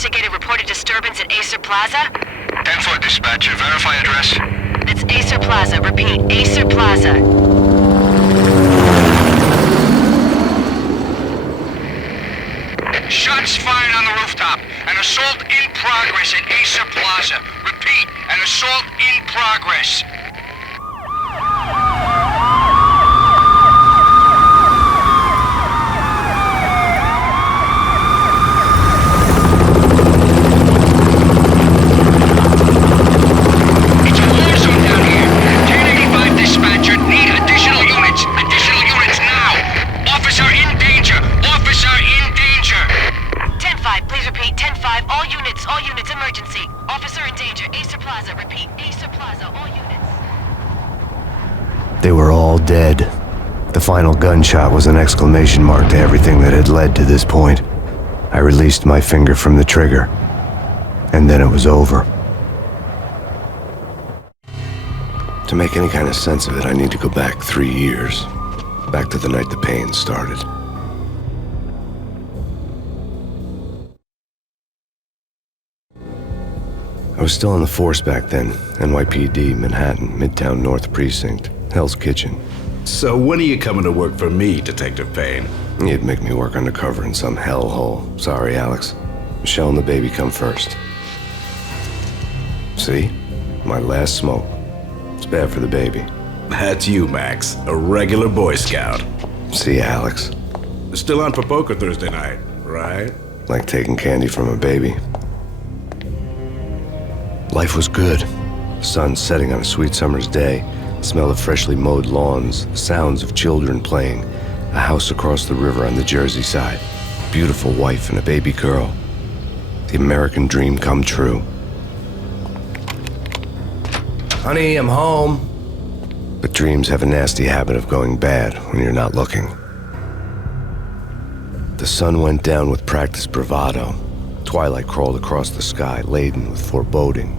investigated reported disturbance at Acer Plaza? 10-4 dispatcher, verify address. It's Acer Plaza, repeat, Acer Plaza. Shots fired on the rooftop. An assault in progress at Acer Plaza. Repeat, an assault in progress. It's a war zone down here. 1085 dispatcher, need additional units. Additional units now. Officer in danger. Officer in danger. 10-5, please repeat, 10-5, all units, emergency. Officer in danger, Acer Plaza, repeat, Acer Plaza, all units. They were all dead. The final gunshot was an exclamation mark to everything that had led to this point. I released my finger from the trigger, and then it was over. To make any kind of sense of it, I need to go back 3 years. Back to the night the Payne started. I was still in the force back then. NYPD, Manhattan, Midtown North Precinct, Hell's Kitchen. So when are you coming to work for me, Detective Payne? You'd make me work undercover in some hellhole. Sorry, Alex. Michelle and the baby come first. See? My last smoke. It's bad for the baby. That's you, Max. A regular Boy Scout. See, Alex. Still on for poker Thursday night, right? Like taking candy from a baby. Life was good. The sun setting on a sweet summer's day, the smell of freshly mowed lawns, the sounds of children playing, a house across the river on the Jersey side, beautiful wife and a baby girl. The American dream come true. Honey, I'm home. But dreams have a nasty habit of going bad when you're not looking. The sun went down with practiced bravado. Twilight crawled across the sky, laden with foreboding.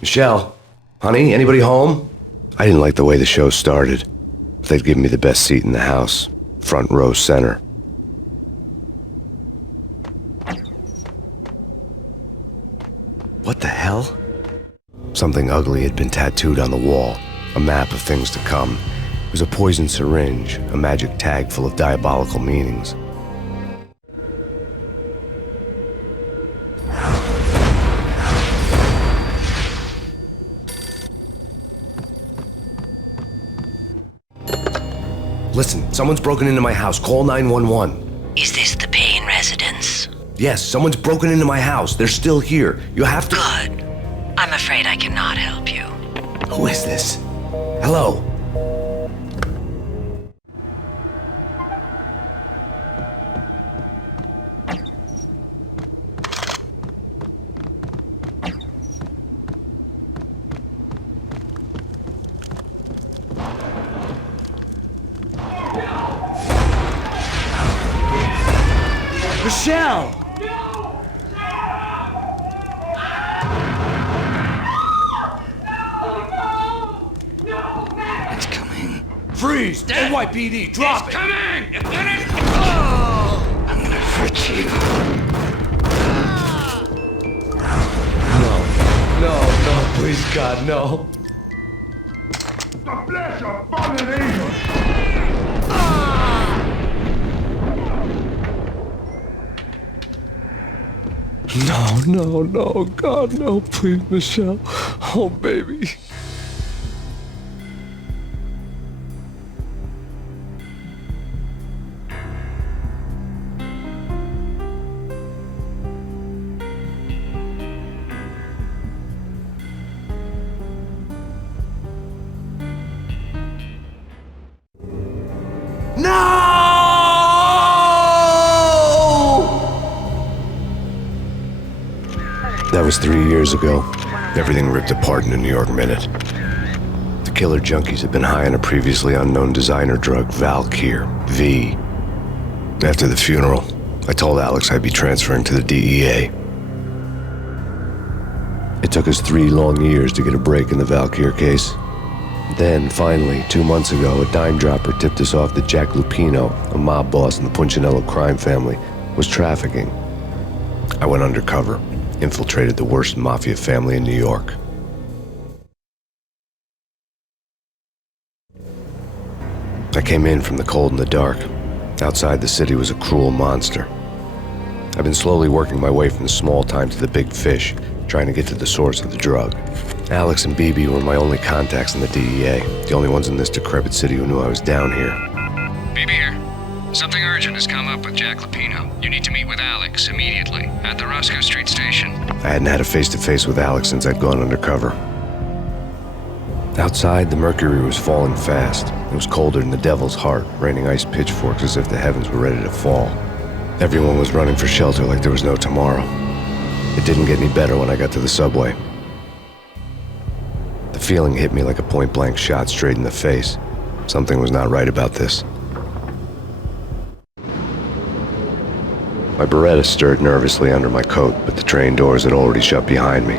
Michelle, honey, anybody home? I didn't like the way the show started. They'd give me the best seat in the house, front row center. What the hell? Something ugly had been tattooed on the wall, a map of things to come. It was a poison syringe, a magic tag full of diabolical meanings. Listen, someone's broken into my house. Call 911. Is this the Payne residence? Yes, someone's broken into my house. They're still here. You have to... Good. I'm afraid I cannot help you. Who is this? Hello? Michelle! It's coming. Freeze! NYPD, drop it! Coming! I'm gonna hurt you. No, please, God, no. The flesh of fallen angels! No, God, no, please, Michelle. Oh, baby. That was 3 years ago. Everything ripped apart in a New York minute. The killer junkies had been high on a previously unknown designer drug, Valkyr, V. After the funeral, I told Alex I'd be transferring to the DEA. It took us 3 long years to get a break in the Valkyr case. Then, finally, 2 months ago, a dime dropper tipped us off that Jack Lupino, a mob boss in the Punchinello crime family, was trafficking. I went undercover, infiltrated the worst mafia family in New York. I came in from the cold and the dark. Outside the city was a cruel monster. I've been slowly working my way from the small time to the big fish, trying to get to the source of the drug. Alex and BB were my only contacts in the DEA, the only ones in this decrepit city who knew I was down here. BB here. Something urgent has come up with Jack Lupino. You need to meet with Alex immediately at the Roscoe Street station. I hadn't had a face-to-face with Alex since I'd gone undercover. Outside, the mercury was falling fast. It was colder than the devil's heart, raining ice pitchforks as if the heavens were ready to fall. Everyone was running for shelter like there was no tomorrow. It didn't get any better when I got to the subway. The feeling hit me like a point-blank shot straight in the face. Something was not right about this. My Beretta stirred nervously under my coat, but the train doors had already shut behind me,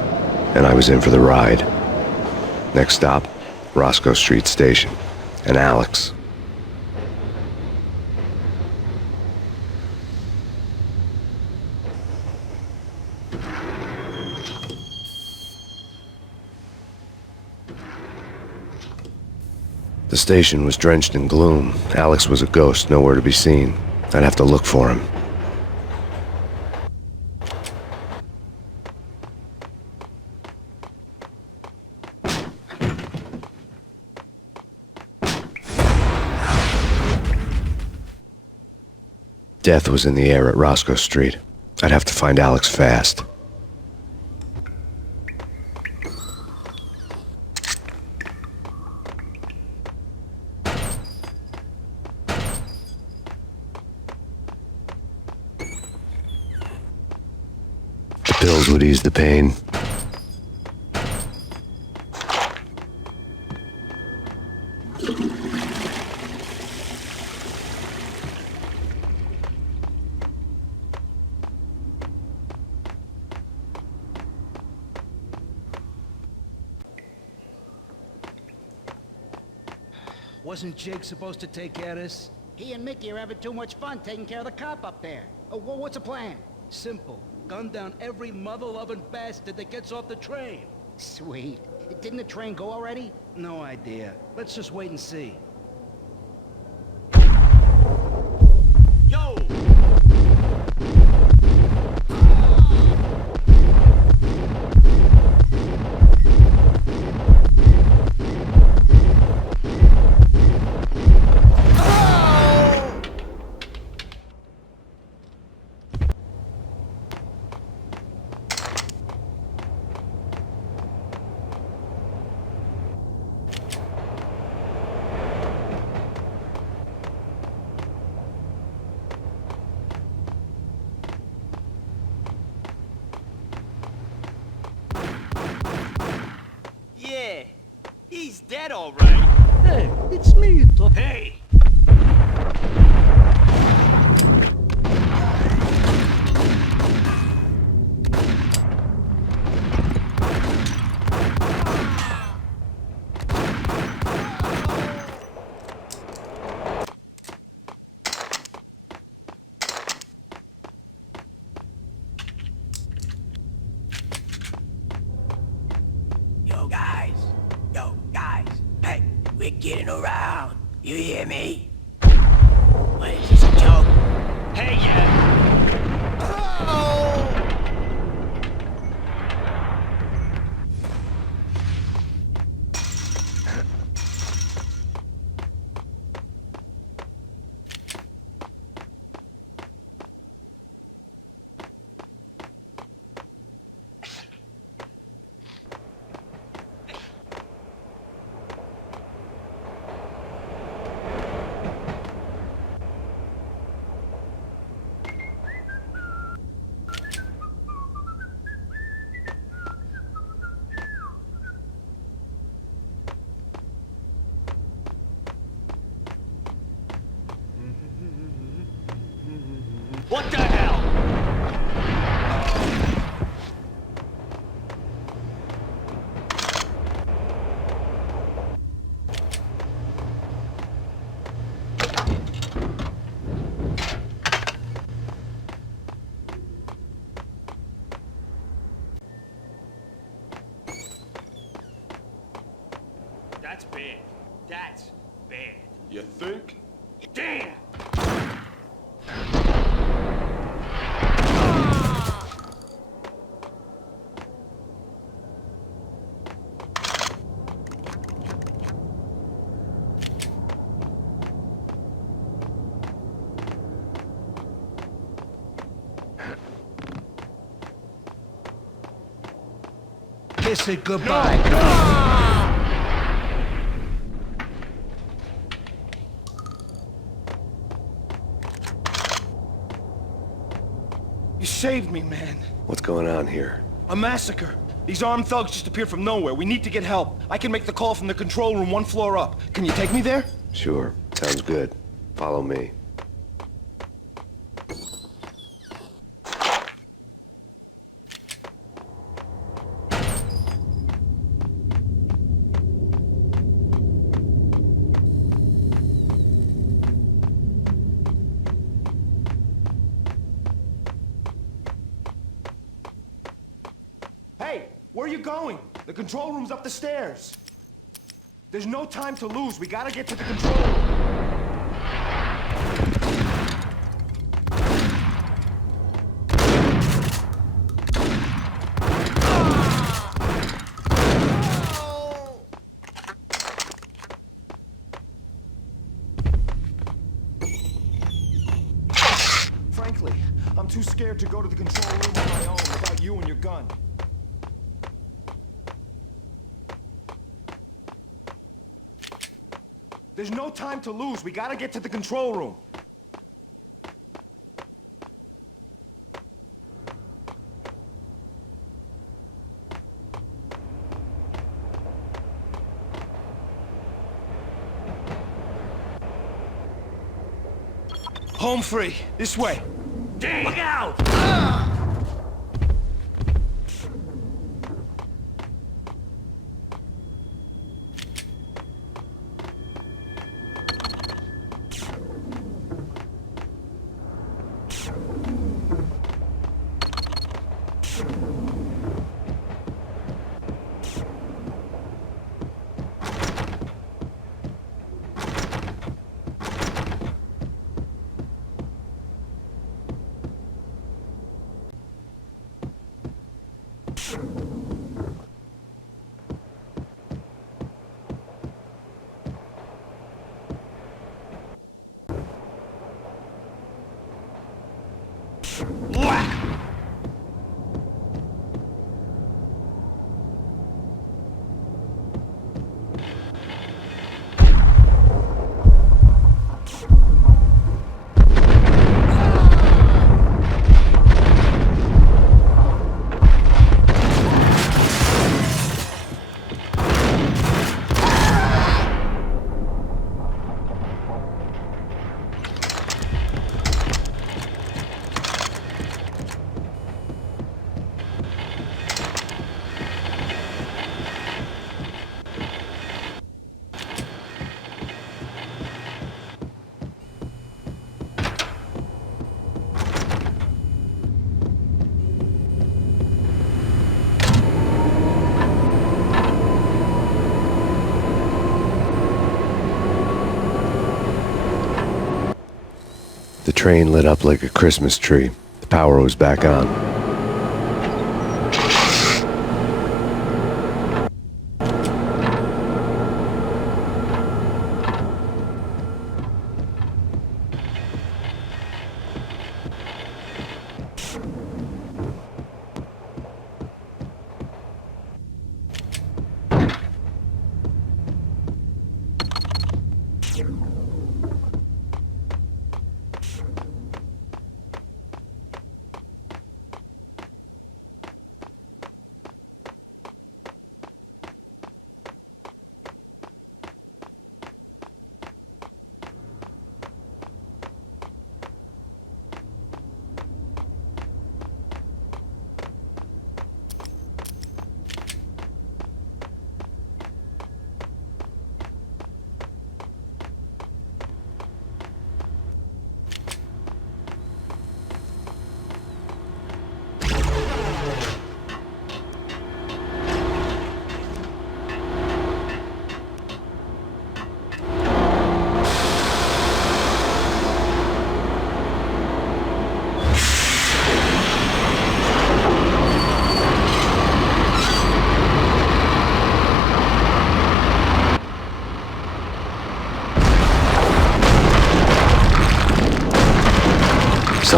and I was in for the ride. Next stop, Roscoe Street Station, and Alex. The station was drenched in gloom. Alex was a ghost, nowhere to be seen. I'd have to look for him. Death was in the air at Roscoe Street. I'd have to find Alex fast. The pills would ease the pain. Wasn't Jake supposed to take care of this? He and Mickey are having too much fun taking care of the cop up there. Oh, well, what's the plan? Simple. Gun down every mother-loving bastard that gets off the train. Sweet. Didn't the train go already? No idea. Let's just wait and see. Yo! Yeah, he's dead all right. Hey, it's me, Hey! Yo guys, hey, we're getting around. You hear me? What is this, a joke? Hey, yeah! What the hell? That's bad. That's bad. You think? Damn! Kiss it goodbye. You saved me, man. What's going on here? A massacre. These armed thugs just appeared from nowhere. We need to get help. I can make the call from the control room 1 floor up. Can you take me there? Sure, sounds good. Follow me. Hey, where are you going? The control room's up the stairs. There's no time to lose. We gotta get to the control room. Frankly, I'm too scared to go to the control room on my own without you and your gun. There's no time to lose. We gotta get to the control room. Home free. This way. Damn! Look out! The train lit up like a Christmas tree. The power was back on.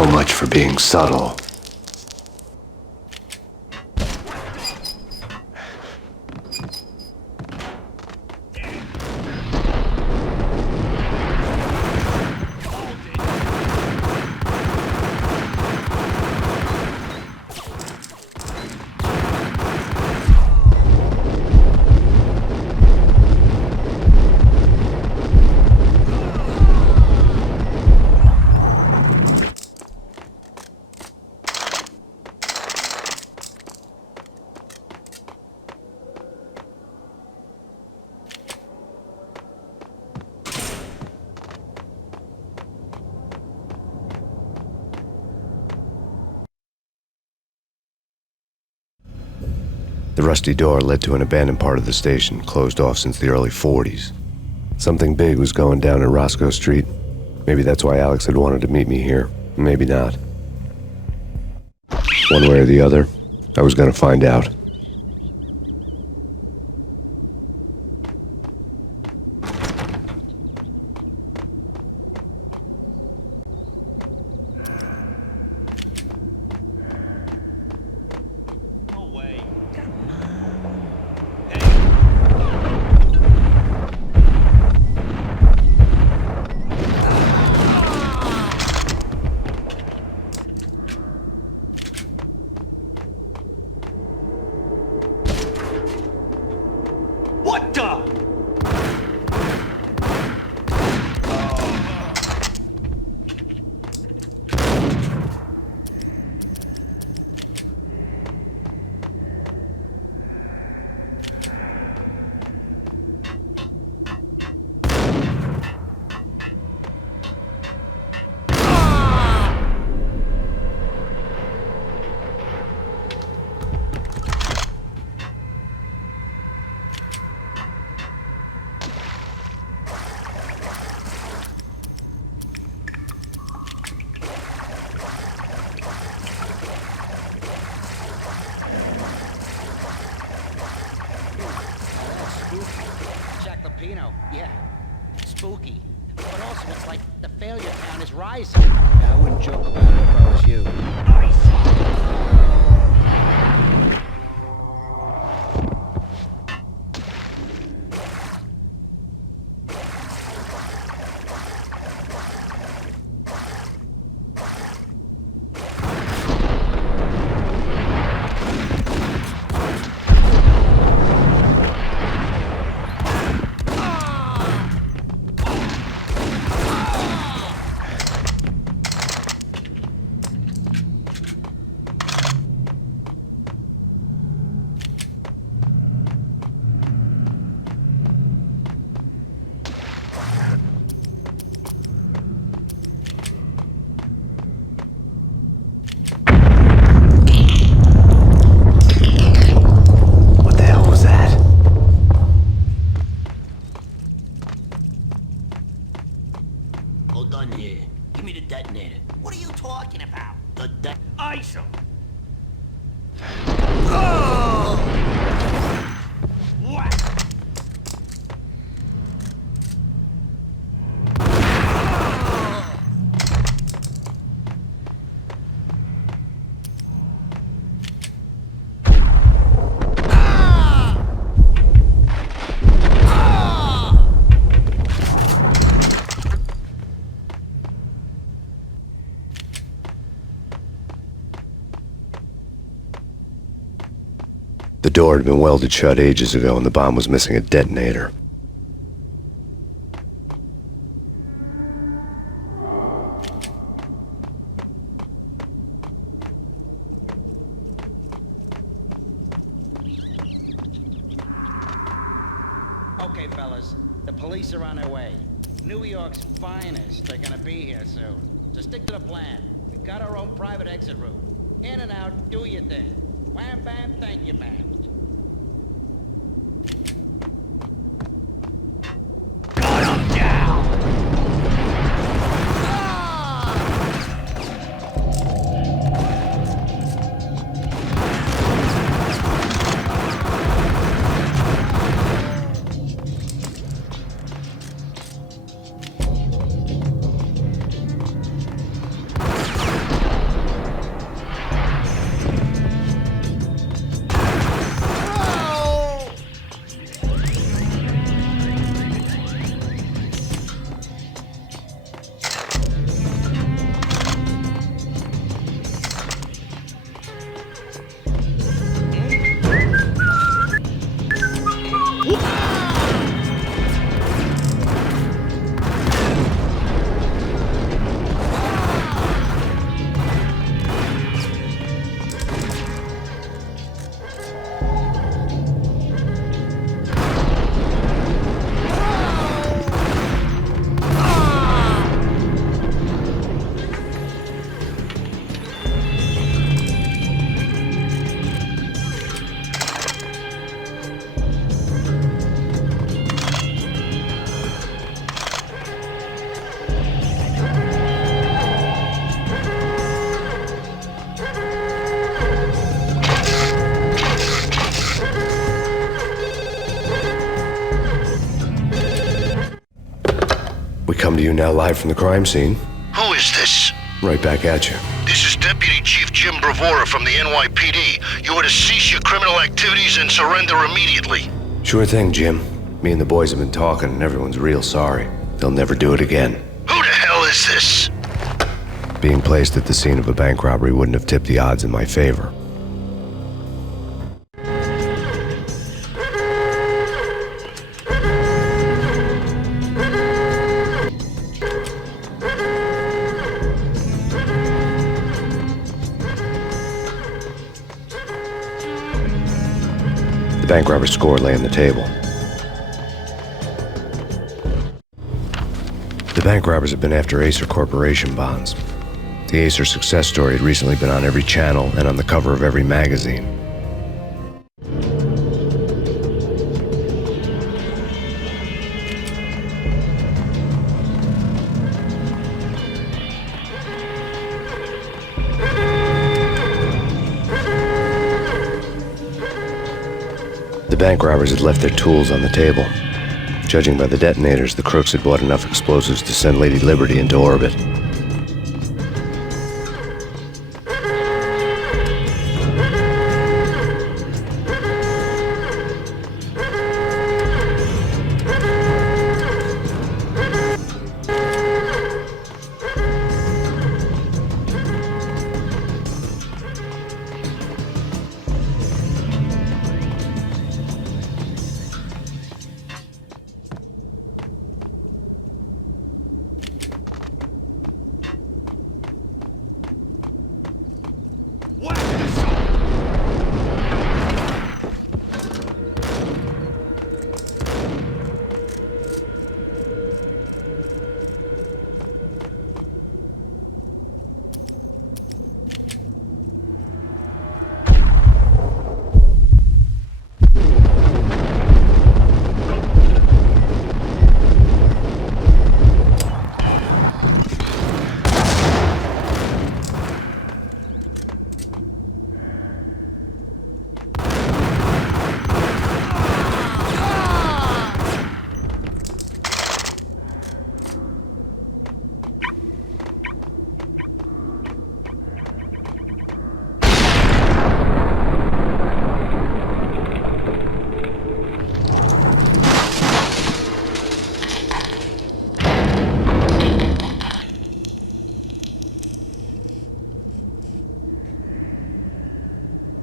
So much for being subtle. The rusty door led to an abandoned part of the station, closed off since the early 40s. Something big was going down in Roscoe Street. Maybe that's why Alex had wanted to meet me here. Maybe not. One way or the other, I was gonna find out. No way. What the? Jack Lupino, yeah. Spooky. But also, it's like the failure count is rising. I wouldn't joke about it if I was you. Hold on here. Give me the detonator. What are you talking about? Ice 'em. What? The door had been welded shut ages ago and the bomb was missing a detonator. Okay, fellas. The police are on their way. New York's finest are gonna be here soon. So stick to the plan. We got our own private exit route. In and out, do your thing. Wham bam, thank you, ma'am. come to you now live from the crime scene. Who is this? Right back at you. This is Deputy Chief Jim Bravura from the NYPD. You are to cease your criminal activities and surrender immediately. Sure thing, Jim. Me and the boys have been talking and everyone's real sorry. They'll never do it again. Who the hell is this? Being placed at the scene of a bank robbery wouldn't have tipped the odds in my favor. The bank robber's score lay on the table. The bank robbers have been after Acer Corporation bonds. The Acer success story had recently been on every channel and on the cover of every magazine. The bank robbers had left their tools on the table. Judging by the detonators, the crooks had bought enough explosives to send Lady Liberty into orbit.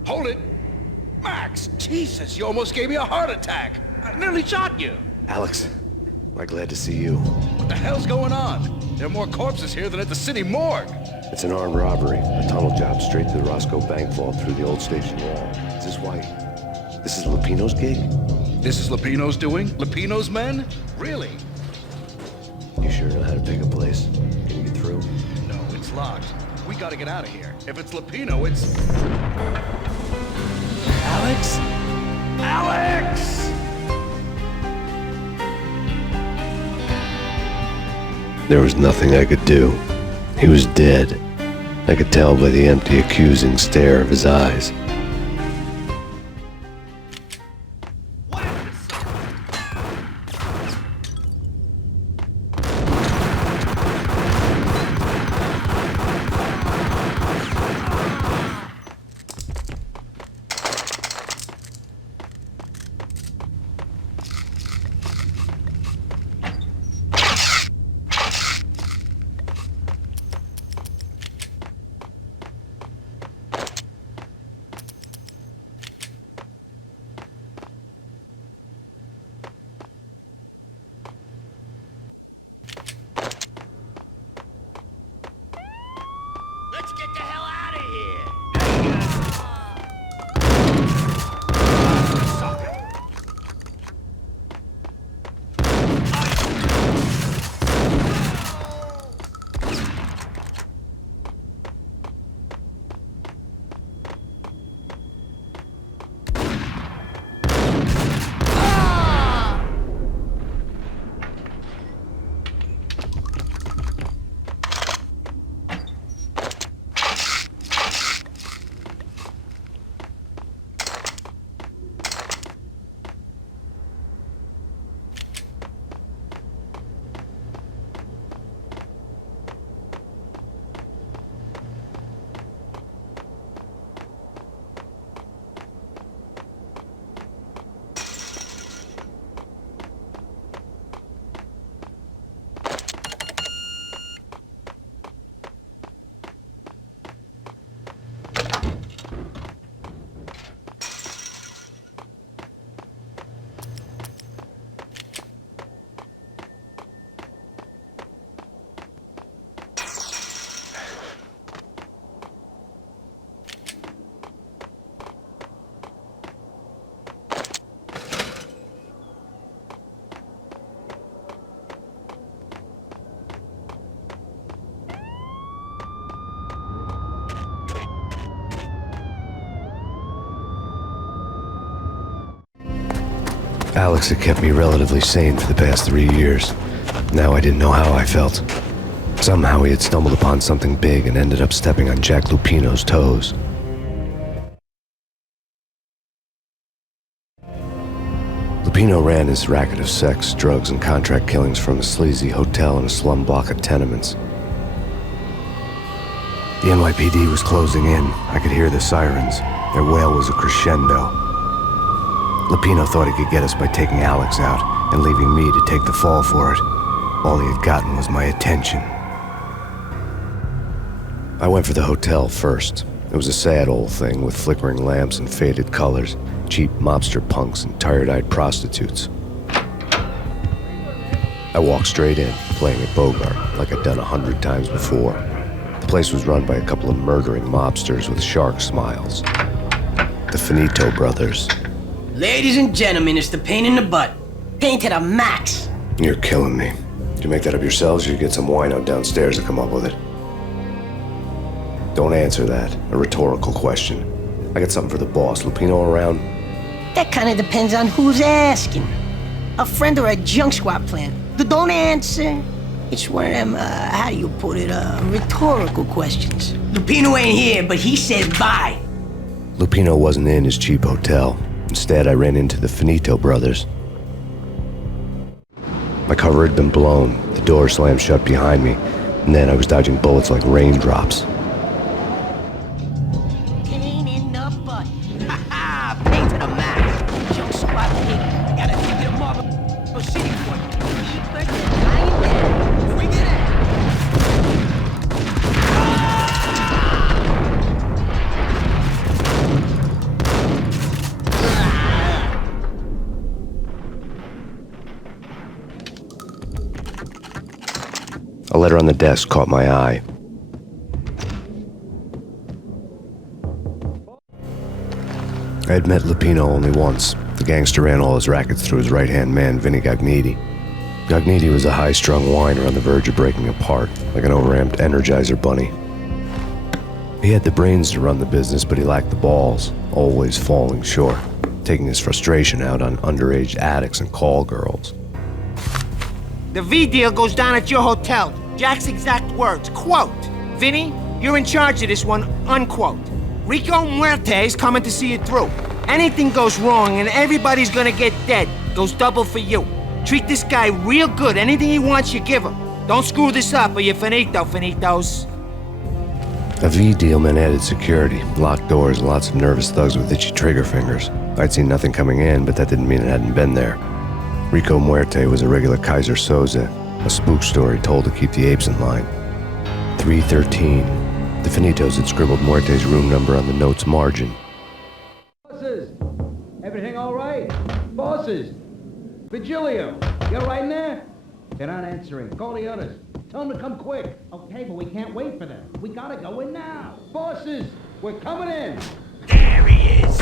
Hold it! Max, Jesus, you almost gave me a heart attack. I nearly shot you. Alex, I'm glad to see you. What the hell's going on? There are more corpses here than at the city morgue. It's an armed robbery, a tunnel job straight to the Roscoe Bank vault through the old station wall. Is this why? This is Lupino's gig? This is Lupino's doing? Lupino's men? Really? You sure know how to pick a place? Can you get through? No, it's locked. We gotta get out of here. If it's Lupino, it's... Alex? Alex! There was nothing I could do. He was dead. I could tell by the empty, accusing stare of his eyes. Alex had kept me relatively sane for the past 3 years. Now I didn't know how I felt. Somehow he had stumbled upon something big and ended up stepping on Jack Lupino's toes. Lupino ran his racket of sex, drugs, and contract killings from a sleazy hotel in a slum block of tenements. The NYPD was closing in. I could hear the sirens. Their wail was a crescendo. Lupino thought he could get us by taking Alex out and leaving me to take the fall for it. All he had gotten was my attention. I went for the hotel first. It was a sad old thing with flickering lamps and faded colors, cheap mobster punks and tired-eyed prostitutes. I walked straight in, playing at Bogart like I'd done 100 times before. The place was run by a couple of murdering mobsters with shark smiles. The Finito brothers. Ladies and gentlemen, it's the pain in the butt. Pain to the max. You're killing me. Did you make that up yourselves, or you get some wino downstairs to come up with it? Don't answer that. A rhetorical question. I got something for the boss. Lupino around? That kind of depends on who's asking. A friend or a junk squad plan. Don't answer. It's one of them, how do you put it, rhetorical questions. Lupino ain't here, but he said bye. Lupino wasn't in his cheap hotel. Instead, I ran into the Finito brothers. My cover had been blown. The door slammed shut behind me, and then I was dodging bullets like raindrops. Pain in the butt. Ha ha! Pain to the max. Junk squad pig. I gotta take you to Marble City for you. Keep it lying there. Bring it in. A letter on the desk caught my eye. I had met Lupino only once. The gangster ran all his rackets through his right-hand man, Vinny Gagniti. Gagniti was a high-strung whiner on the verge of breaking apart, like an overamped Energizer bunny. He had the brains to run the business, but he lacked the balls, always falling short, taking his frustration out on underage addicts and call girls. The V deal goes down at your hotel. Jack's exact words, quote, "Vinny, you're in charge of this one," unquote. Rico Muerte's coming to see it through. Anything goes wrong and everybody's gonna get dead. Goes double for you. Treat this guy real good. Anything he wants, you give him. Don't screw this up or you're finito, finitos. A V deal meant added security, locked doors, and lots of nervous thugs with itchy trigger fingers. I'd seen nothing coming in, but that didn't mean it hadn't been there. Rico Muerte was a regular Kaiser Soze, a spook story told to keep the apes in line. 313. The Finitos had scribbled Muerte's room number on the note's margin. Bosses! Everything all right? Bosses! Vigilio, you all right in there? They're not answering. Call the others. Tell them to come quick. Okay, but we can't wait for them. We gotta go in now. Bosses, we're coming in. There he is.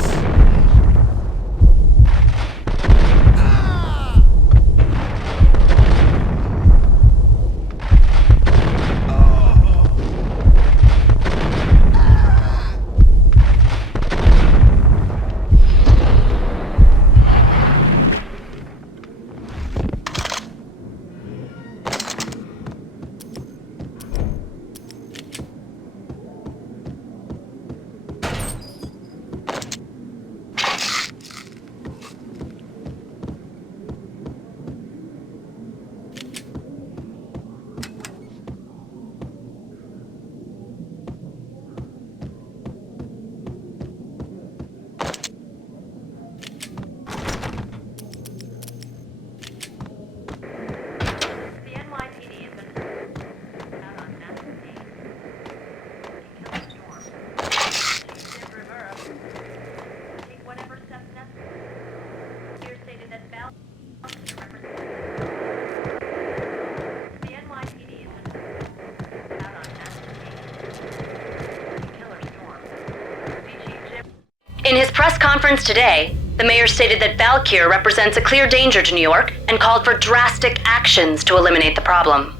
In his press conference today, the mayor stated that Valkyr represents a clear danger to New York and called for drastic actions to eliminate the problem.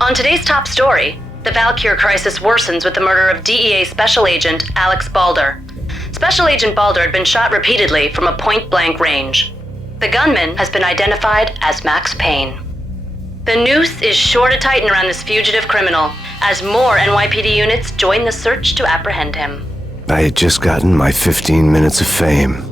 On today's top story, the Valkyr crisis worsens with the murder of DEA Special Agent Alex Balder. Special Agent Balder had been shot repeatedly from a point-blank range. The gunman has been identified as Max Payne. The noose is sure to tighten around this fugitive criminal as more NYPD units join the search to apprehend him. I had just gotten my 15 minutes of fame.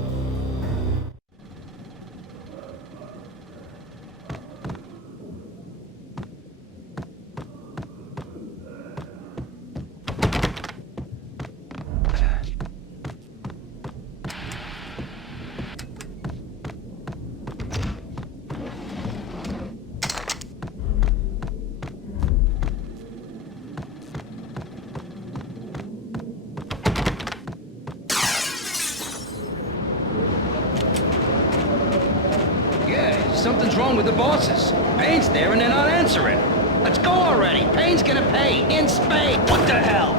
Something's wrong with the bosses. Payne's there and they're not answering. Let's go already. Payne's gonna pay in spades. What the hell?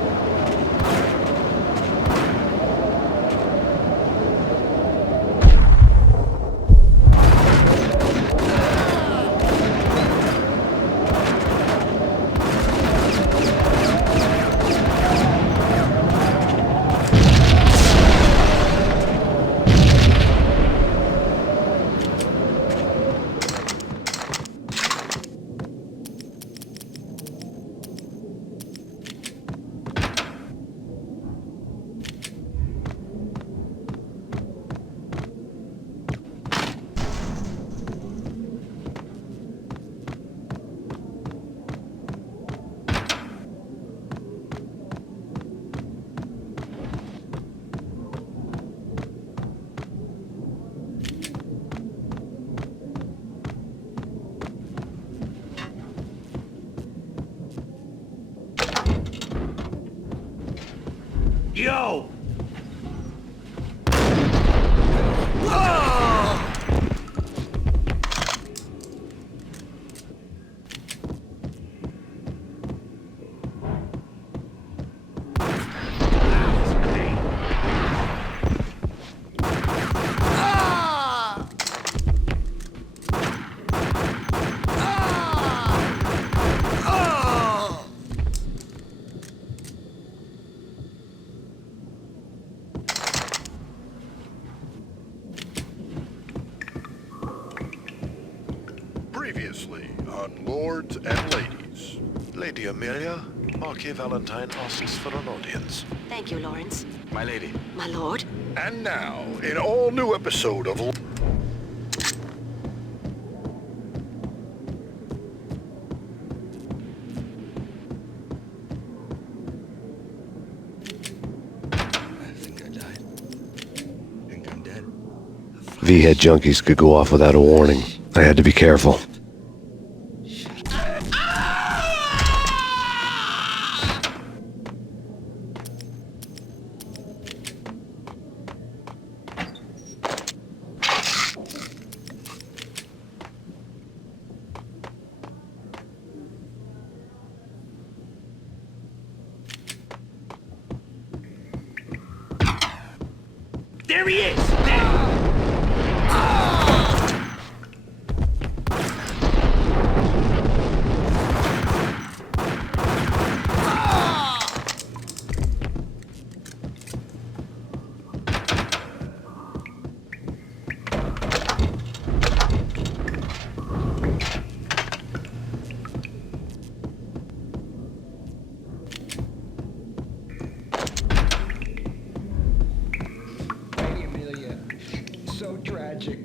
Yo! Previously on Lords and Ladies. Lady Amelia, Marquis Valentine asks for an audience. Thank you, Lawrence. My lady. My lord. And now, an all-new episode of... V-head junkies could go off without a warning. I had to be careful. There he is! So tragic.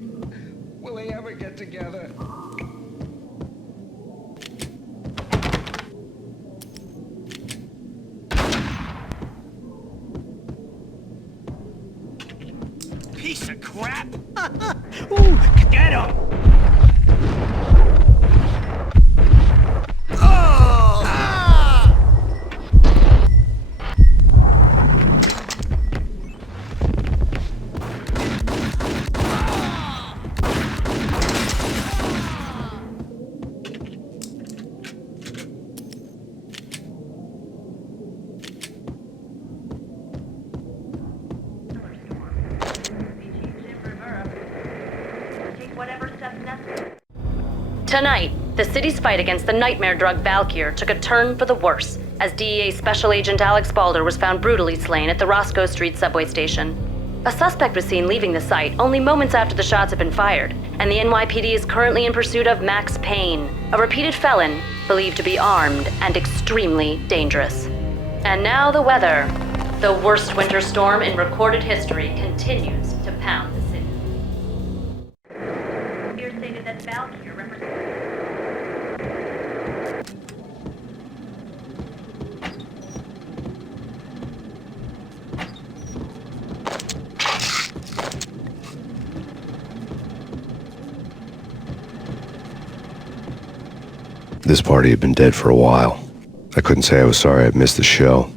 Will they ever get together? Piece of crap! Ooh, get him! Tonight, the city's fight against the nightmare drug Valkyr took a turn for the worse as DEA Special Agent Alex Balder was found brutally slain at the Roscoe Street subway station. A suspect was seen leaving the site only moments after the shots had been fired, and the NYPD is currently in pursuit of Max Payne, a repeated felon believed to be armed and extremely dangerous. And now the weather. The worst winter storm in recorded history continues to pound the city. Here stated that Valkyrie represents... This party had been dead for a while. I couldn't say I was sorry I'd missed the show.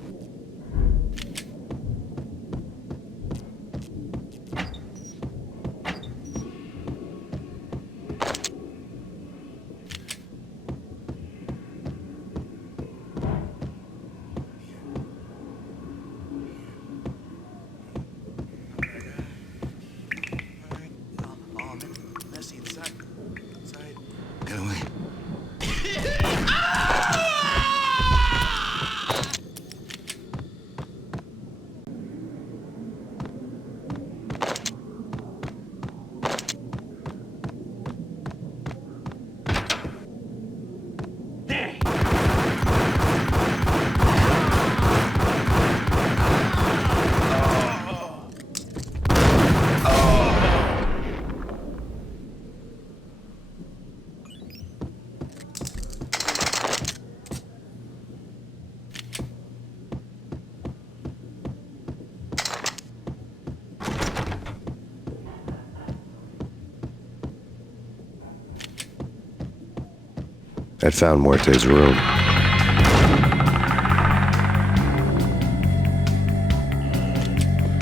I'd found Muerte's room.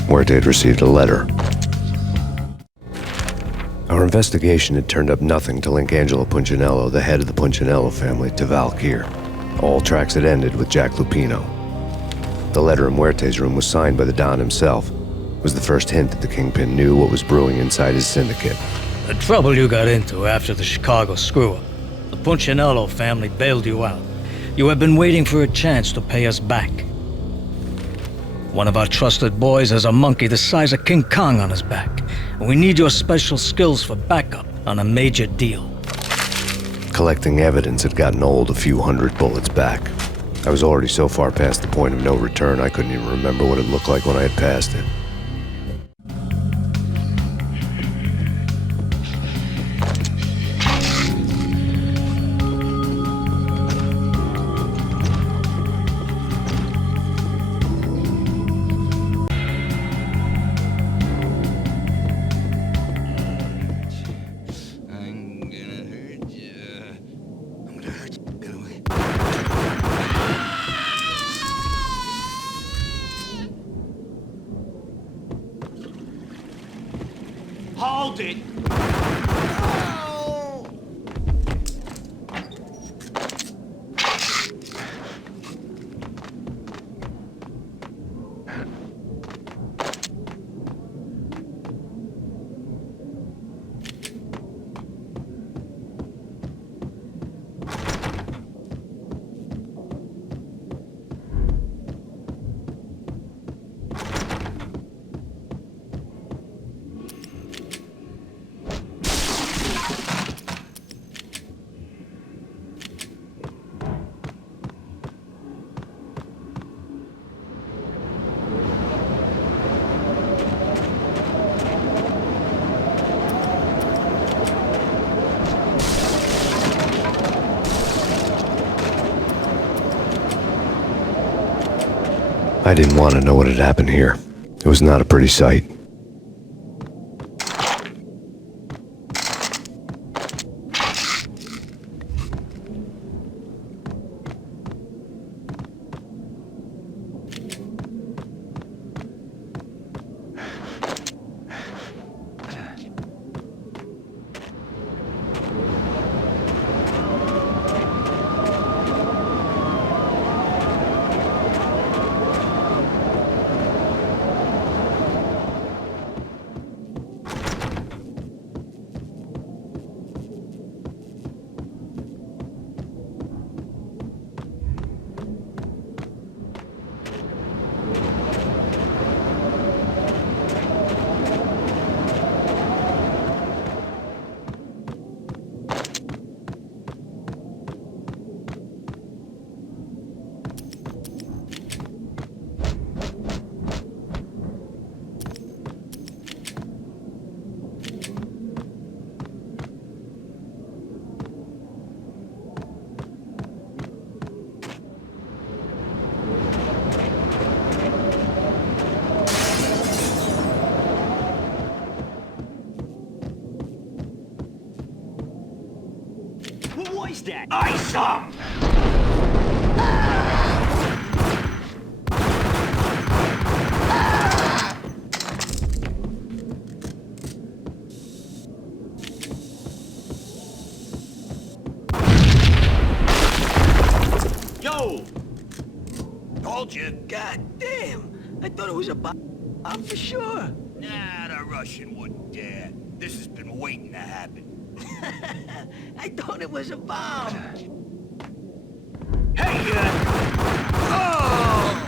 Muerte had received a letter. Our investigation had turned up nothing to link Angelo Punchinello, the head of the Punchinello family, to Valkyrie. All tracks had ended with Jack Lupino. The letter in Muerte's room was signed by the Don himself. It was the first hint that the Kingpin knew what was brewing inside his syndicate. The trouble you got into after the Chicago screw-up. The Punchinello family bailed you out. You have been waiting for a chance to pay us back. One of our trusted boys has a monkey the size of King Kong on his back, and we need your special skills for backup on a major deal. Collecting evidence had gotten old a few hundred bullets back. I was already so far past the point of no return I couldn't even remember what it looked like when I had passed it. Hold it! I didn't want to know what had happened here. It was not a pretty sight. Ice that! Ice 'em! Yo! Told you. God damn! I thought it was a bomb for sure. Nah, the Russian wouldn't dare. This has been waiting to happen. I thought it was a bomb. Hey, oh!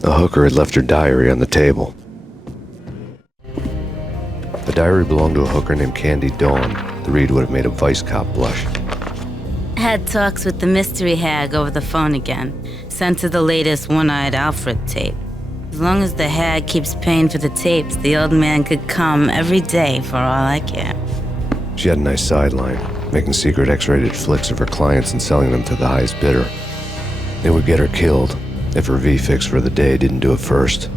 The hooker had left her diary on the table. The diary belonged to a hooker named Candy Dawn. The read would have made a vice cop blush. Had talks with the mystery hag over the phone again. Sent her the latest One-Eyed Alfred tape. As long as the hag keeps paying for the tapes, the old man could come every day for all I care. She had a nice sideline, making secret X-rated flicks of her clients and selling them to the highest bidder. It would get her killed if her V-fix for the day didn't do it first.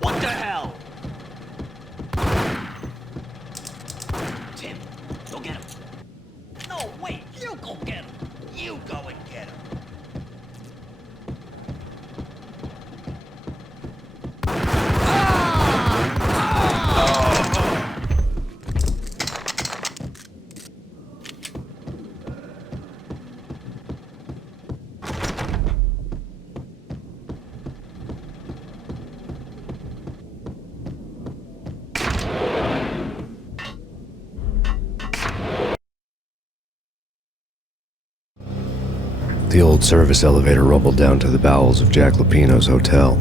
What the hell? Tim, go get him. No, wait, you go get him. You go and get him. The old service elevator rumbled down to the bowels of Jack Lupino's hotel.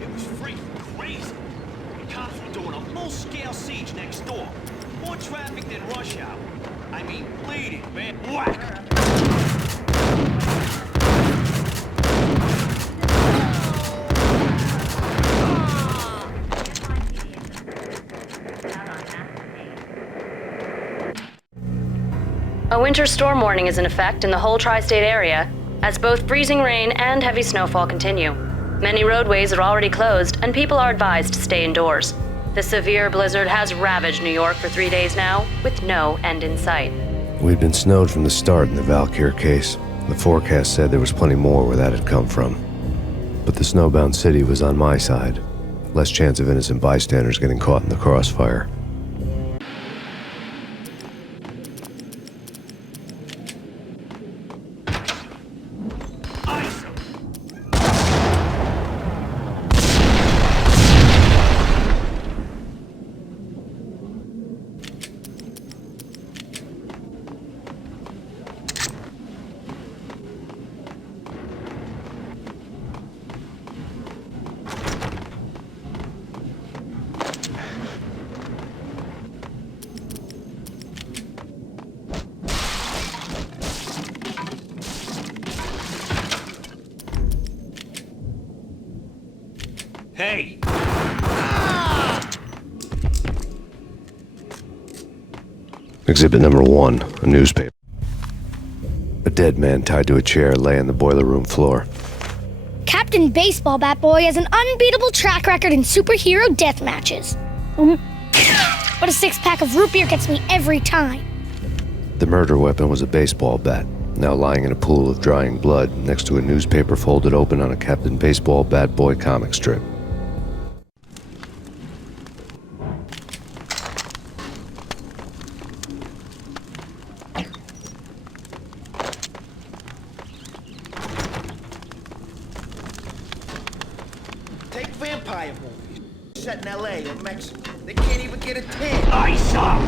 It was freaking crazy. The cops were doing a full-scale siege next door. More traffic than rush hour. I mean, bleeding, man. Whack! A winter storm warning is in effect in the whole tri-state area, as both freezing rain and heavy snowfall continue. Many roadways are already closed, and people are advised to stay indoors. The severe blizzard has ravaged New York for 3 days now, with no end in sight. We'd been snowed from the start in the Valkyr case. The forecast said there was plenty more where that had come from. But the snowbound city was on my side. Less chance of innocent bystanders getting caught in the crossfire. Hey! Exhibit number 1, a newspaper. A dead man tied to a chair lay on the boiler room floor. Captain Baseball Bat Boy has an unbeatable track record in superhero death matches. But a six-pack of root beer gets me every time. The murder weapon was a baseball bat, now lying in a pool of drying blood next to a newspaper folded open on a Captain Baseball Bat Boy comic strip. Take vampire movies. Set in L.A. or Mexico. They can't even get a 10. I saw.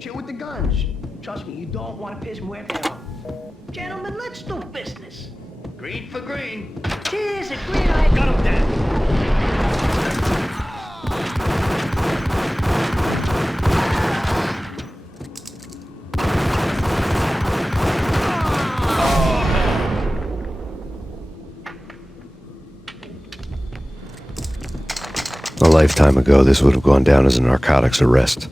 Chill with the guns. Trust me, you don't want to piss Muerte off. Gentlemen, let's do business. Green for green. Cheers, a green eye. Got him dead. A lifetime ago, this would have gone down as a narcotics arrest.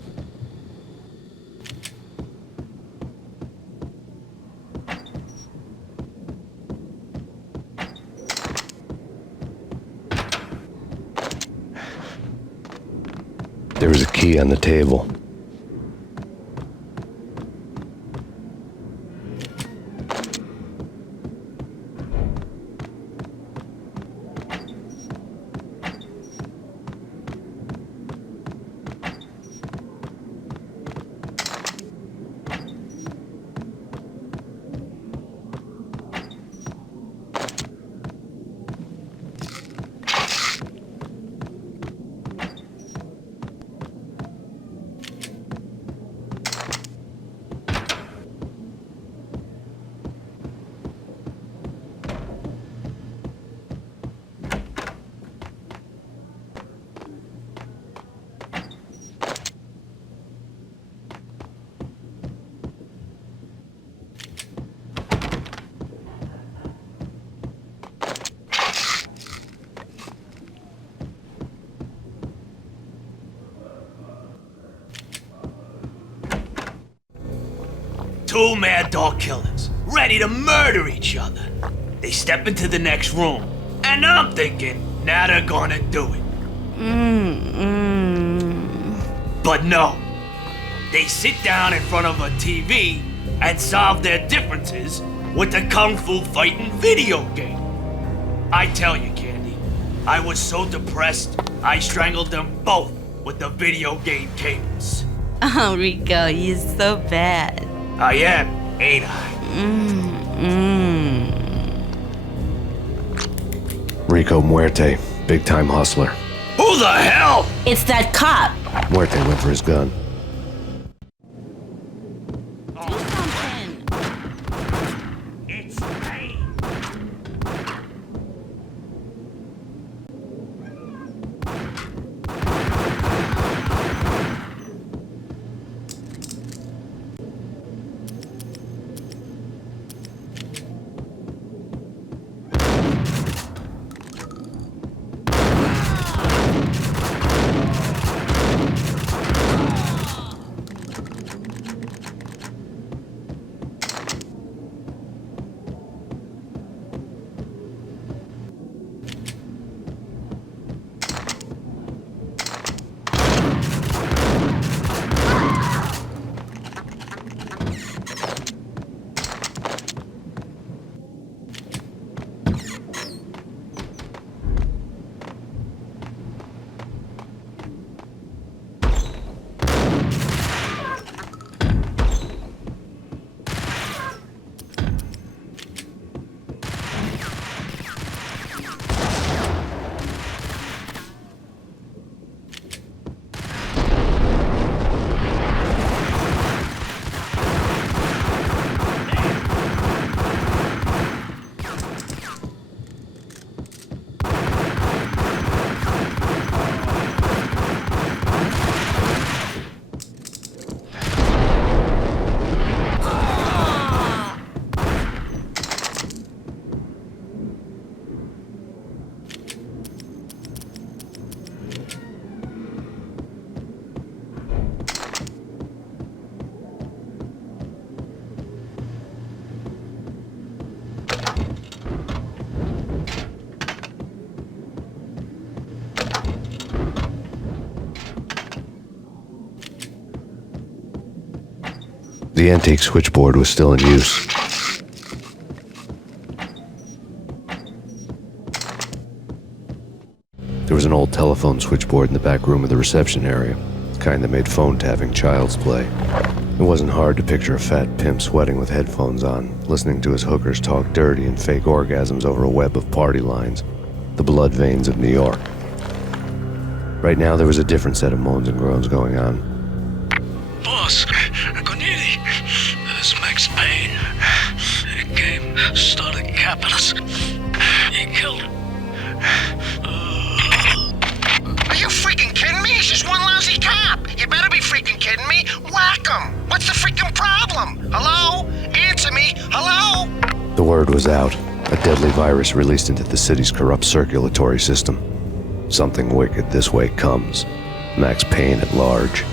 There was a key on the table. Two mad dog killers, ready to murder each other. They step into the next room, and I'm thinking, now they're gonna do it. But no. They sit down in front of a TV and solve their differences with the kung fu fighting video game. I tell you, Candy, I was so depressed, I strangled them both with the video game cables. Oh, Rico, you're so bad. I am, ain't I? Rico Muerte, big-time hustler. Who the hell? It's that cop. Muerte went for his gun. Do something. It's Payne. The antique switchboard was still in use. There was an old telephone switchboard in the back room of the reception area, the kind that made phone tapping child's play. It wasn't hard to picture a fat pimp sweating with headphones on, listening to his hookers talk dirty and fake orgasms over a web of party lines, the blood veins of New York. Right now, there was a different set of moans and groans going on. Boss, Corneli, this is Max Payne. He came, started capping us. He killed him. Are you freaking kidding me? He's just one lousy cop. You better be freaking kidding me. Whack him. What's the freaking problem? Hello? Answer me. Hello? The word was out. A deadly virus released into the city's corrupt circulatory system. Something wicked this way comes. Max Payne at large.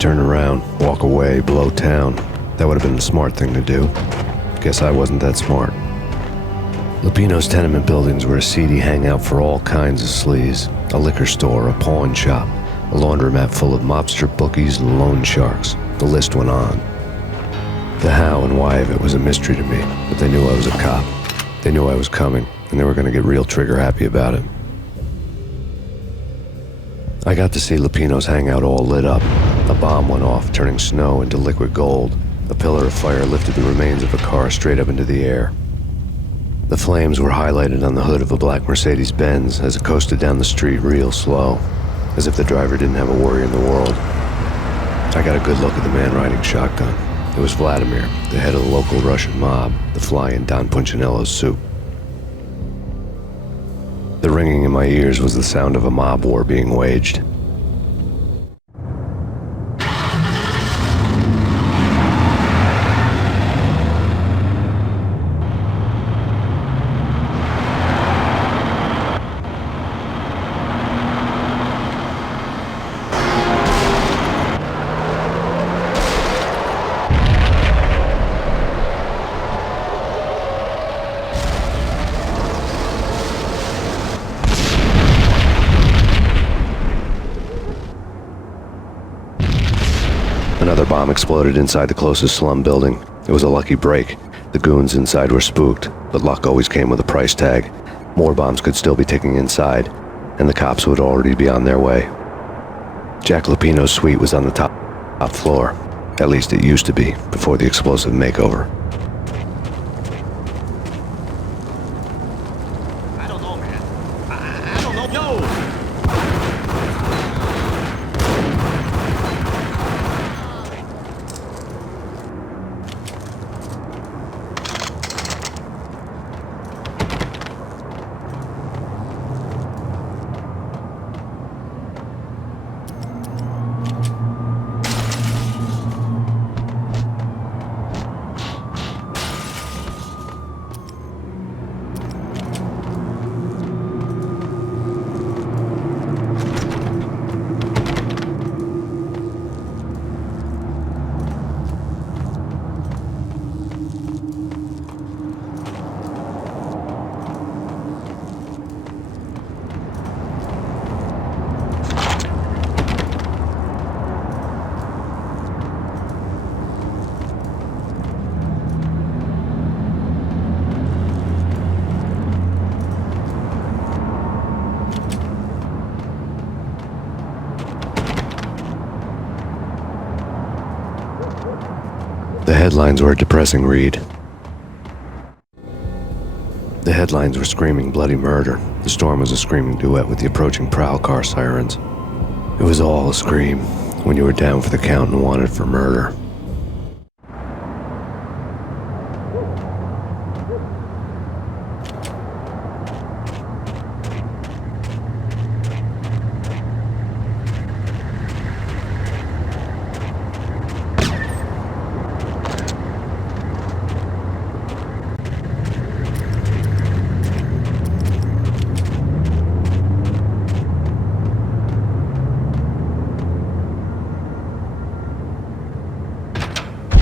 Turn around, walk away, blow town. That would have been the smart thing to do. Guess I wasn't that smart. Lupino's tenement buildings were a seedy hangout for all kinds of sleaze. A liquor store, a pawn shop, a laundromat full of mobster bookies and loan sharks. The list went on. The how and why of it was a mystery to me, but they knew I was a cop. They knew I was coming, and they were going to get real trigger happy about it. I got to see Lupino's hangout all lit up. A bomb went off, turning snow into liquid gold. A pillar of fire lifted the remains of a car straight up into the air. The flames were highlighted on the hood of a black Mercedes-Benz as it coasted down the street real slow, as if the driver didn't have a worry in the world. I got a good look at the man riding shotgun. It was Vladimir, the head of the local Russian mob, the fly in Don Punchinello's soup. The ringing in my ears was the sound of a mob war being waged. Another bomb exploded inside the closest slum building. It was a lucky break. The goons inside were spooked, but luck always came with a price tag. More bombs could still be ticking inside, and the cops would already be on their way. Jack Lupino's suite was on the top floor. At least it used to be, before the explosive makeover. I don't know, man. I don't know. Yo! The headlines were a depressing read. The headlines were screaming bloody murder. The storm was a screaming duet with the approaching prowl car sirens. It was all a scream when you were down for the count and wanted for murder.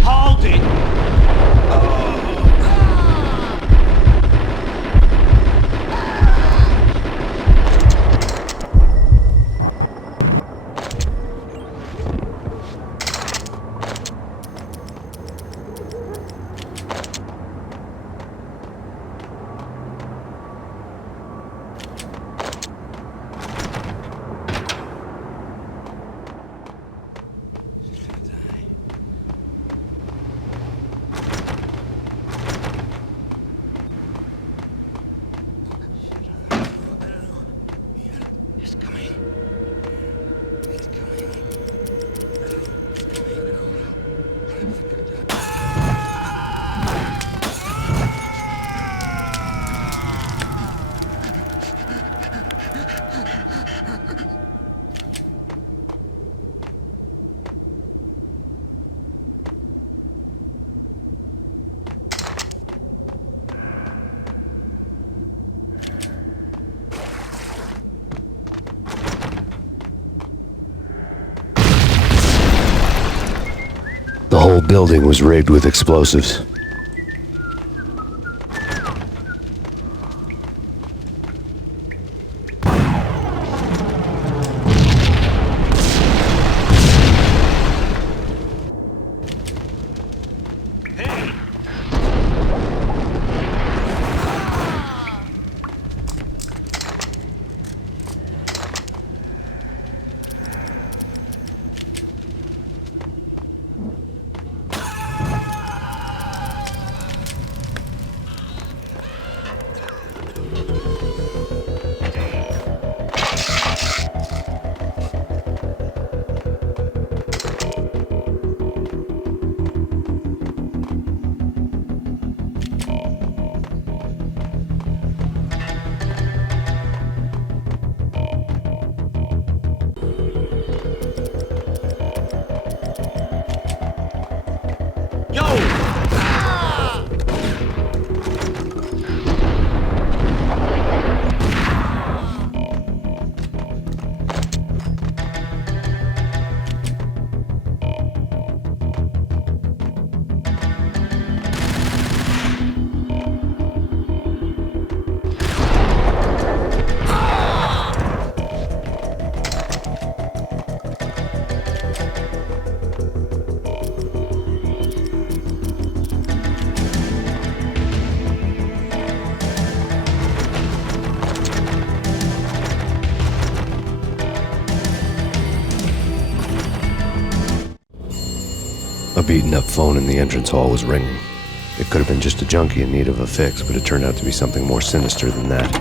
Hold it! The whole building was rigged with explosives. A beaten-up phone in the entrance hall was ringing. It could have been just a junkie in need of a fix, but it turned out to be something more sinister than that.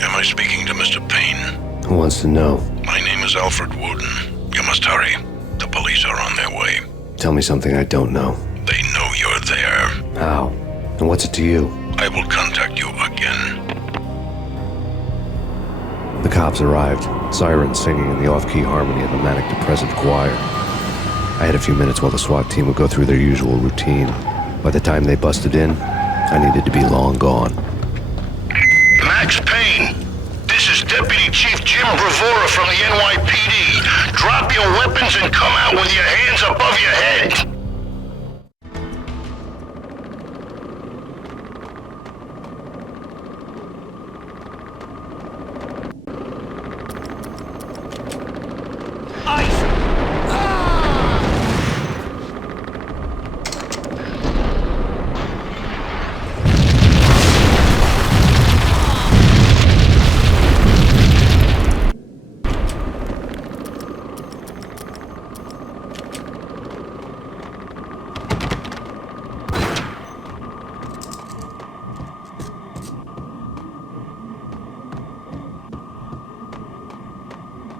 Am I speaking to Mr. Payne? Who wants to know? My name is Alfred Wooden. You must hurry. The police are on their way. Tell me something I don't know. They know you're there. How? And what's it to you? I will contact you again. The cops arrived, sirens singing in the off-key harmony of a manic-depressive choir. I had a few minutes while the SWAT team would go through their usual routine. By the time they busted in, I needed to be long gone. Max Payne, this is Deputy Chief Jim Bravura from the NYPD. Drop your weapons and come out with your hands above your head.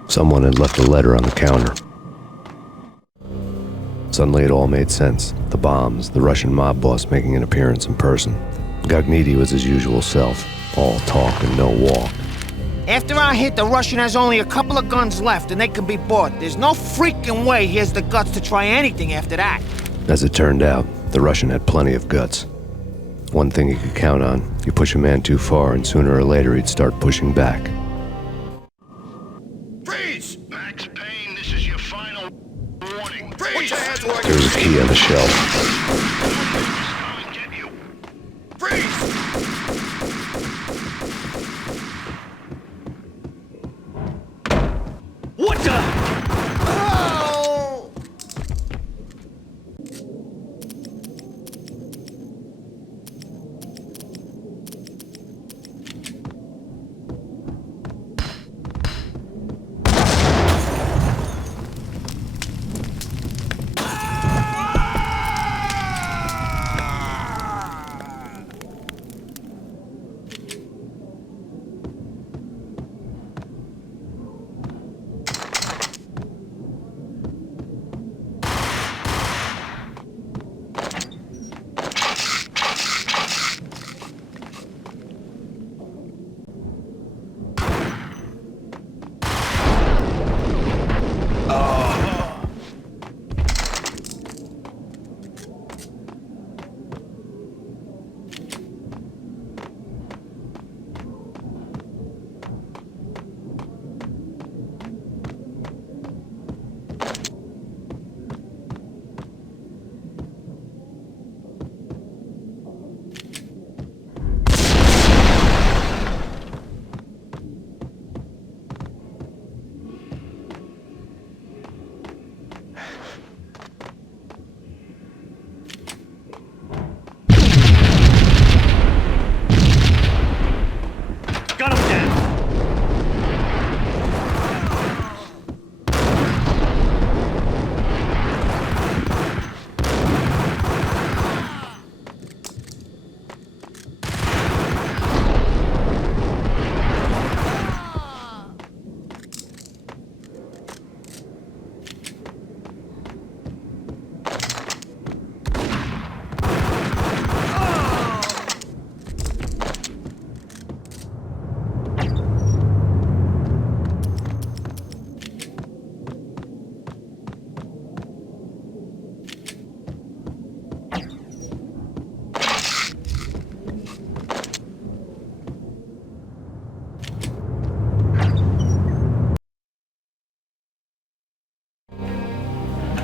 Someone had left a letter on the counter. Suddenly it all made sense. The bombs, the Russian mob boss making an appearance in person. Gagniti was his usual self, all talk and no walk. After our hit, the Russian has only a couple of guns left and they can be bought. There's no freaking way he has the guts to try anything after that. As it turned out, the Russian had plenty of guts. One thing he could count on, you push a man too far and sooner or later he'd start pushing back. Freeze! Max Payne, this is your final warning. Freeze! There was a key on the shelf. What the? Oh!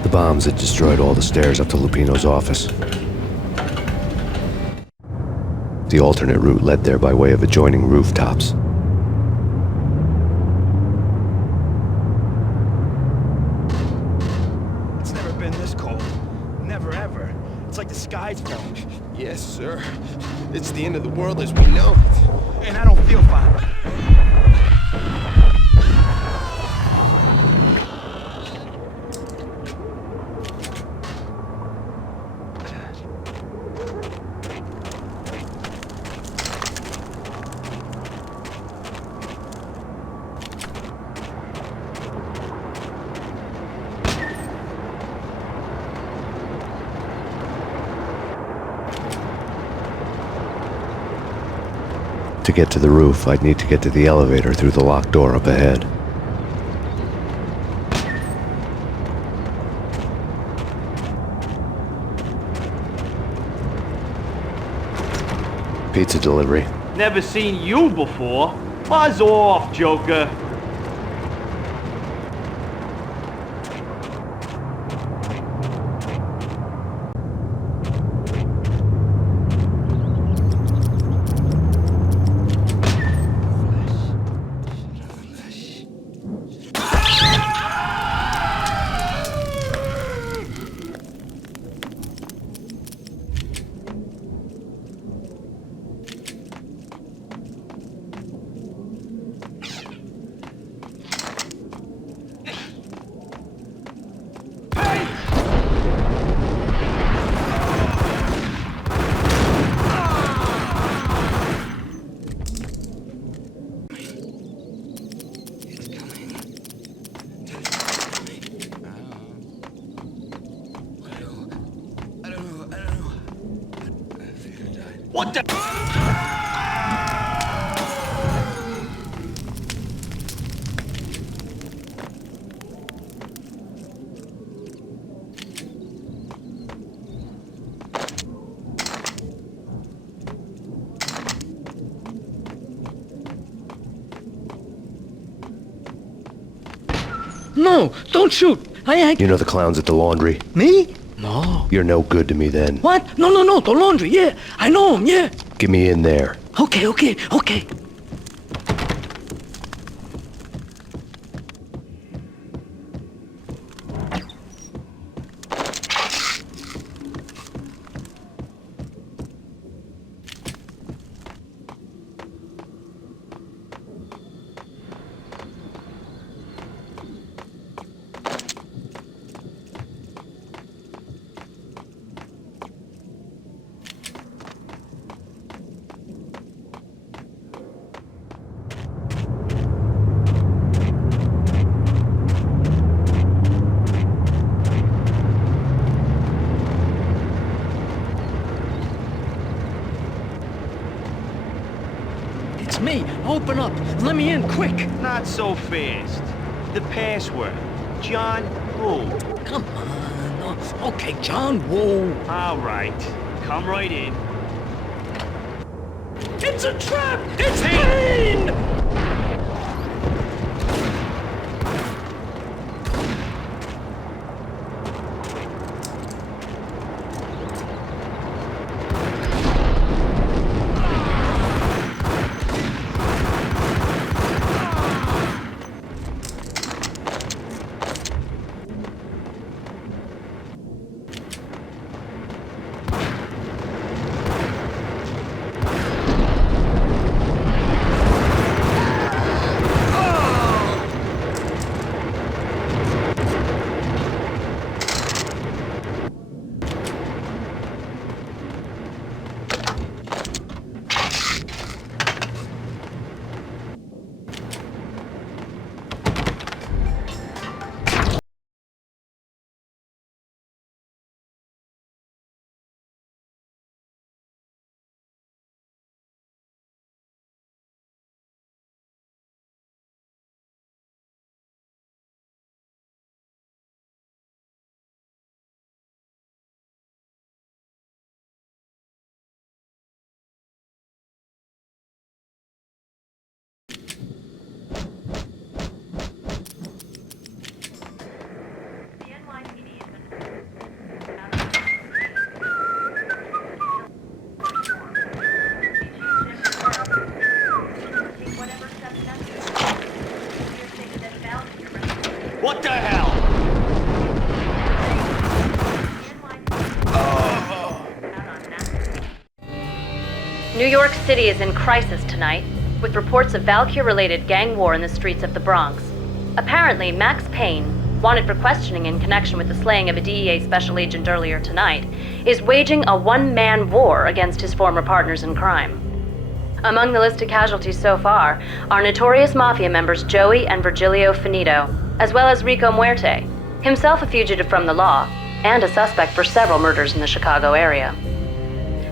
The bombs had destroyed all the stairs up to Lupino's office. The alternate route led there by way of adjoining rooftops. It's never been this cold. Never ever. It's like the sky's falling. Yes, sir. It's the end of the world as we know it. And I don't feel fine. To get to the roof, I'd need to get to the elevator through the locked door up ahead. Pizza delivery. Never seen you before. Buzz off, Joker. What the? No, don't shoot. You know the clowns at the laundry? Me? No. You're no good to me then. What? No, the laundry, yeah. I know him, yeah. Get me in there. Okay. Me, open up. Let me in, quick. Not so fast. The password. John Woo. Come on. Okay, John Woo. All right. Come right in. It's a trap! It's Payne! What the hell? New York City is in crisis tonight, with reports of Valkyr-related gang war in the streets of the Bronx. Apparently, Max Payne, wanted for questioning in connection with the slaying of a DEA special agent earlier tonight, is waging a one-man war against his former partners in crime. Among the listed casualties so far are notorious mafia members Joey and Virgilio Finito, as well as Rico Muerte, himself a fugitive from the law, and a suspect for several murders in the Chicago area.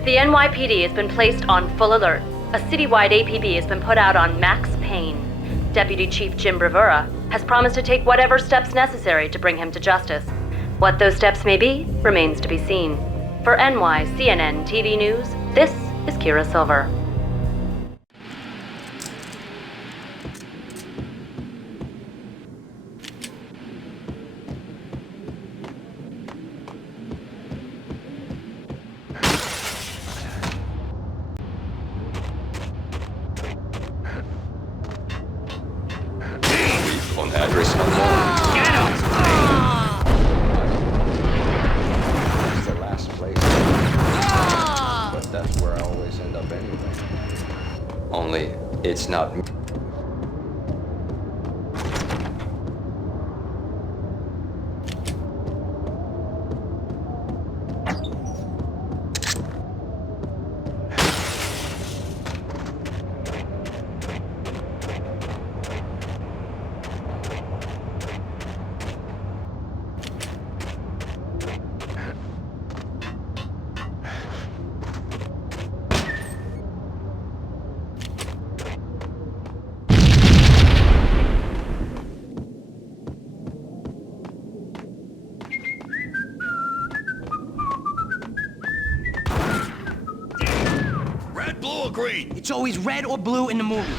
The NYPD has been placed on full alert, A citywide APB has been put out on Max Payne. Deputy Chief Jim Bravura has promised to take whatever steps necessary to bring him to justice. What those steps may be remains to be seen. For NYCNN TV News, this is Kira Silver. On address unknown. Get him! It's the last place. But that's where I always end up anyway. Only, it's not me. Red, blue, or green? It's always red or blue in the movies.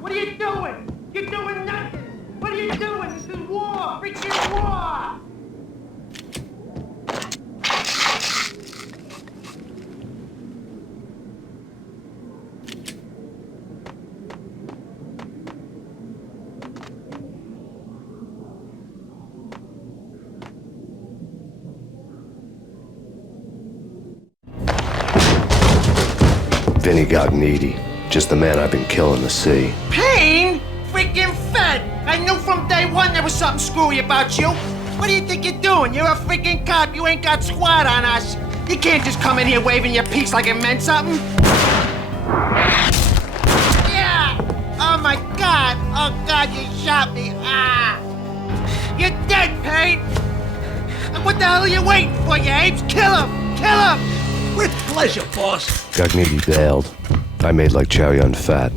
What are you doing? You're doing nothing. What are you doing? This is war. Freaking war. Vinny Gognitti, just the man I've been killing to see. Payne? Freaking fed! I knew from day one there was something screwy about you. What do you think you're doing? You're a freaking cop. You ain't got squad on us. You can't just come in here waving your piece like it meant something. Yeah! Oh my God! Oh God, you shot me! Ah! You're dead, Payne! And what the hell are you waiting for, you apes? Kill him! Kill him! With pleasure, boss. Gognitti bailed. I made like Chow Yun Fat.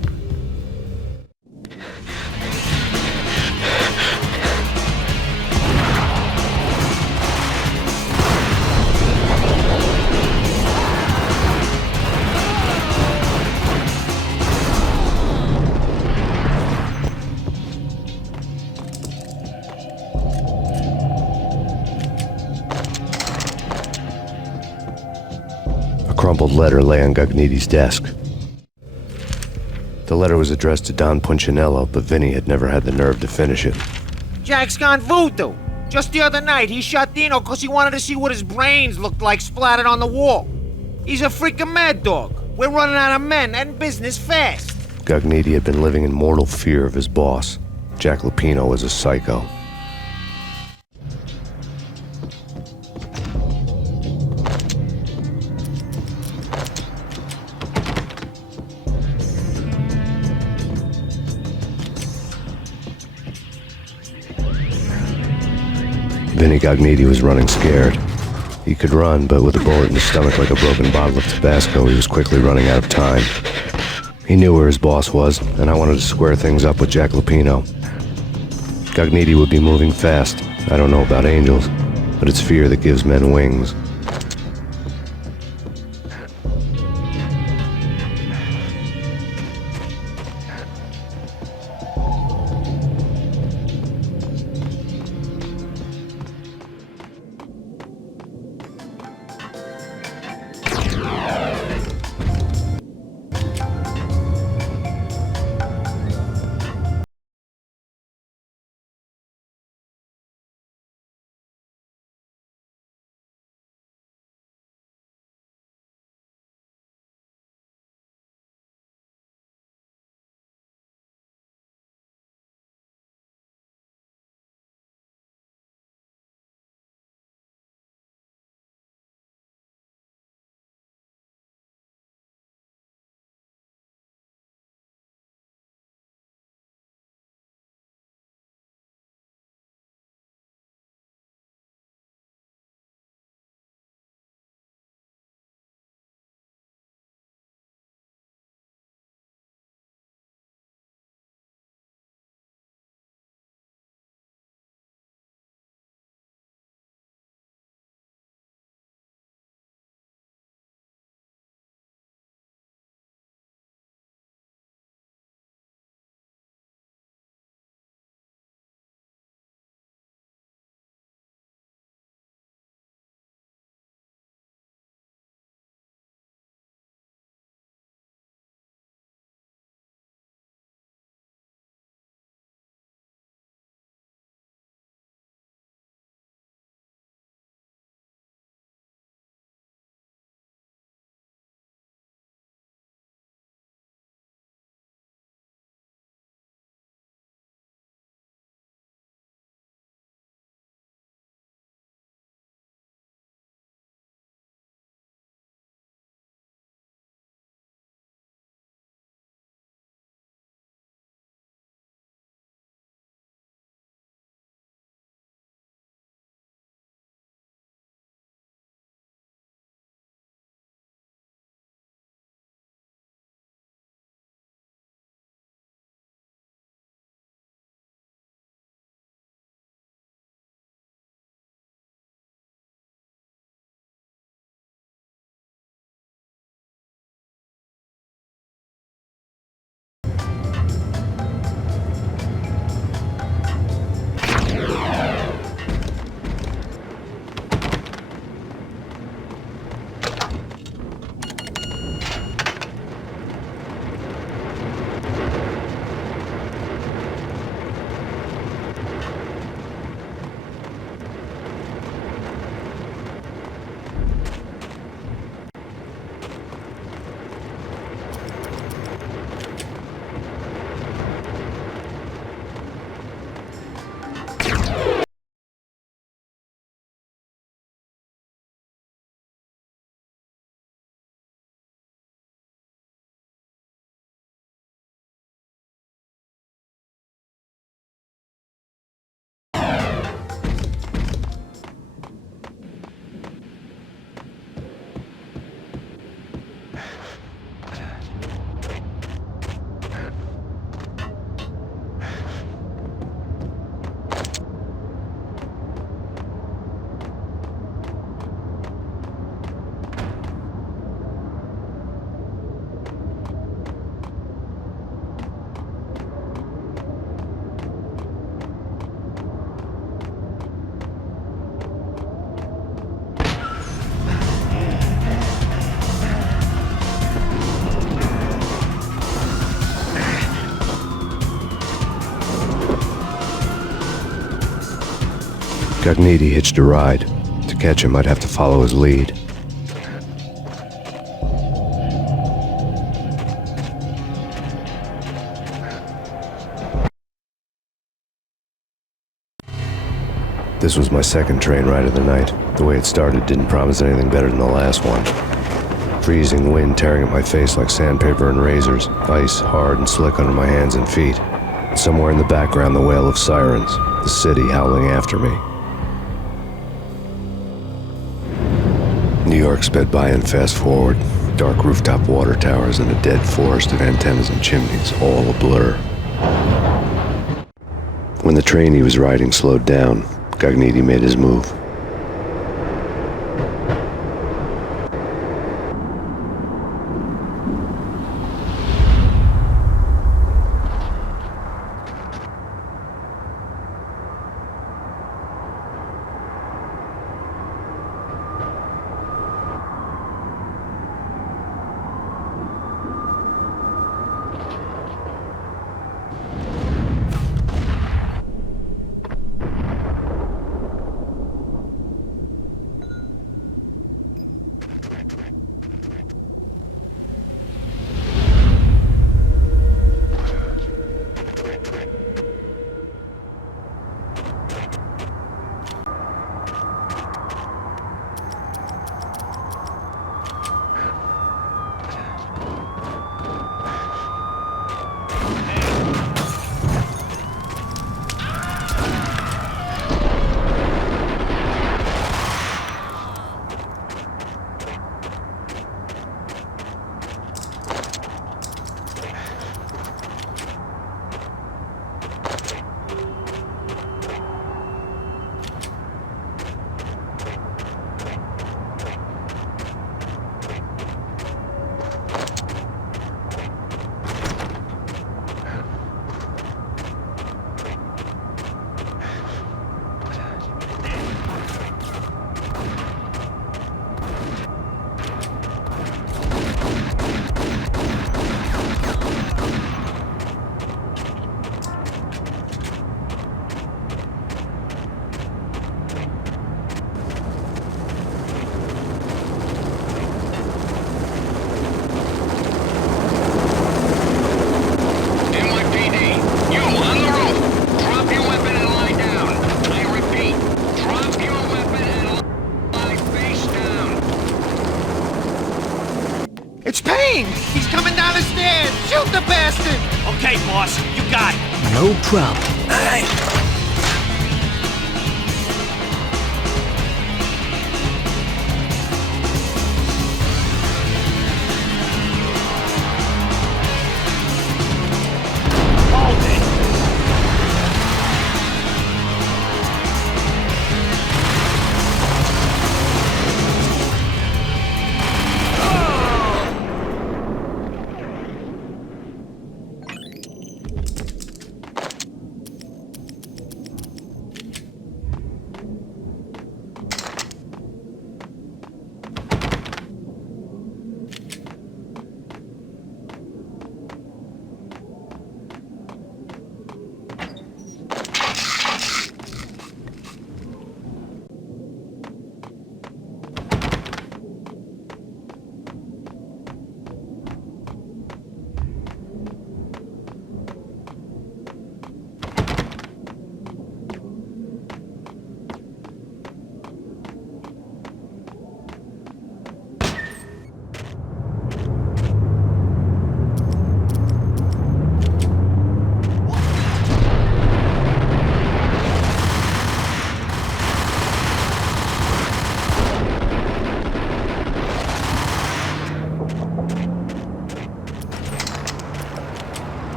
A crumpled letter lay on Gognitti's desk. The letter was addressed to Don Punchinello, but Vinny had never had the nerve to finish it. Jack's gone voodoo. Just the other night, he shot Dino because he wanted to see what his brains looked like splattered on the wall. He's a freaking mad dog. We're running out of men and business fast. Gognitti had been living in mortal fear of his boss. Jack Lupino was a psycho. Vinny Gognitti was running scared. He could run, but with a bullet in his stomach like a broken bottle of Tabasco, he was quickly running out of time. He knew where his boss was, and I wanted to square things up with Jack Lupino. Gognitti would be moving fast, I don't know about angels, but it's fear that gives men wings. Gognitti hitched a ride. To catch him, I'd have to follow his lead. This was my second train ride of the night. The way it started didn't promise anything better than the last one. Freezing wind tearing at my face like sandpaper and razors, ice hard and slick under my hands and feet. And somewhere in the background, the wail of sirens, the city howling after me. New York sped by in fast forward. Dark rooftop water towers and a dead forest of antennas and chimneys, all a blur. When the train he was riding slowed down, Gognitti made his move. It's Payne! He's coming down the stairs! Shoot the bastard! Okay, boss, you got it. No problem.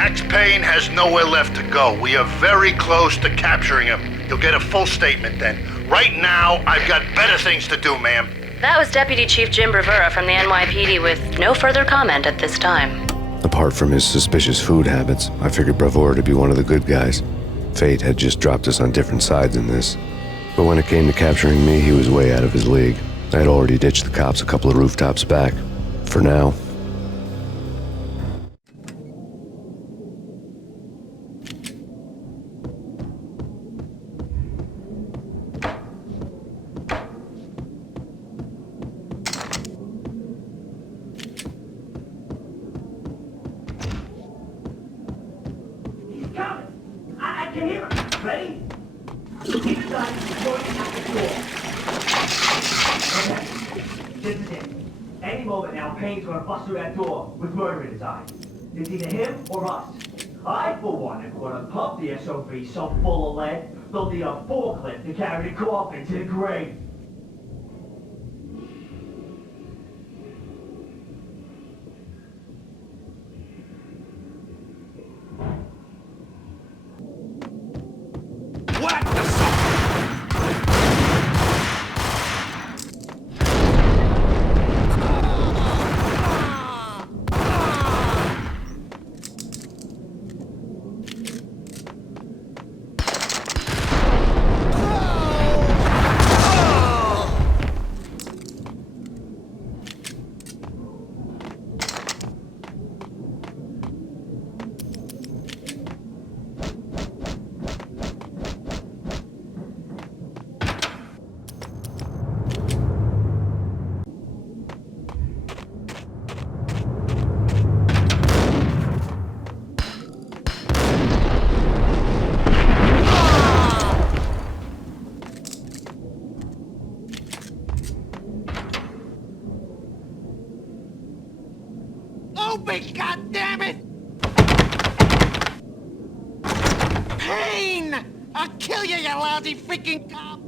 Max Payne has nowhere left to go. We are very close to capturing him. You'll get a full statement then. Right now, I've got better things to do, ma'am. That was Deputy Chief Jim Bravura from the NYPD with no further comment at this time. Apart from his suspicious food habits, I figured Bravura to be one of the good guys. Fate had just dropped us on different sides in this. But when it came to capturing me, he was way out of his league. I had already ditched the cops a couple of rooftops back. For now. I can hear him. Ready? Keep it tight. Going at the door. Okay. This is it. Any moment now, Payne's gonna bust through that door with murder in his eyes. It's either him or us. I, for one, am gonna pump the SOB so full of lead, they'll need a forklift to carry the coffin to the grave. Open, goddammit! Payne! I'll kill you, you lousy freaking cop!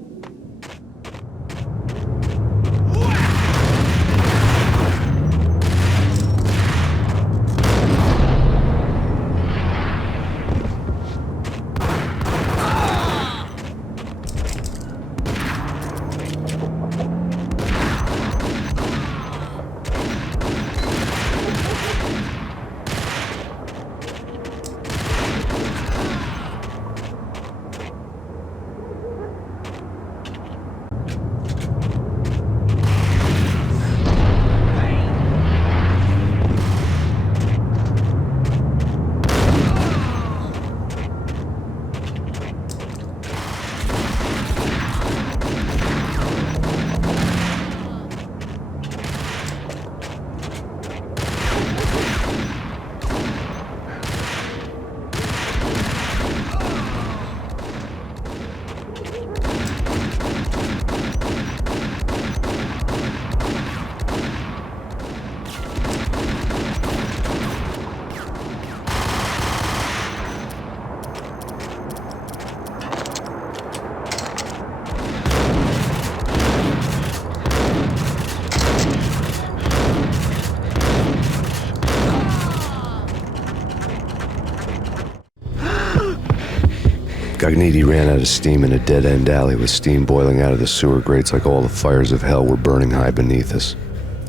Gognitti ran out of steam in a dead-end alley with steam boiling out of the sewer grates like all the fires of hell were burning high beneath us.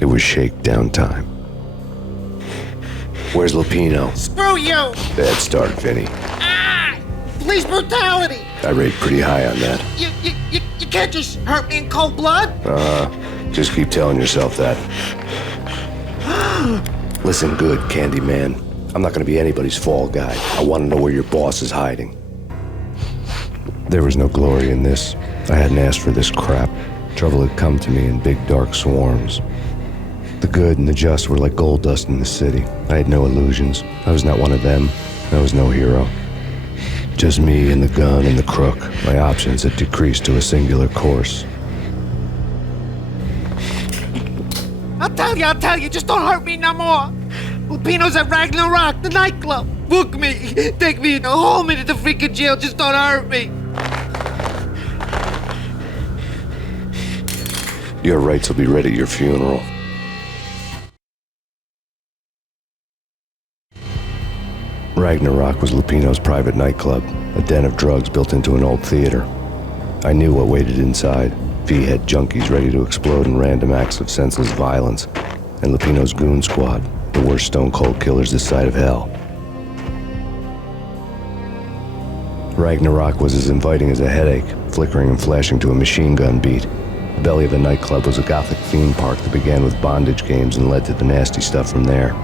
It was shakedown time. Where's Lupino? Screw you! Bad start, Vinny. Ah! Police brutality! I rate pretty high on that. You can't just hurt me in cold blood! Just keep telling yourself that. Listen good, Candyman. I'm not gonna be anybody's fall guy. I wanna know where your boss is hiding. There was no glory in this. I hadn't asked for this crap. Trouble had come to me in big dark swarms. The good and the just were like gold dust in the city. I had no illusions. I was not one of them. I was no hero. Just me and the gun and the crook. My options had decreased to a singular course. I'll tell you, just don't hurt me no more. Lupino's at Ragnarok, the nightclub. Book me, take me in, hold me to the freaking jail, just don't hurt me. Your rights will be read at your funeral. Ragnarok was Lupino's private nightclub, a den of drugs built into an old theater. I knew what waited inside. V-head junkies ready to explode in random acts of senseless violence, and Lupino's goon squad, the worst stone-cold killers this side of hell. Ragnarok was as inviting as a headache, flickering and flashing to a machine gun beat. The belly of a nightclub was a gothic theme park that began with bondage games and led to the nasty stuff from there.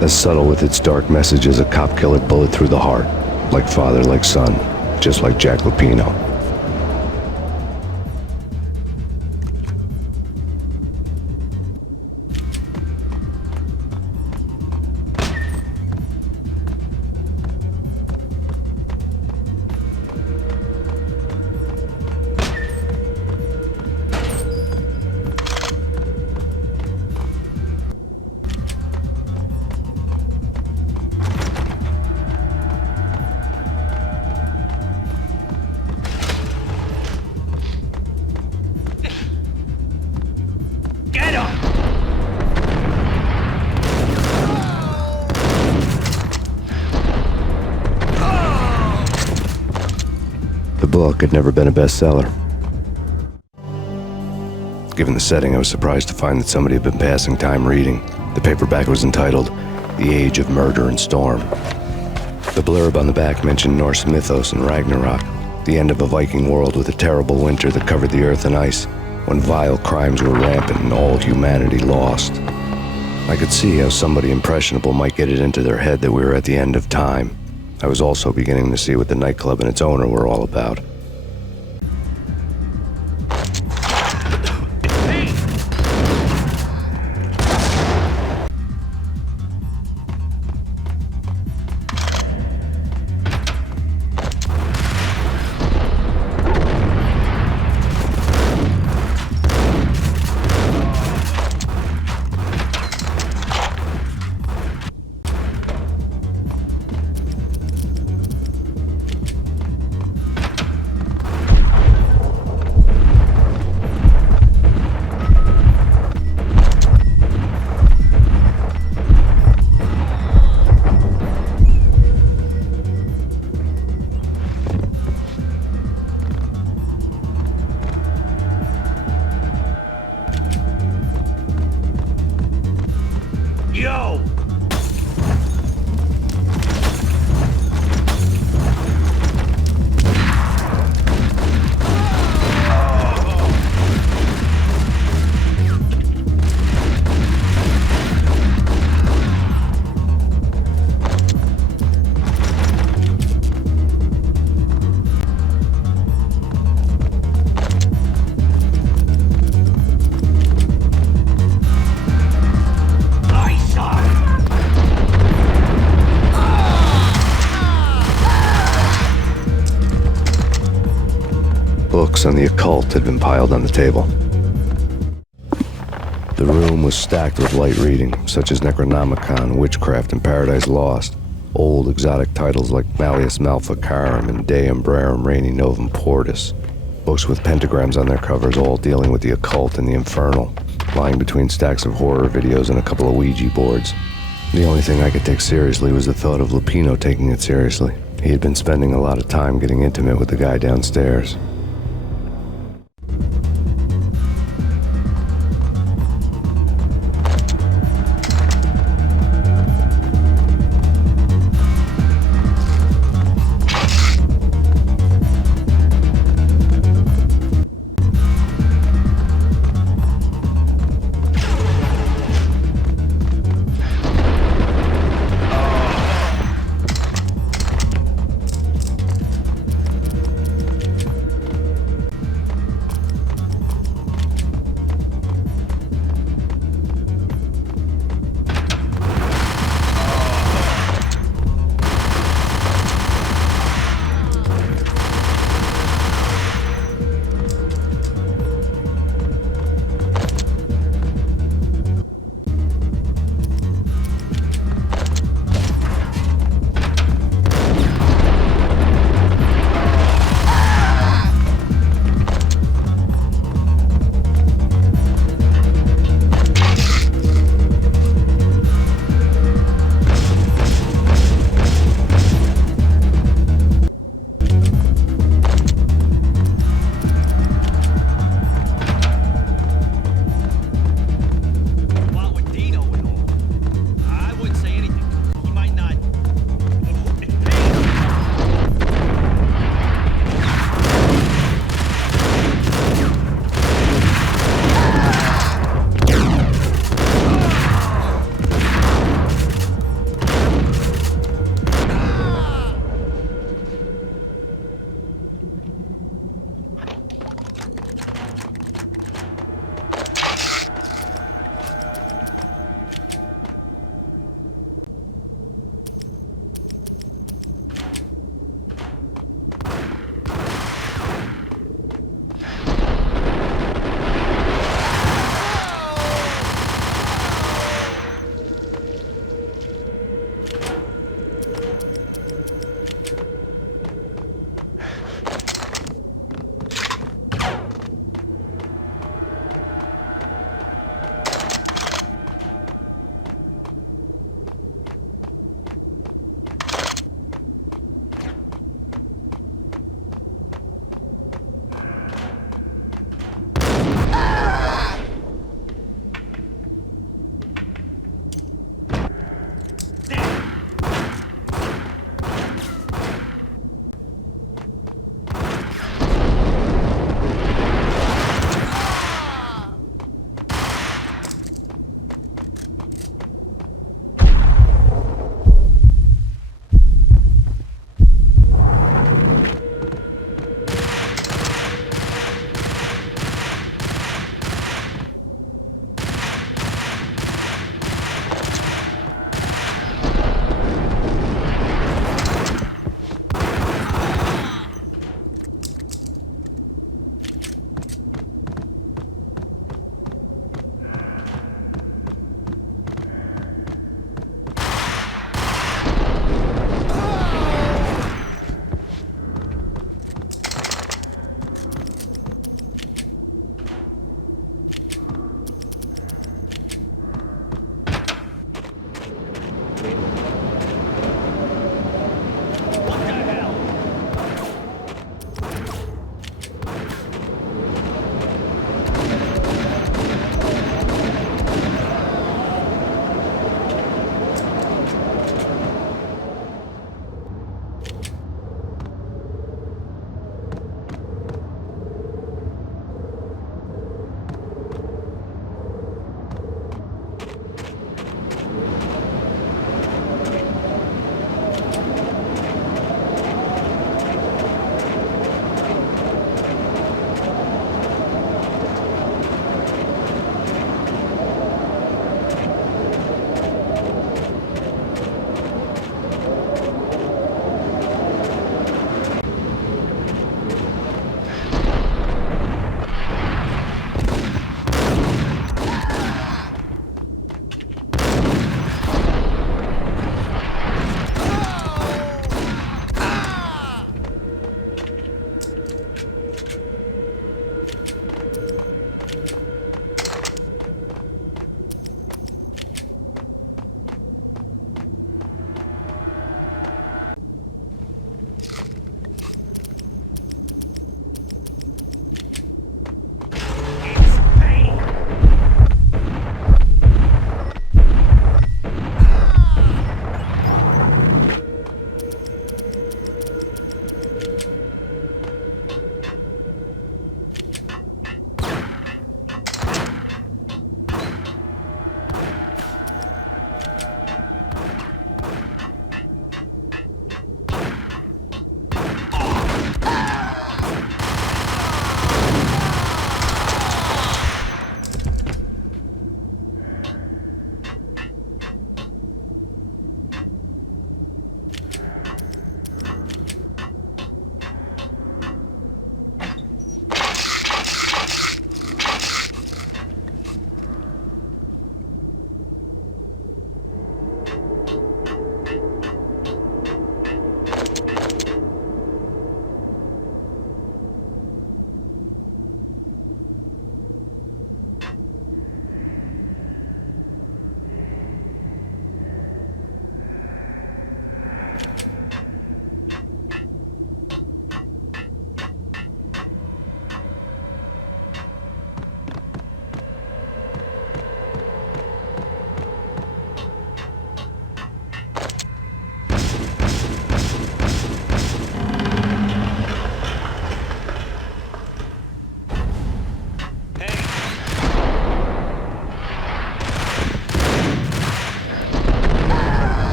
As subtle with its dark message as a cop killer bullet through the heart, like father, like son, just like Jack Lupino. The book had never been a bestseller. Given the setting, I was surprised to find that somebody had been passing time reading. The paperback was entitled The Age of Murder and Storm. The blurb on the back mentioned Norse mythos and Ragnarok, the end of a Viking world with a terrible winter that covered the earth in ice, when vile crimes were rampant and all humanity lost. I could see how somebody impressionable might get it into their head that we were at the end of time. I was also beginning to see what the nightclub and its owner were all about. Yo! Books on the occult had been piled on the table. The room was stacked with light reading, such as Necronomicon, Witchcraft, and Paradise Lost. Old exotic titles like Malleus Maleficarum and De Umbrarum Reini Novum Portus. Books with pentagrams on their covers, all dealing with the occult and the infernal, lying between stacks of horror videos and a couple of Ouija boards. The only thing I could take seriously was the thought of Lupino taking it seriously. He had been spending a lot of time getting intimate with the guy downstairs.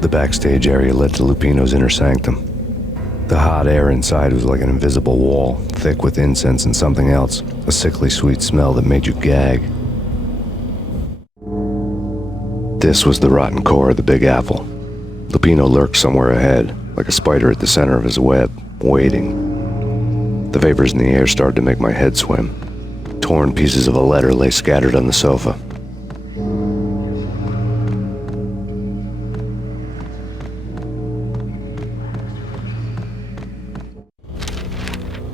The backstage area led to Lupino's inner sanctum. The hot air inside was like an invisible wall, thick with incense and something else, a sickly sweet smell that made you gag. This was the rotten core of the Big Apple. Lupino lurked somewhere ahead, like a spider at the center of his web, waiting. The vapors in the air started to make my head swim. Torn pieces of a letter lay scattered on the sofa.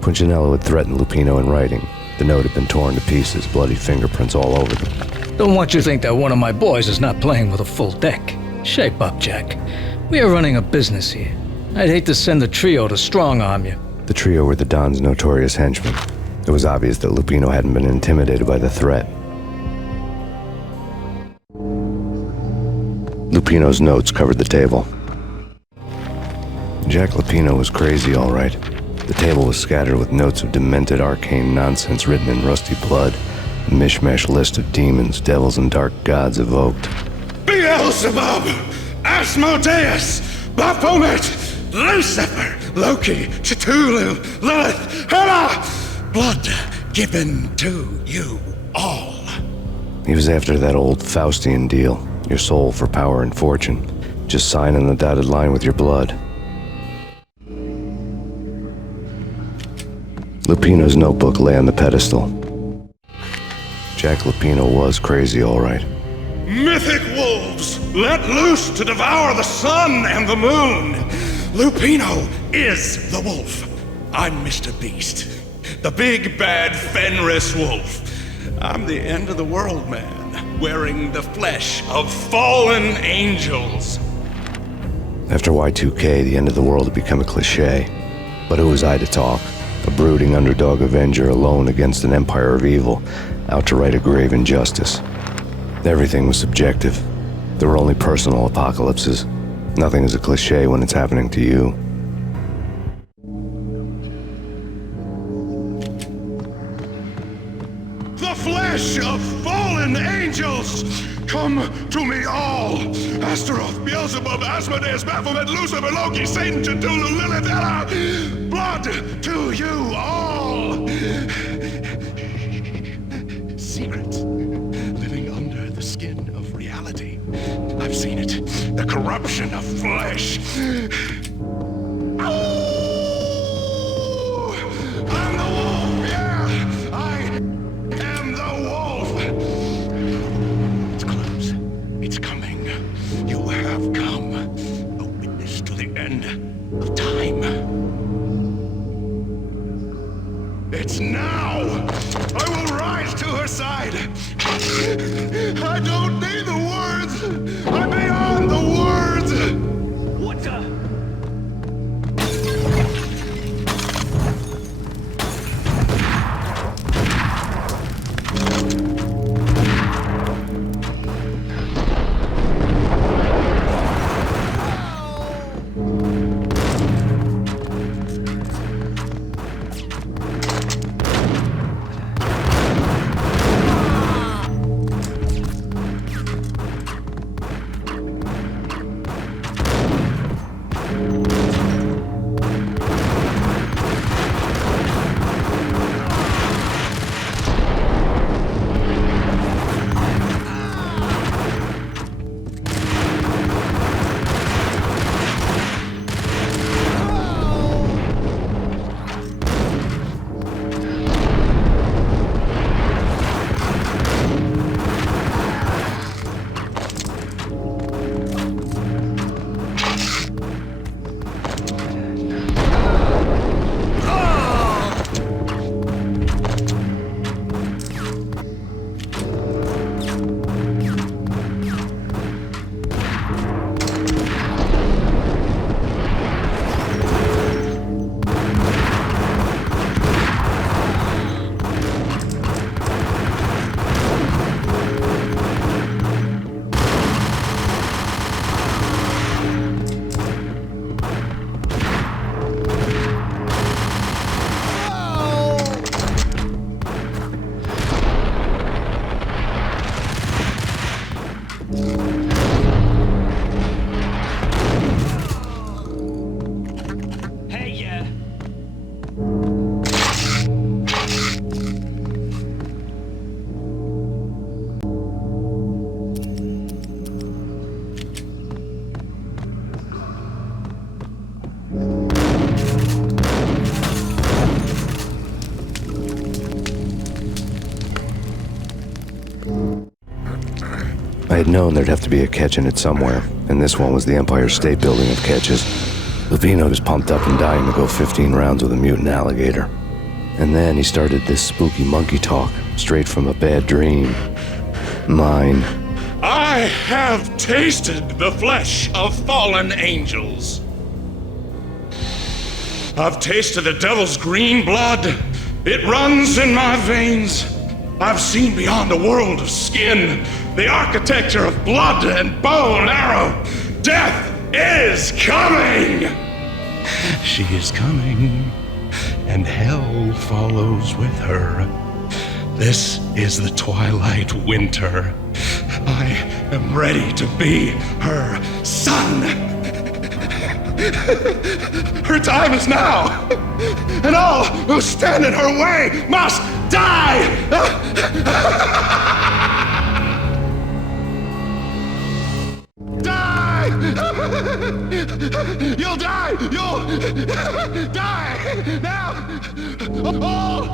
Punchinello had threatened Lupino in writing. The note had been torn to pieces, bloody fingerprints all over them. Don't want you to think that one of my boys is not playing with a full deck. Shape up, Jack. We are running a business here. I'd hate to send the trio to strong-arm you. The trio were the Don's notorious henchmen. It was obvious that Lupino hadn't been intimidated by the threat. Lupino's notes covered the table. Jack Lupino was crazy, all right. The table was scattered with notes of demented arcane nonsense written in rusty blood, a mishmash list of demons, devils, and dark gods evoked. Beelzebub, Asmodeus, Baphomet, Lucifer, Loki, Cthulhu, Lilith, Hela, blood given to you all. He was after that old Faustian deal, your soul for power and fortune. Just sign on the dotted line with your blood. Lupino's notebook lay on the pedestal. Jack Lupino was crazy, all right. Mythic wolves, let loose to devour the sun and the moon. Lupino is the wolf. I'm Mr. Beast, the big bad Fenris wolf. I'm the end of the world man, wearing the flesh of fallen angels. After Y2K, the end of the world had become a cliché. But who was I to talk? A brooding underdog avenger alone against an empire of evil, out to right a grave injustice. Everything was subjective. There were only personal apocalypses. Nothing is a cliché when it's happening to you. The flesh of fallen angels! Come to me all! Astaroth, Beelzebub, Asmodeus, Baphomet, Lucifer, Loki, Satan, Cthulhu, Lilith, Hela! Blood to you all! Secret, living under the skin of reality. I've seen it. The corruption of flesh. I'm the wolf, yeah! I am the wolf! It's close. It's coming. You have come. A witness to the end of time. It's now! I will rise to her side! I don't need the words! I'm beyond the words! What the? I'd known there'd have to be a catch in it somewhere, and this one was the Empire State Building of catches. Lupino was pumped up and dying to go 15 rounds with a mutant alligator. And then he started this spooky monkey talk, straight from a bad dream. Mine. I have tasted the flesh of fallen angels. I've tasted the devil's green blood. It runs in my veins. I've seen beyond the world of skin, the architecture of blood and bow and arrow. Death is coming! She is coming, and hell follows with her. This is the twilight winter. I am ready to be her son. Her time is now, and all who stand in her way must die! Die! You'll die! You'll die! Now! Oh!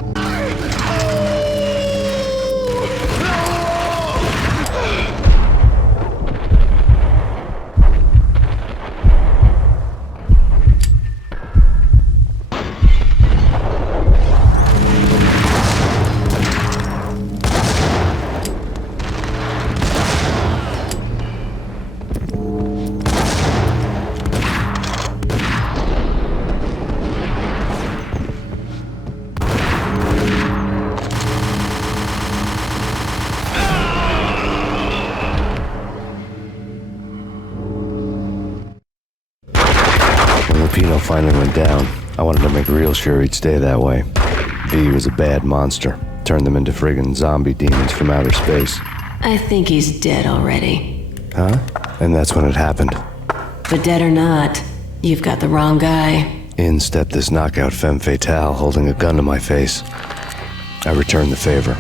Lupino finally went down. I wanted to make real sure he'd stay that way. V was a bad monster. Turned them into friggin' zombie demons from outer space. I think he's dead already. Huh? And that's when it happened. But dead or not, you've got the wrong guy. In stepped this knockout femme fatale holding a gun to my face. I returned the favor.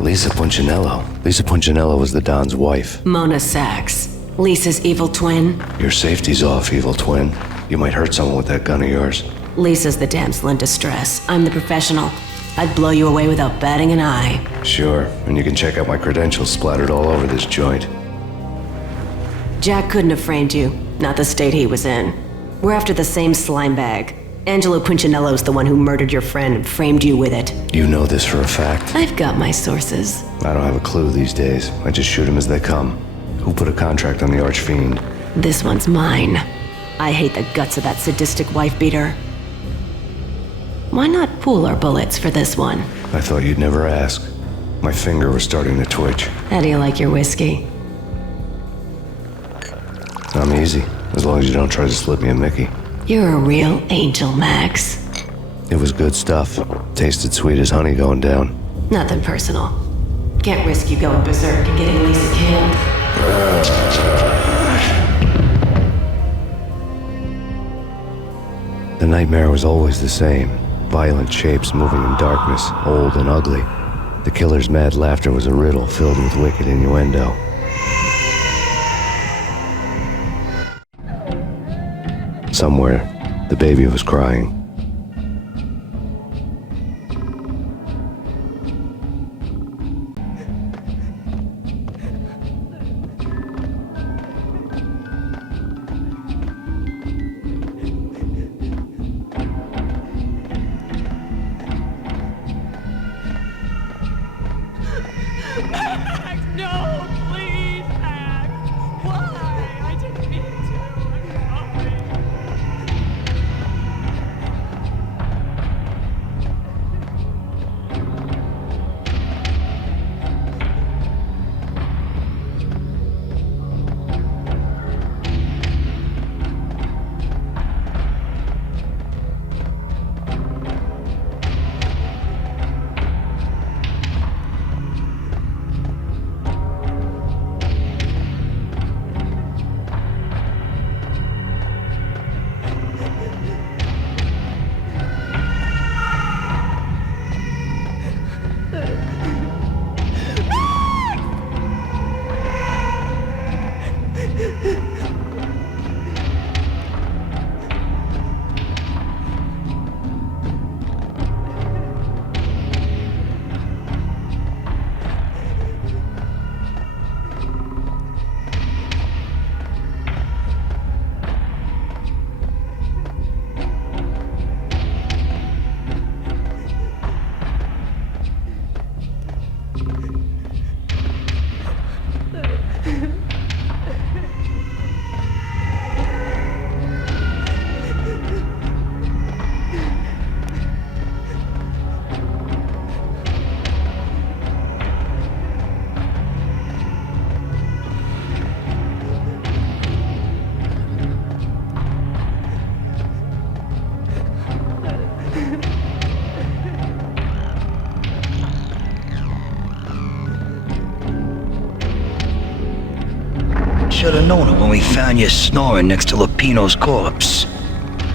Lisa Punchinello. Lisa Punchinello was the Don's wife. Mona Sachs. Lisa's evil twin. Your safety's off, evil twin. You might hurt someone with that gun of yours. Lisa's the damsel in distress. I'm the professional. I'd blow you away without batting an eye. Sure, and you can check out my credentials splattered all over this joint. Jack couldn't have framed you. Not the state he was in. We're after the same slime bag. Angelo Punchinello's the one who murdered your friend and framed you with it. You know this for a fact. I've got my sources. I don't have a clue these days. I just shoot them as they come. Who put a contract on the Archfiend? This one's mine. I hate the guts of that sadistic wife-beater. Why not pool our bullets for this one? I thought you'd never ask. My finger was starting to twitch. How do you like your whiskey? I'm easy, as long as you don't try to slip me a Mickey. You're a real angel, Max. It was good stuff. Tasted sweet as honey going down. Nothing personal. Can't risk you going berserk and getting Lisa killed. The nightmare was always the same. Violent shapes moving in darkness, old and ugly. The killer's mad laughter was a riddle filled with wicked innuendo. Somewhere, the baby was crying. Max, no, please, Max. Why? I didn't mean to. I'm sorry. Should have known it when we found you snoring next to Lupino's corpse.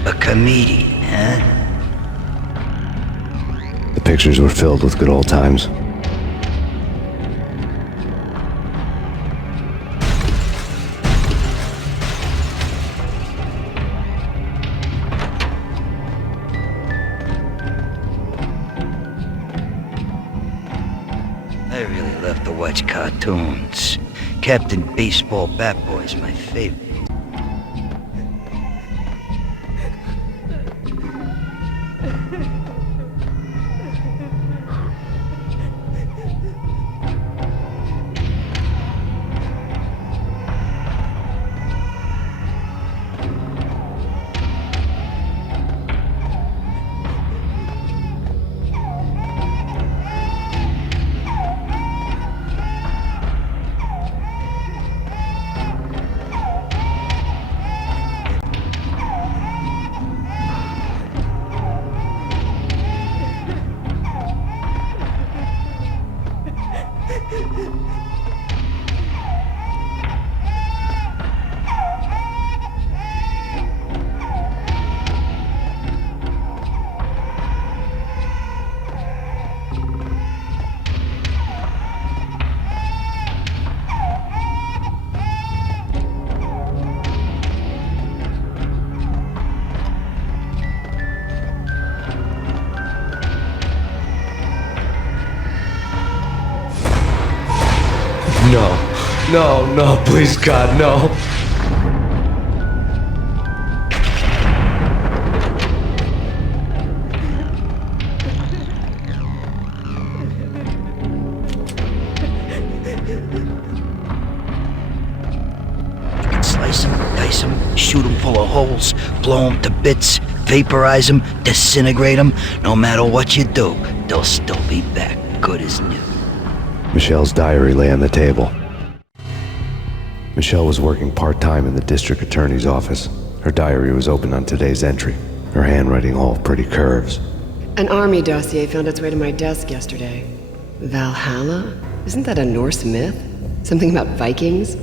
A comedian, huh? The pictures were filled with good old times. I really love to watch cartoons. Captain Baseball Bat Boy's my favorite. No, please God, no. Slice 'em, dice 'em, shoot 'em full of holes, blow 'em to bits, vaporize 'em, disintegrate 'em. No matter what you do, they'll still be back, good as new. Michelle's diary lay on the table. Michelle was working part-time in the district attorney's office. Her diary was open on today's entry, her handwriting all pretty curves. An army dossier found its way to my desk yesterday. Valhalla? Isn't that a Norse myth? Something about Vikings?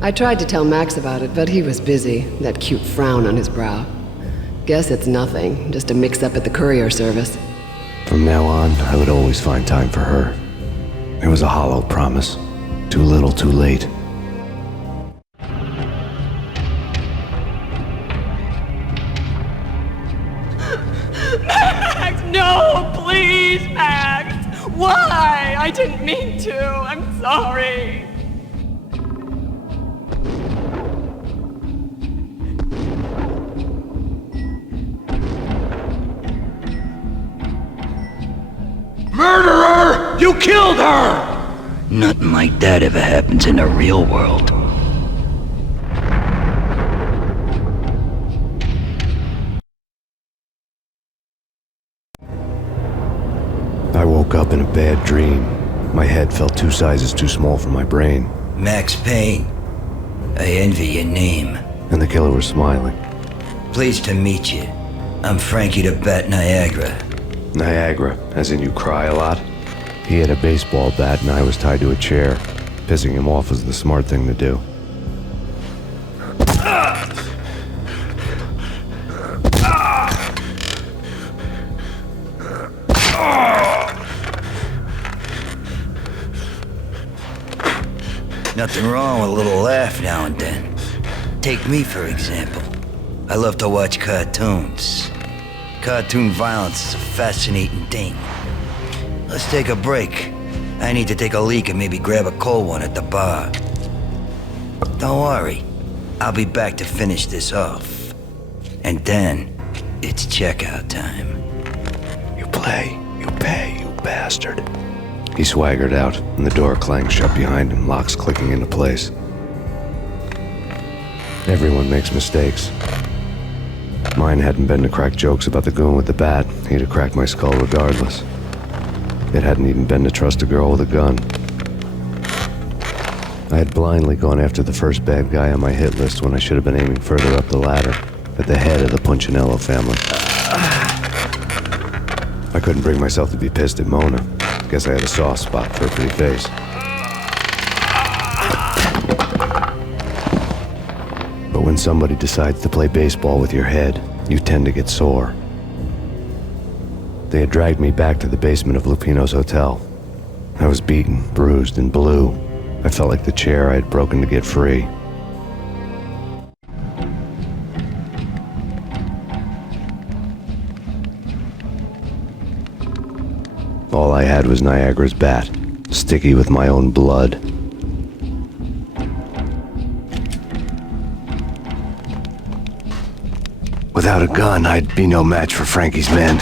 I tried to tell Max about it, but he was busy, that cute frown on his brow. Guess it's nothing, just a mix-up at the courier service. From now on, I would always find time for her. It was a hollow promise. Too little, too late. Max, no, please, Max. Why? I didn't mean to. I'm sorry. Murderer! You killed her! Nothing like that ever happens in the real world. I woke up in a bad dream. My head felt 2 sizes too small for my brain. Max Payne. I envy your name. And the killer was smiling. Pleased to meet you. I'm Frankie the Bat Niagara. Niagara, as in you cry a lot? He had a baseball bat and I was tied to a chair. Pissing him off was the smart thing to do. Nothing wrong with a little laugh now and then. Take me, for example. I love to watch cartoons. Cartoon violence is a fascinating thing. Let's take a break. I need to take a leak and maybe grab a cold one at the bar. Don't worry. I'll be back to finish this off. And then, it's checkout time. You play, you pay, you bastard. He swaggered out, and the door clanged shut behind him, locks clicking into place. Everyone makes mistakes. Mine hadn't been to crack jokes about the goon with the bat. He'd have cracked my skull regardless. It hadn't even been to trust a girl with a gun. I had blindly gone after the first bad guy on my hit list when I should have been aiming further up the ladder, at the head of the Punchinello family. I couldn't bring myself to be pissed at Mona. Guess I had a soft spot for her pretty face. But when somebody decides to play baseball with your head, you tend to get sore. They had dragged me back to the basement of Lupino's hotel. I was beaten, bruised, and blue. I felt like the chair I had broken to get free. All I had was Niagara's bat, sticky with my own blood. Without a gun, I'd be no match for Frankie's men.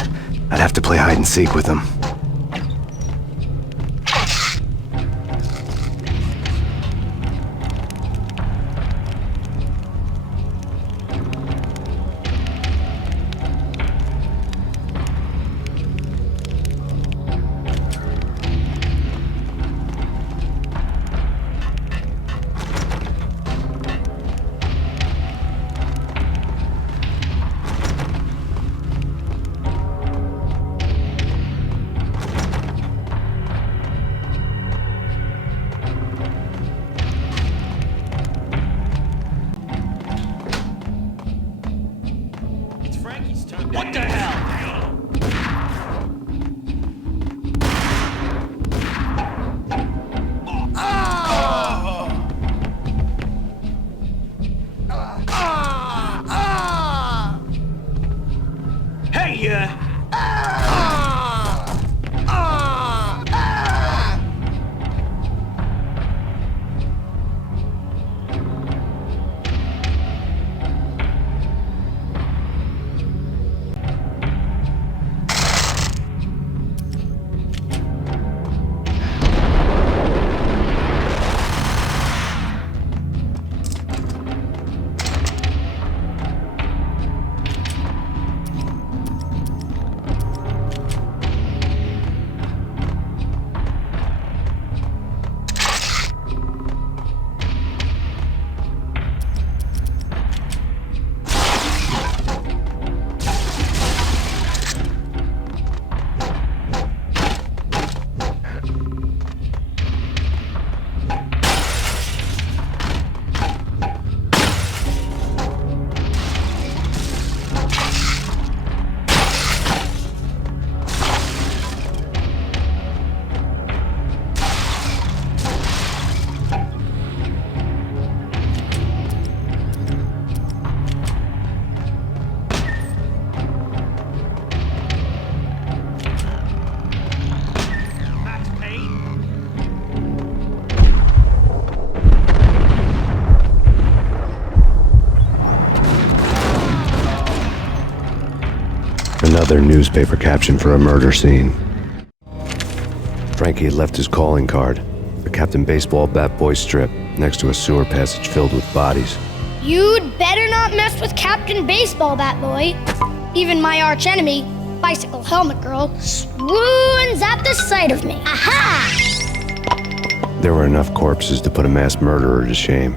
I'd have to play hide and seek with them. What the hell? Hey, Another newspaper caption for a murder scene. Frankie had left his calling card, a Captain Baseball Bat Boy strip, next to a sewer passage filled with bodies. You'd better not mess with Captain Baseball Bat Boy. Even my arch enemy, Bicycle Helmet Girl, swoons at the sight of me. Aha! There were enough corpses to put a mass murderer to shame.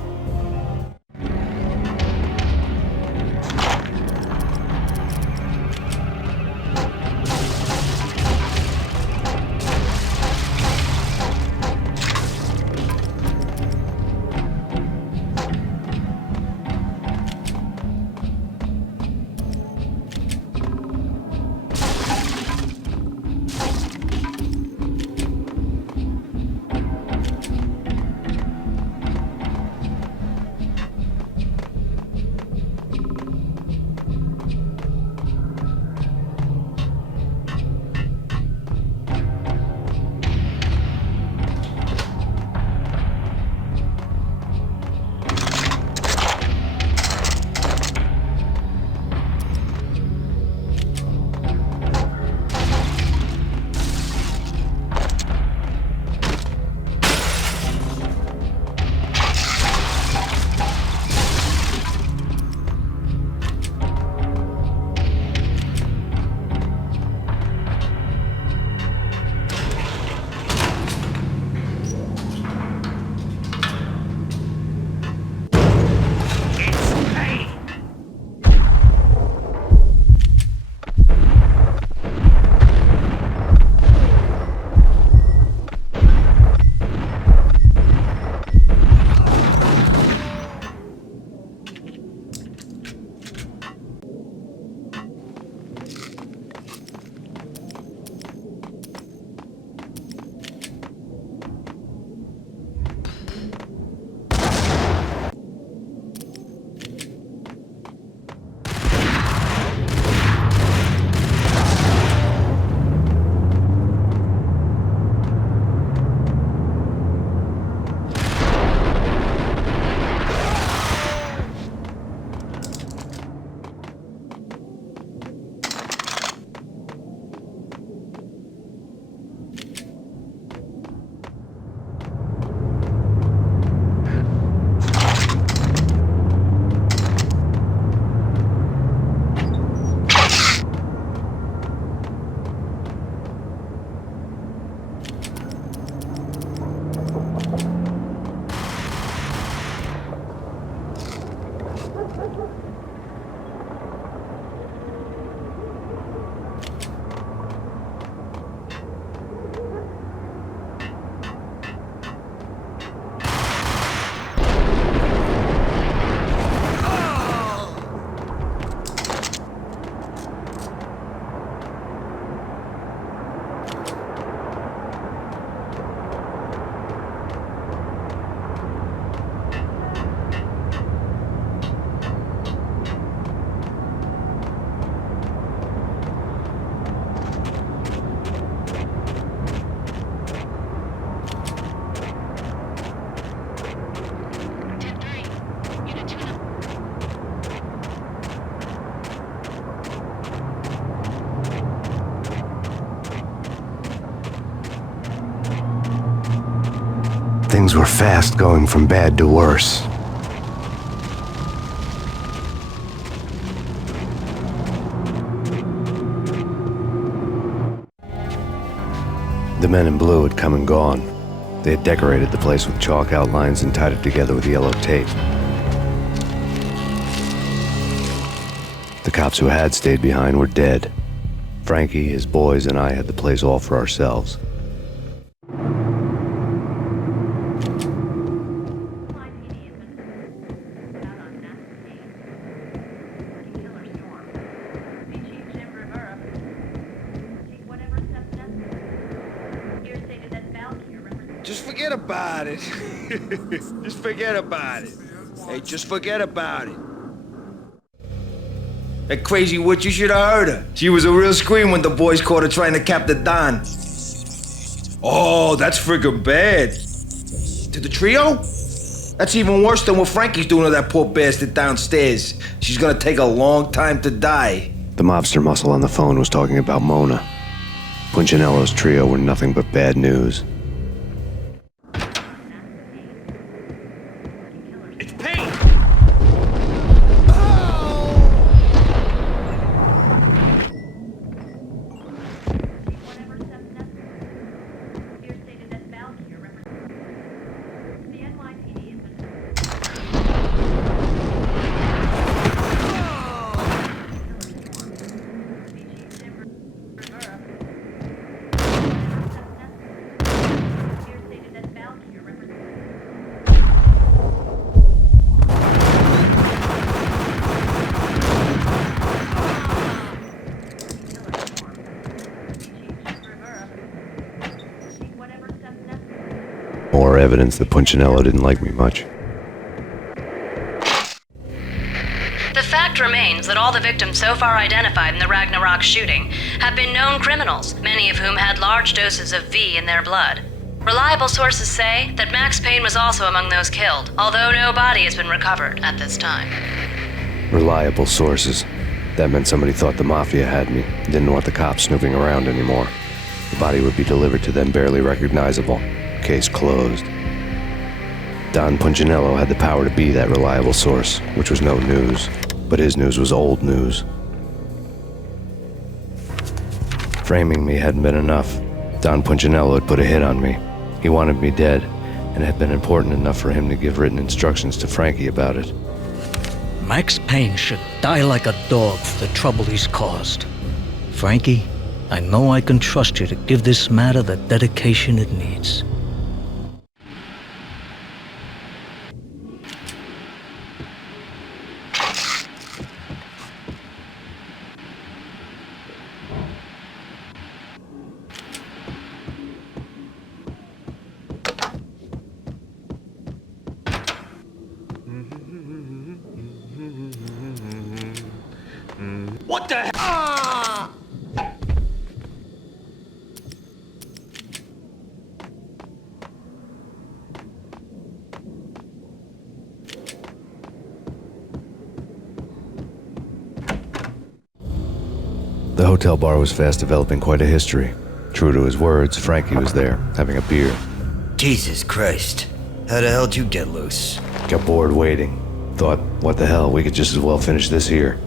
Things were fast going from bad to worse. The men in blue had come and gone. They had decorated the place with chalk outlines and tied it together with yellow tape. The cops who had stayed behind were dead. Frankie, his boys, and I had the place all for ourselves. Just forget about it. Just forget about it. Hey, just forget about it. That crazy witch, you should have heard her. She was a real scream when the boys caught her trying to cap the Don. Oh, that's friggin' bad. To the trio? That's even worse than what Frankie's doing to that poor bastard downstairs. She's gonna take a long time to die. The mobster muscle on the phone was talking about Mona. Punchinello's trio were nothing but bad news. It's Payne! More evidence that Punchinello didn't like me much. The fact remains that all the victims so far identified in the Ragnarok shooting have been known criminals, many of whom had large doses of V in their blood. Reliable sources say that Max Payne was also among those killed, although no body has been recovered at this time. Reliable sources. That meant somebody thought the Mafia had me, didn't want the cops snooping around anymore. The body would be delivered to them barely recognizable. Case closed. Don Punchinello had the power to be that reliable source, which was no news, but his news was old news. Framing me hadn't been enough. Don Punchinello had put a hit on me. He wanted me dead, and it had been important enough for him to give written instructions to Frankie about it. Max Payne should die like a dog for the trouble he's caused. Frankie, I know I can trust you to give this matter the dedication it needs. What the hell? Ah! The hotel bar was fast developing quite a history. True to his words, Frankie was there, having a beer. Jesus Christ. How the hell did you get loose? Got bored waiting. Thought, what the hell, we could just as well finish this here.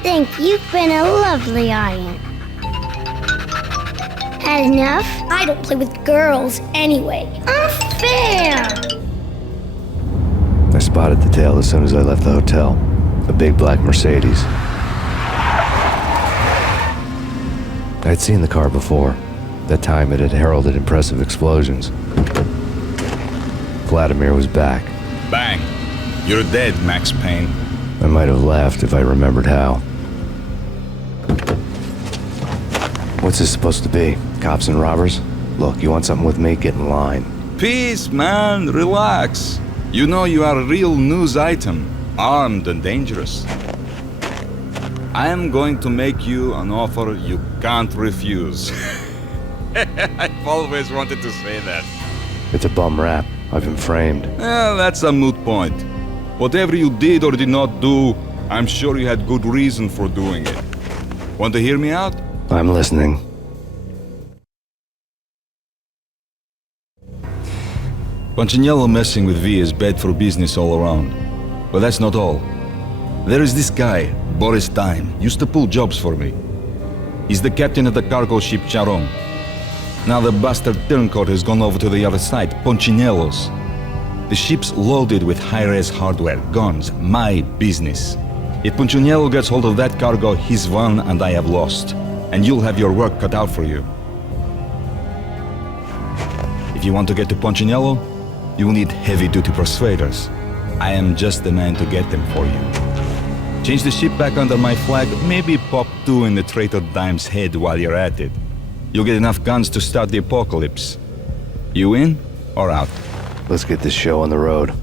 Thank you. You've been a lovely audience. Had enough? I don't play with girls anyway. Unfair! I spotted the tail as soon as I left the hotel. A big black Mercedes. I'd seen the car before. That time it had heralded impressive explosions. Vladimir was back. Bang! You're dead, Max Payne. I might have laughed if I remembered how. What's this supposed to be? Cops and robbers? Look, you want something with me? Get in line. Peace, man. Relax. You know you are a real news item. Armed and dangerous. I am going to make you an offer you can't refuse. I've always wanted to say that. It's a bum rap. I've been framed. Well, that's a moot point. Whatever you did or did not do, I'm sure you had good reason for doing it. Want to hear me out? I'm listening. Punchinello messing with V is bad for business all around. But that's not all. There is this guy, Boris Time, used to pull jobs for me. He's the captain of the cargo ship Charon. Now the bastard turncoat has gone over to the other side, Punchinello's. The ship's loaded with high-res hardware, guns, my business. If Punchinello gets hold of that cargo, he's won and I have lost. And you'll have your work cut out for you. If you want to get to Punchinello, you will need heavy-duty persuaders. I am just the man to get them for you. Change the ship back under my flag, maybe pop 2 in the traitor Dime's head while you're at it. You'll get enough guns to start the apocalypse. You in or out? Let's get this show on the road.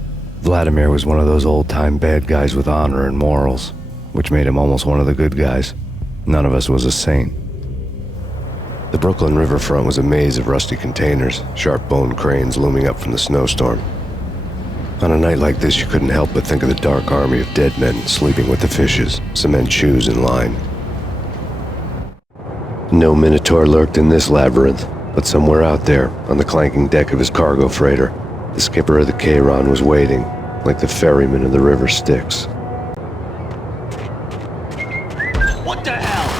Vladimir was one of those old-time bad guys with honor and morals, which made him almost one of the good guys. None of us was a saint. The Brooklyn riverfront was a maze of rusty containers, sharp-boned cranes looming up from the snowstorm. On a night like this, you couldn't help but think of the dark army of dead men sleeping with the fishes, cement shoes in line. No Minotaur lurked in this labyrinth, but somewhere out there, on the clanking deck of his cargo freighter, the skipper of the Chiron was waiting, like the ferryman of the river Styx. What the hell?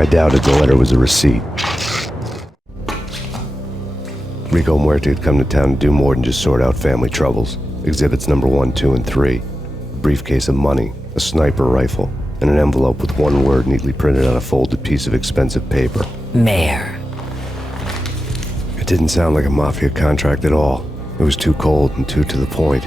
I doubted the letter was a receipt. Rico Muerte had come to town to do more than just sort out family troubles. Exhibits number 1, 2, and 3. A briefcase of money, a sniper rifle, and an envelope with one word neatly printed on a folded piece of expensive paper. Mayor. It didn't sound like a mafia contract at all. It was too cold and too to the point.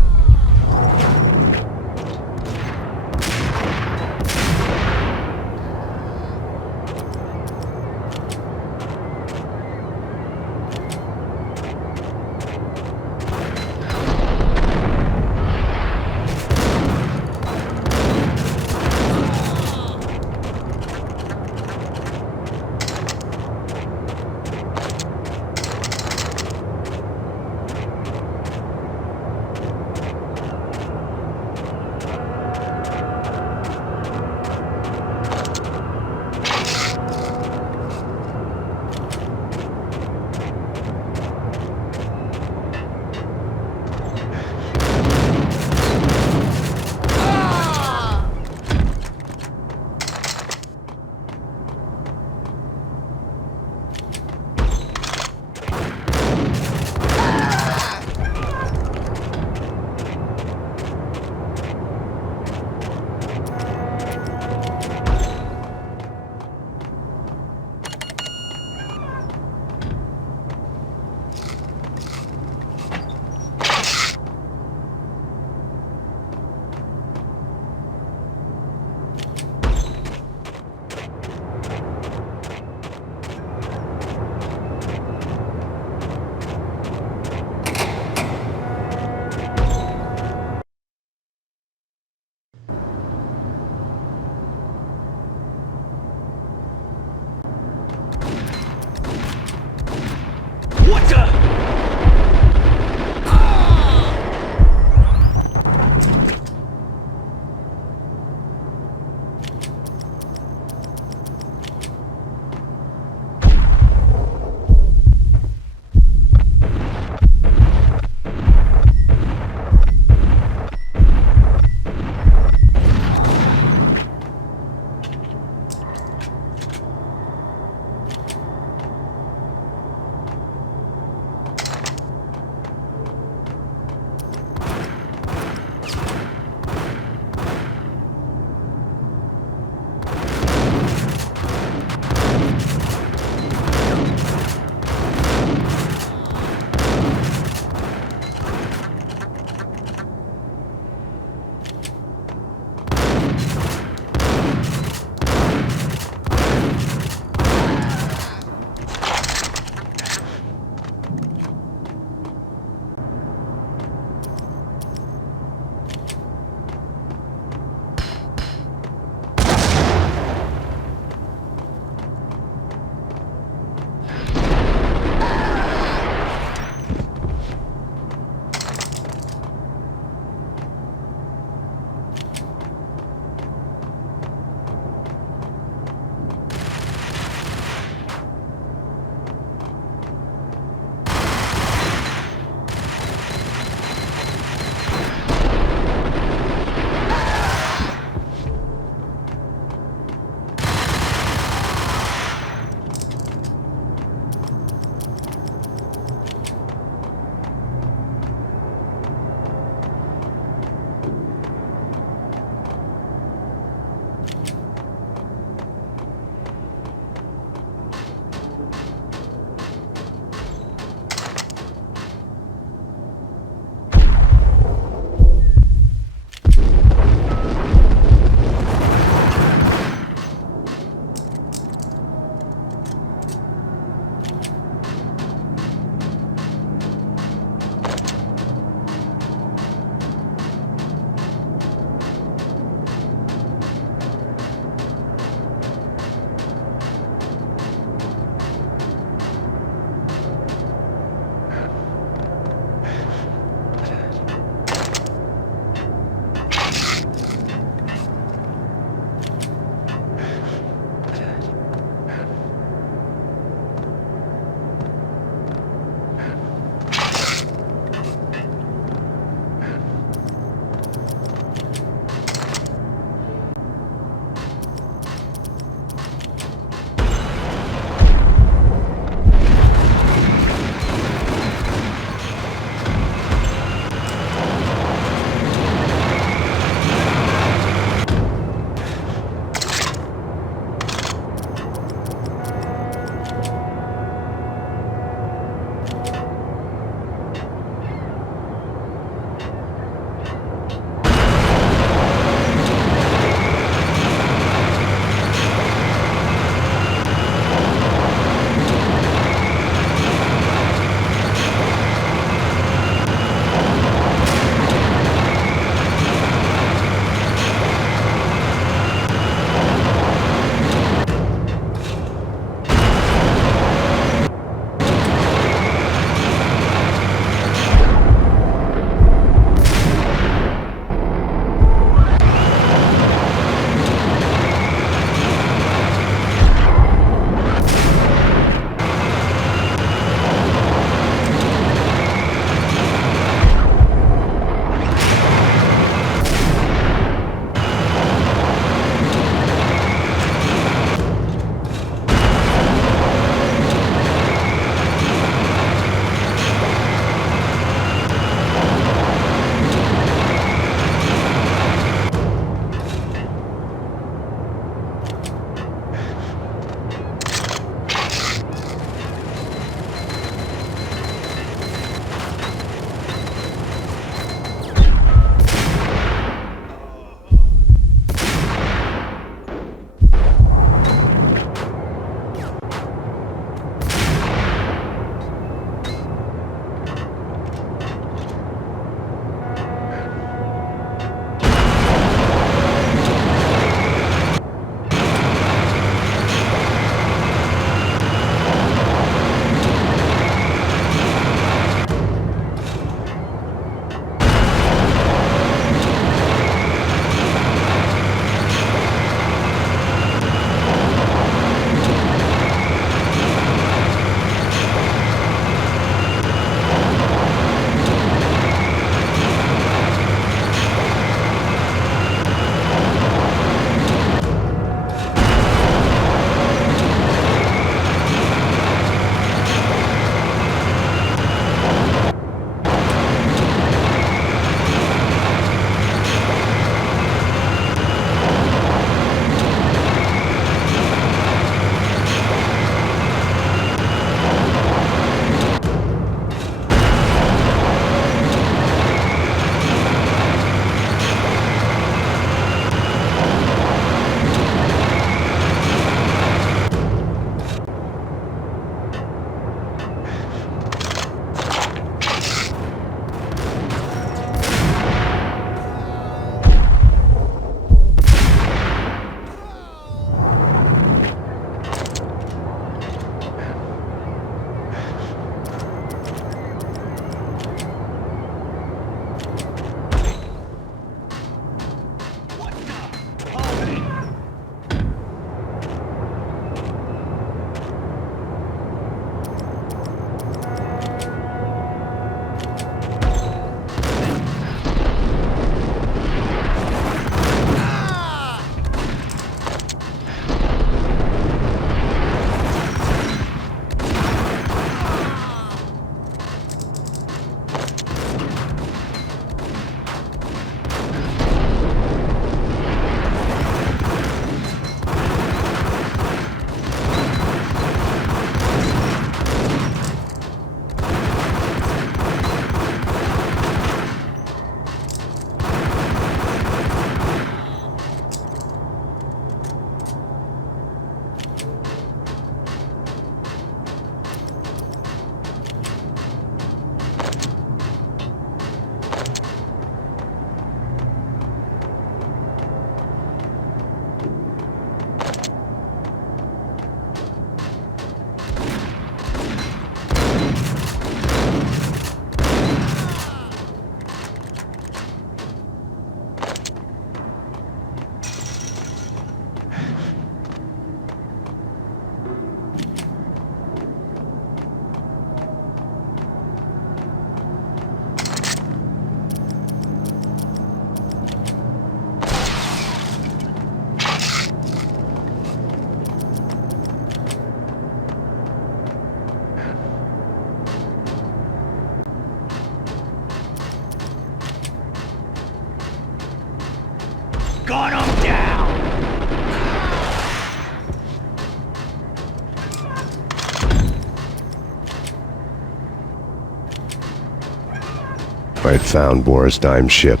I had found Boris Dime's ship.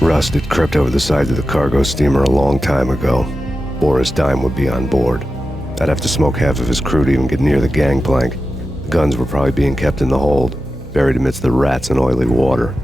Rust had crept over the sides of the cargo steamer a long time ago. Boris Dime would be on board. I'd have to smoke half of his crew to even get near the gangplank. The guns were probably being kept in the hold, buried amidst the rats and oily water.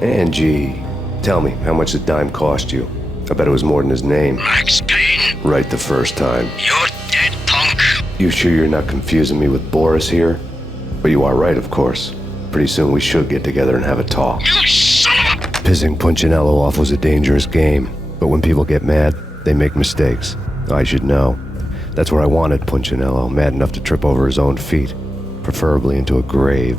Angie, tell me, how much did Dime cost you? I bet it was more than his name. Max Payne. Right the first time. You're dead, punk. You sure you're not confusing me with Boris here? But you are right, of course. Pretty soon we should get together and have a talk. You son of a... Pissing Punchinello off was a dangerous game, but when people get mad, they make mistakes. I should know. That's where I wanted Punchinello, mad enough to trip over his own feet, preferably into a grave.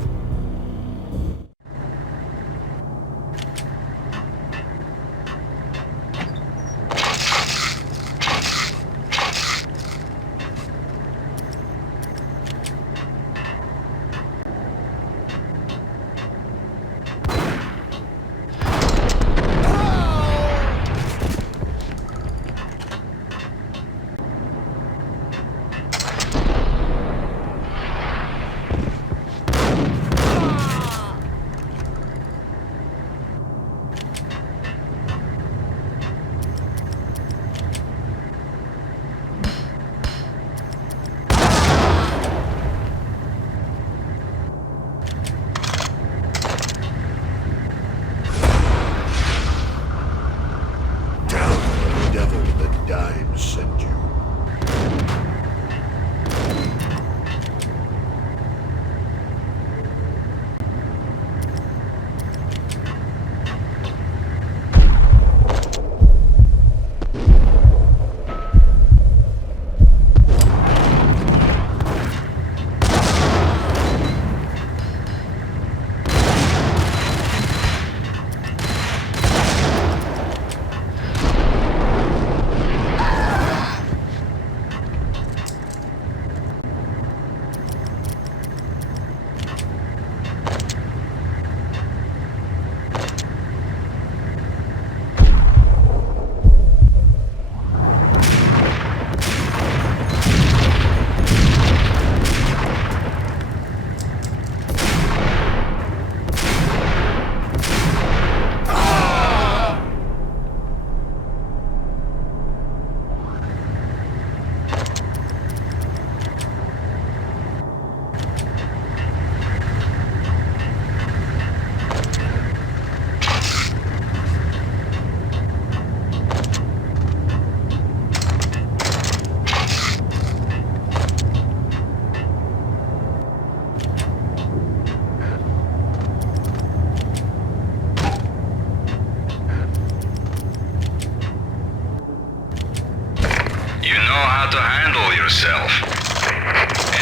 yourself.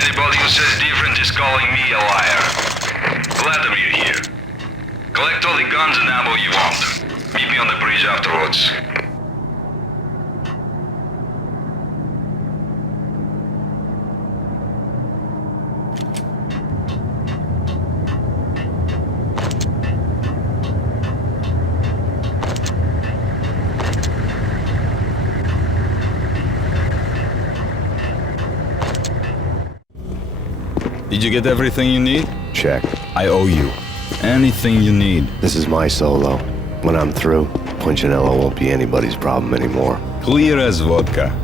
Anybody who says different is calling me a liar. Vladimir here. Collect all the guns and ammo you want. Meet me on the bridge afterwards. Did you get everything you need? Check. I owe you. Anything you need. This is my solo. When I'm through, Punchinello won't be anybody's problem anymore. Clear as vodka.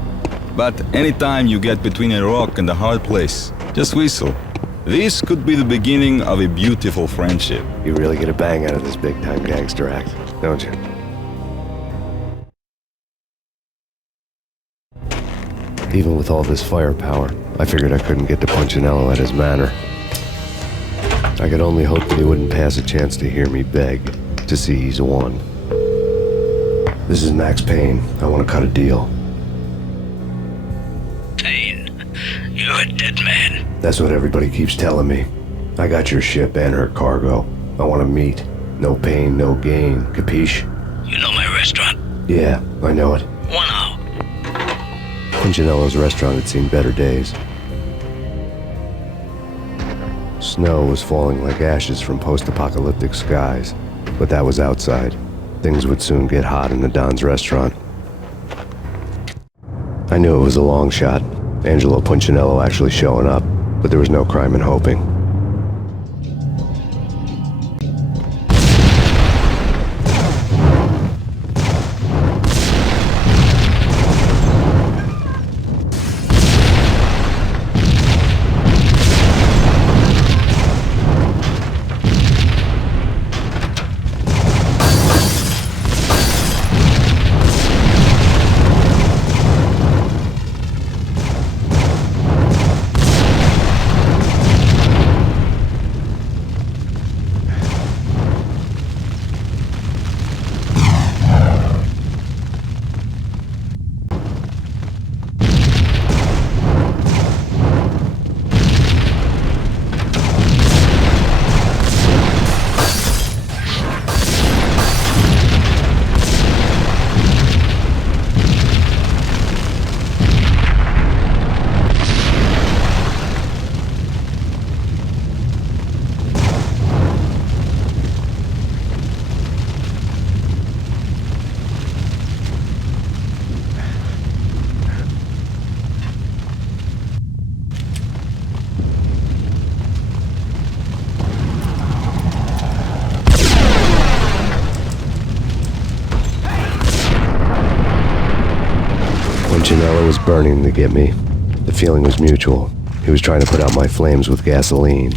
But anytime you get between a rock and a hard place, just whistle. This could be the beginning of a beautiful friendship. You really get a bang out of this big-time gangster act, don't you? Even with all this firepower, I figured I couldn't get to Punchinello at his manor. I could only hope that he wouldn't pass a chance to hear me beg, to see he's won. This is Max Payne. I want to cut a deal. Payne, you're a dead man. That's what everybody keeps telling me. I got your ship and her cargo. I want to meet. No pain, no gain. Capiche? You know my restaurant? Yeah, I know it. 1 hour. Punchinello's restaurant had seen better days. Snow was falling like ashes from post-apocalyptic skies, but that was outside. Things would soon get hot in the Don's restaurant. I knew it was a long shot, Angelo Punchinello actually showing up, but there was no crime in hoping. Punchinello was burning to get me. The feeling was mutual. He was trying to put out my flames with gasoline.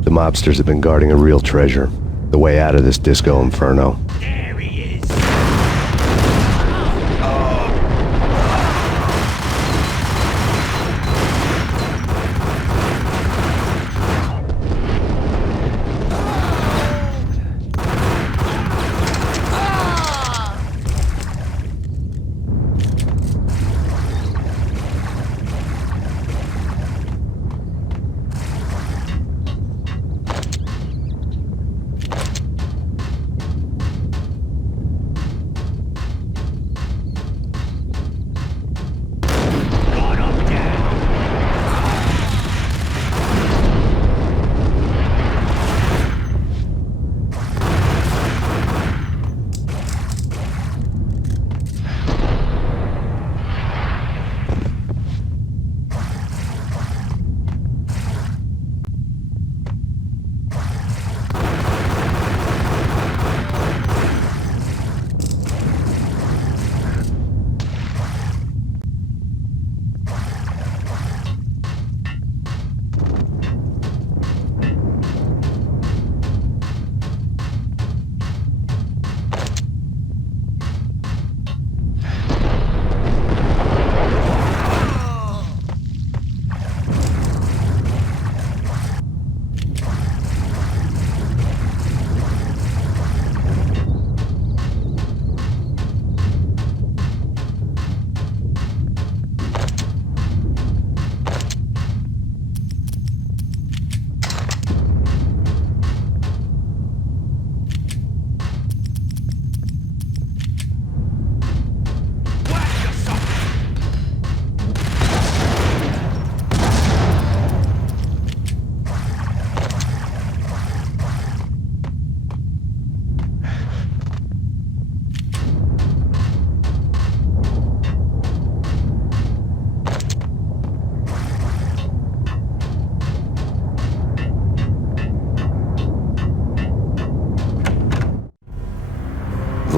The mobsters have been guarding a real treasure. The way out of this disco inferno.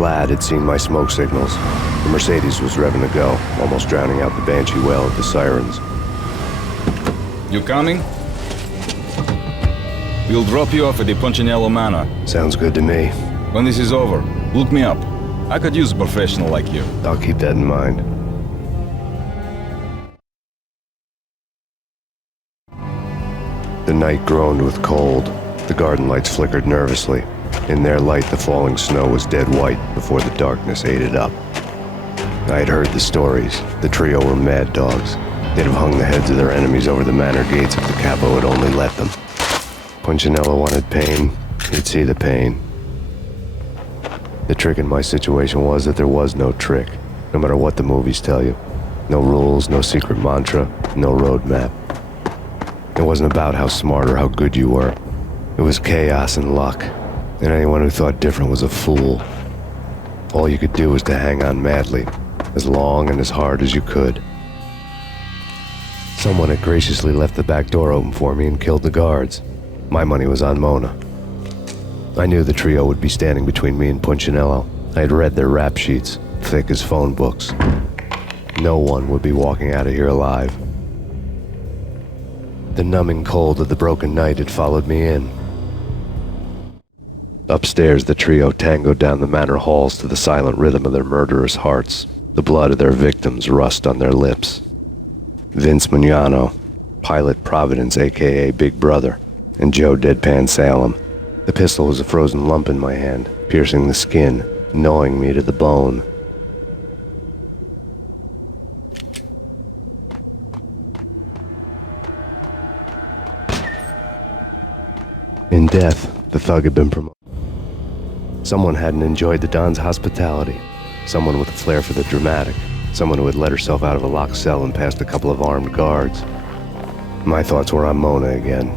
Vlad had seen my smoke signals. The Mercedes was revving to go, almost drowning out the banshee wail of the sirens. You coming? We'll drop you off at the Punchinello Manor. Sounds good to me. When this is over, look me up. I could use a professional like you. I'll keep that in mind. The night groaned with cold. The garden lights flickered nervously. In their light, the falling snow was dead white before the darkness ate it up. I had heard the stories. The trio were mad dogs. They'd have hung the heads of their enemies over the manor gates if the capo had only let them. Punchinello wanted Payne. He'd see the pain. The trick in my situation was that there was no trick, no matter what the movies tell you. No rules, no secret mantra, no roadmap. It wasn't about how smart or how good you were. It was chaos and luck, and anyone who thought different was a fool. All you could do was to hang on madly, as long and as hard as you could. Someone had graciously left the back door open for me and killed the guards. My money was on Mona. I knew the trio would be standing between me and Punchinello. I had read their rap sheets, thick as phone books. No one would be walking out of here alive. The numbing cold of the broken night had followed me in. Upstairs, the trio tangoed down the manor halls to the silent rhythm of their murderous hearts. The blood of their victims rust on their lips. Vince Mugnano, Pilot Providence, a.k.a. Big Brother, and Joe Deadpan Salem. The pistol was a frozen lump in my hand, piercing the skin, gnawing me to the bone. In death, the thug had been promoted. Someone hadn't enjoyed the Don's hospitality. Someone with a flair for the dramatic. Someone who had let herself out of a locked cell and past a couple of armed guards. My thoughts were on Mona again.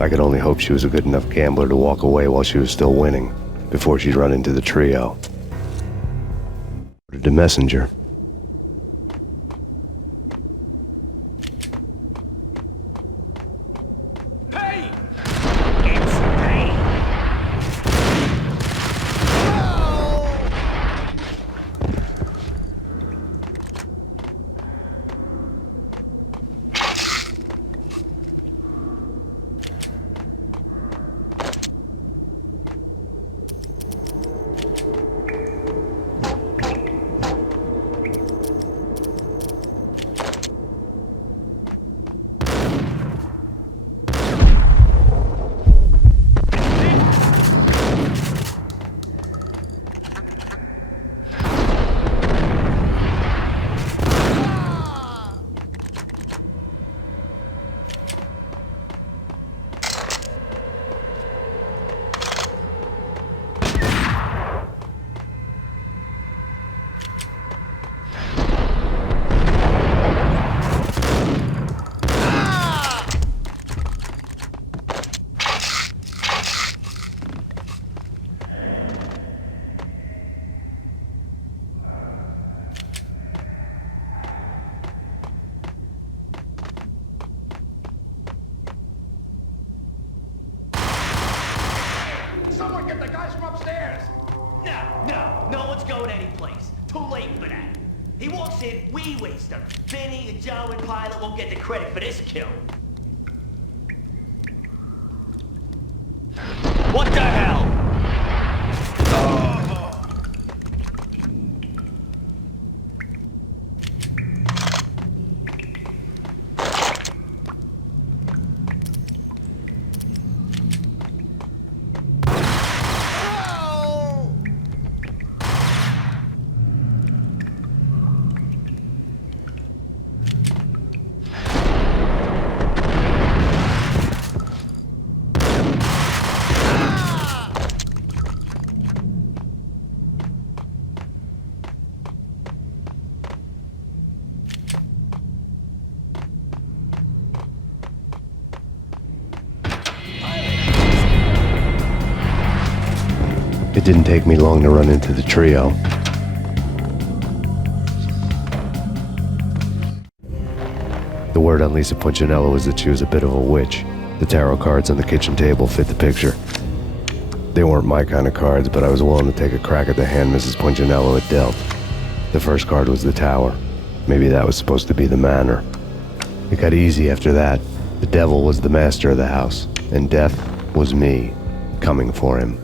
I could only hope she was a good enough gambler to walk away while she was still winning, before she'd run into the trio. The messenger. No one's going anyplace. Too late for that. He walks in, we waste him. Vinny and Joe and Pilot won't get the credit for this kill. What the hell? It didn't take me long to run into the trio. The word on Lisa Punchinello was that she was a bit of a witch. The tarot cards on the kitchen table fit the picture. They weren't my kind of cards, but I was willing to take a crack at the hand Mrs. Punchinello had dealt. The first card was the tower. Maybe that was supposed to be the manor. It got easy after that. The devil was the master of the house, and death was me, coming for him.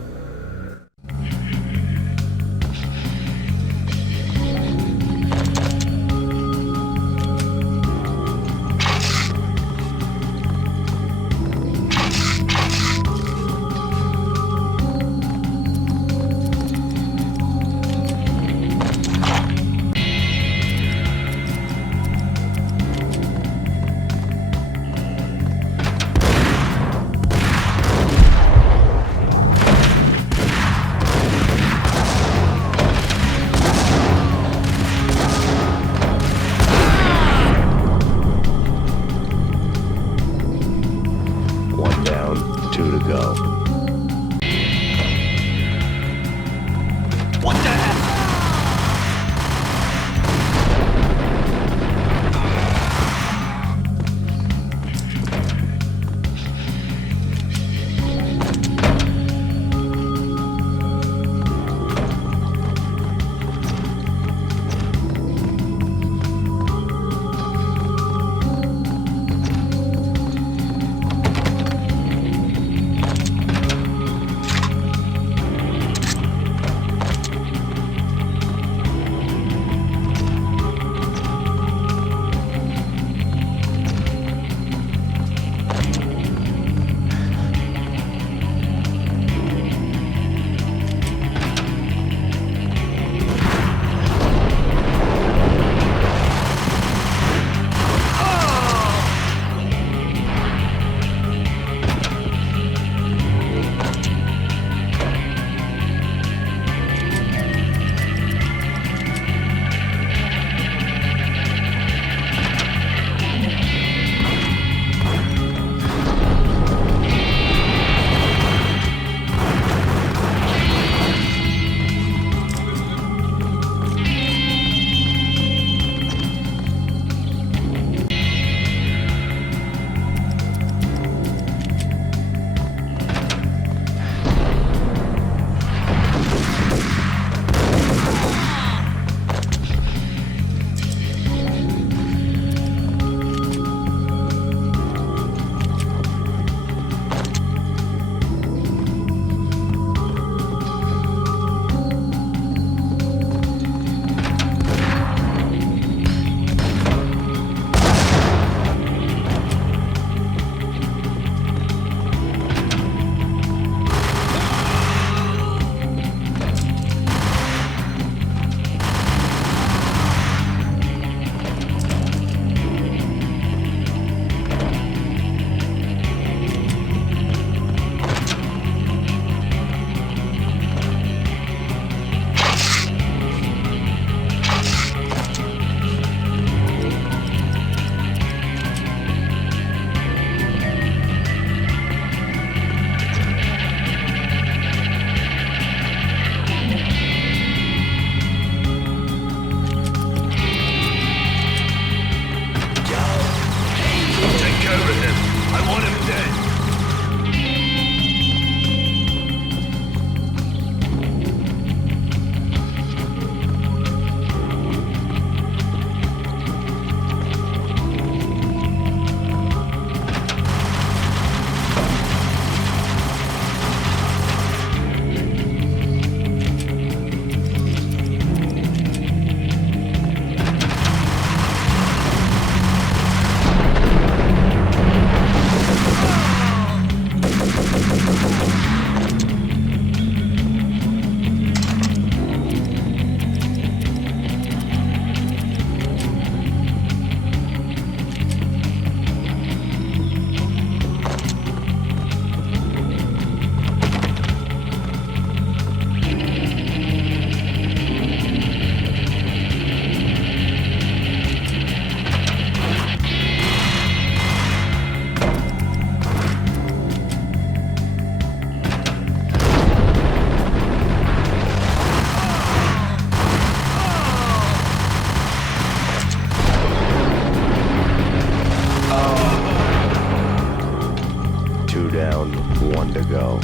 One to go.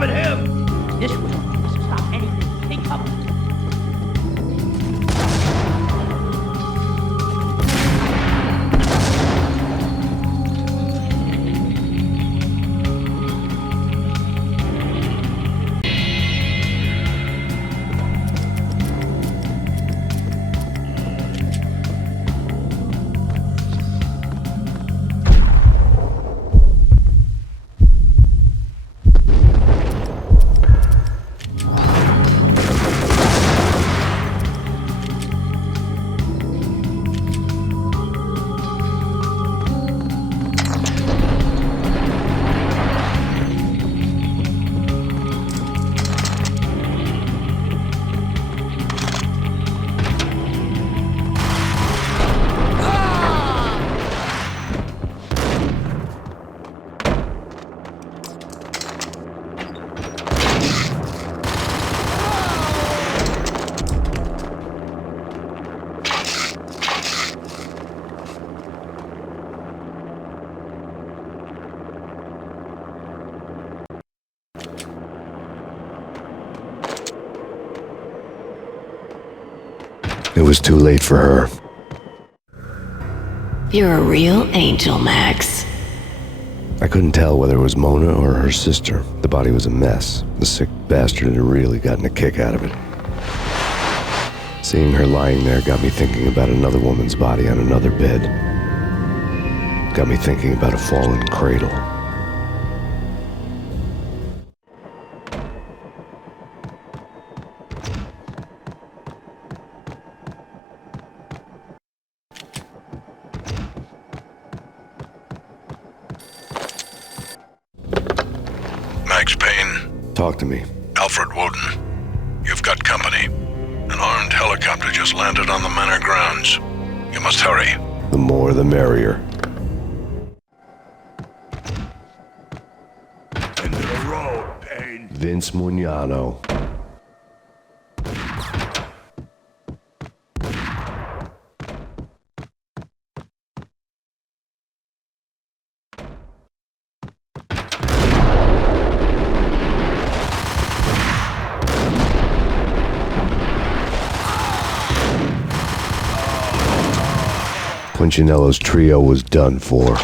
stopping him! This was supposed to stop anything. Take cover. It was too late for her. You're a real angel, Max. I couldn't tell whether it was Mona or her sister. The body was a mess. The sick bastard had really gotten a kick out of it. Seeing her lying there got me thinking about another woman's body on another bed. Got me thinking about a fallen cradle. Max Payne. Talk to me. Alfred Woden. You've got company. An armed helicopter just landed on the manor grounds. You must hurry. The more the merrier. Into the road, Payne. Vince Mugnano. Punchinello's trio was done for.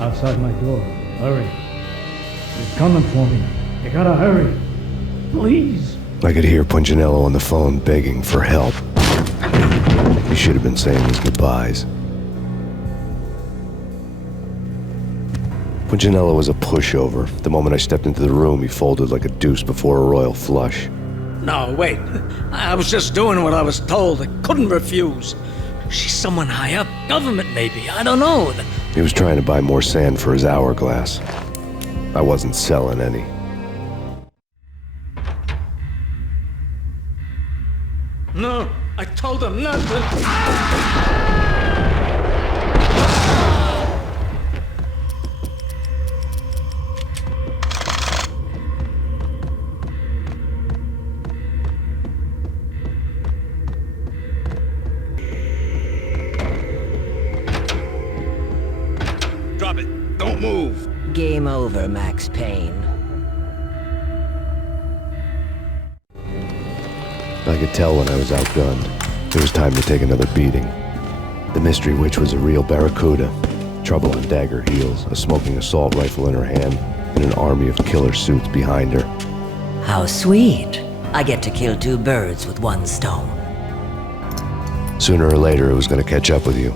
Outside my door. Hurry. He's coming for me. You gotta hurry. Please. I could hear Punchinello on the phone begging for help. He should have been saying his goodbyes. Punchinello was a pushover. The moment I stepped into the room, he folded like a deuce before a royal flush. No, wait. I was just doing what I was told. I couldn't refuse. She's someone high up. Government, maybe. I don't know. He was trying to buy more sand for his hourglass. I wasn't selling any. No, I told him not to. Drop it. Don't move. Game over, Max Payne. I could tell when I was outgunned. It was time to take another beating. The mystery witch was a real barracuda. Trouble on dagger heels, a smoking assault rifle in her hand, and an army of killer suits behind her. How sweet. I get to kill two birds with one stone. Sooner or later, it was going to catch up with you.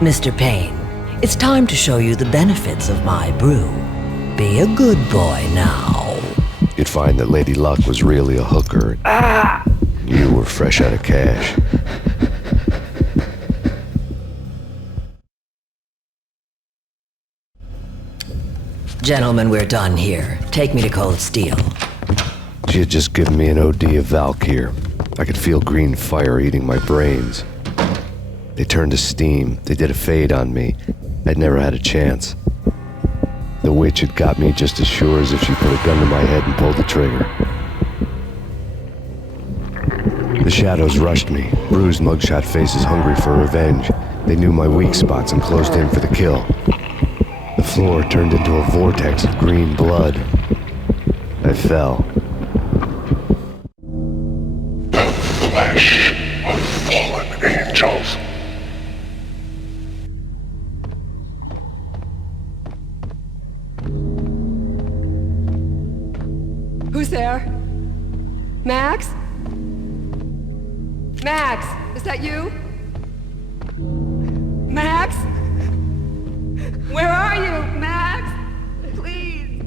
Mr. Payne, it's time to show you the benefits of my brew. Be a good boy now. You'd find that Lady Luck was really a hooker. You were fresh out of cash. Gentlemen, we're done here. Take me to Cold Steel. She had just given me an OD of Valkyr. I could feel green fire eating my brains. They turned to steam. They did a fade on me. I'd never had a chance. The witch had got me just as sure as if she put a gun to my head and pulled the trigger. The shadows rushed me, bruised mugshot faces hungry for revenge. They knew my weak spots and closed in for the kill. The floor turned into a vortex of green blood. I fell. The flesh of fallen angels. Who's there? Max? Max, is that you? Max? Where are you, Max? Please.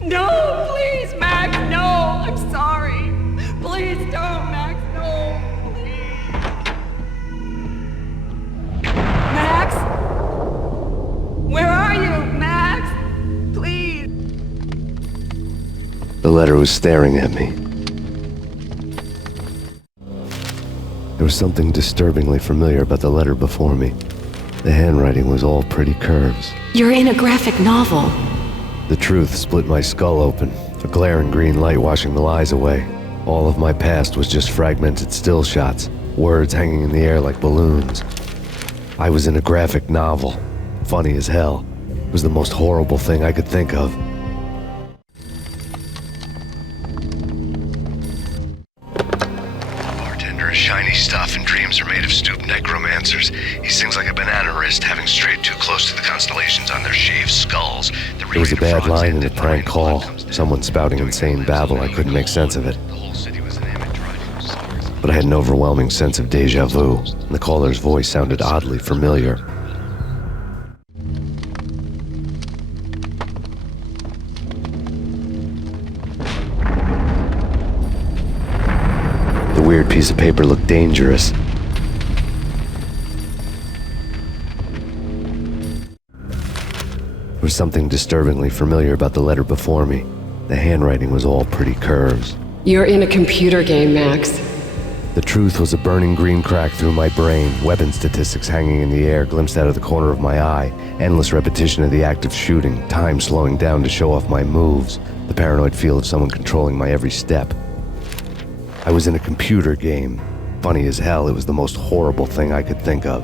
No, please, Max, no, I'm sorry. Please don't, Max, no, please. Max? Where are you, Max? Please. The letter was staring at me. There was something disturbingly familiar about the letter before me. The handwriting was all pretty curves. You're in a graphic novel. The truth split my skull open, a glaring green light washing the lies away. All of my past was just fragmented still shots, words hanging in the air like balloons. I was in a graphic novel. Funny as hell. It was the most horrible thing I could think of. Shiny stuff and dreams are made of stooped necromancers. He sings like a banana wrist, having strayed too close to the constellations on their shaved skulls. There was a bad line in a prank call. Someone spouting insane babble. I couldn't make sense of it. But I had an overwhelming sense of deja vu, and the caller's voice sounded oddly familiar. The weird piece of paper looked dangerous. There was something disturbingly familiar about the letter before me. The handwriting was all pretty curves. You're in a computer game, Max. The truth was a burning green crack through my brain, weapon statistics hanging in the air glimpsed out of the corner of my eye, endless repetition of the act of shooting, time slowing down to show off my moves, the paranoid feel of someone controlling my every step. I was in a computer game. Funny as hell, it was the most horrible thing I could think of.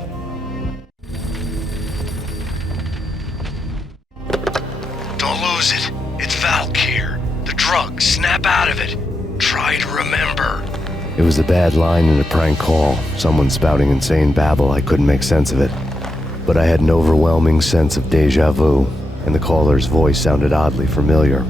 Don't lose it. It's Valkyr. The drug. Snap out of it. Try to remember. It was a bad line in a prank call. Someone spouting insane babble. I couldn't make sense of it. But I had an overwhelming sense of deja vu, and the caller's voice sounded oddly familiar.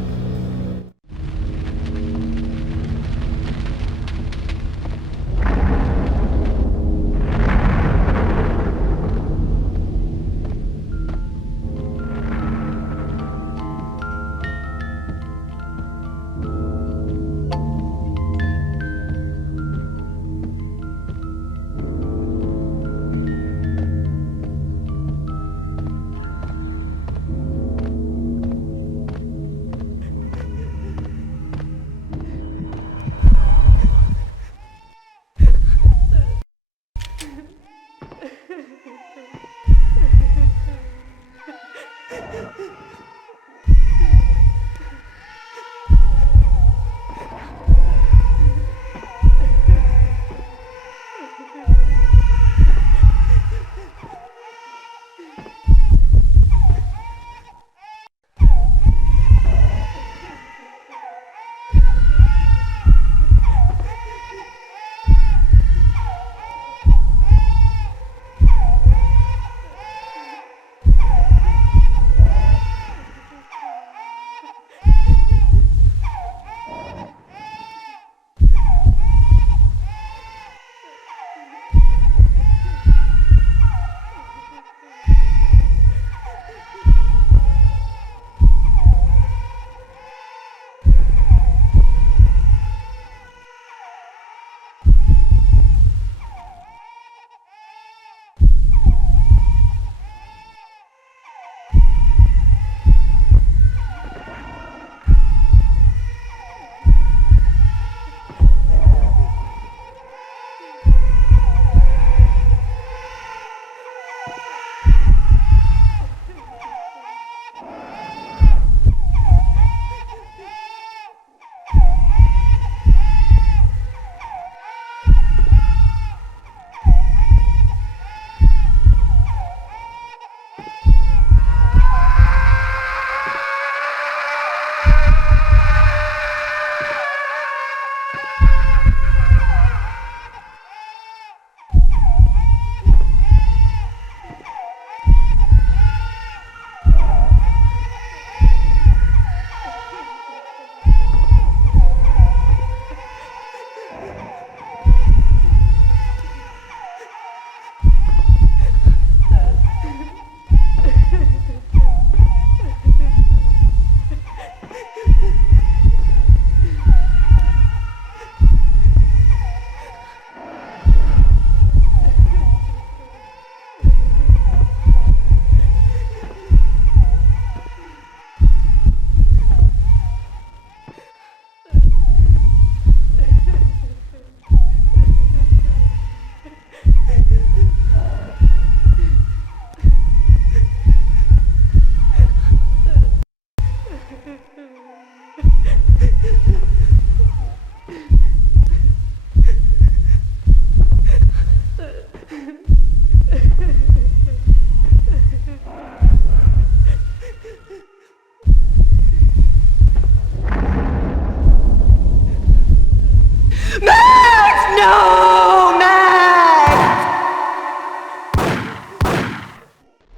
No, Max!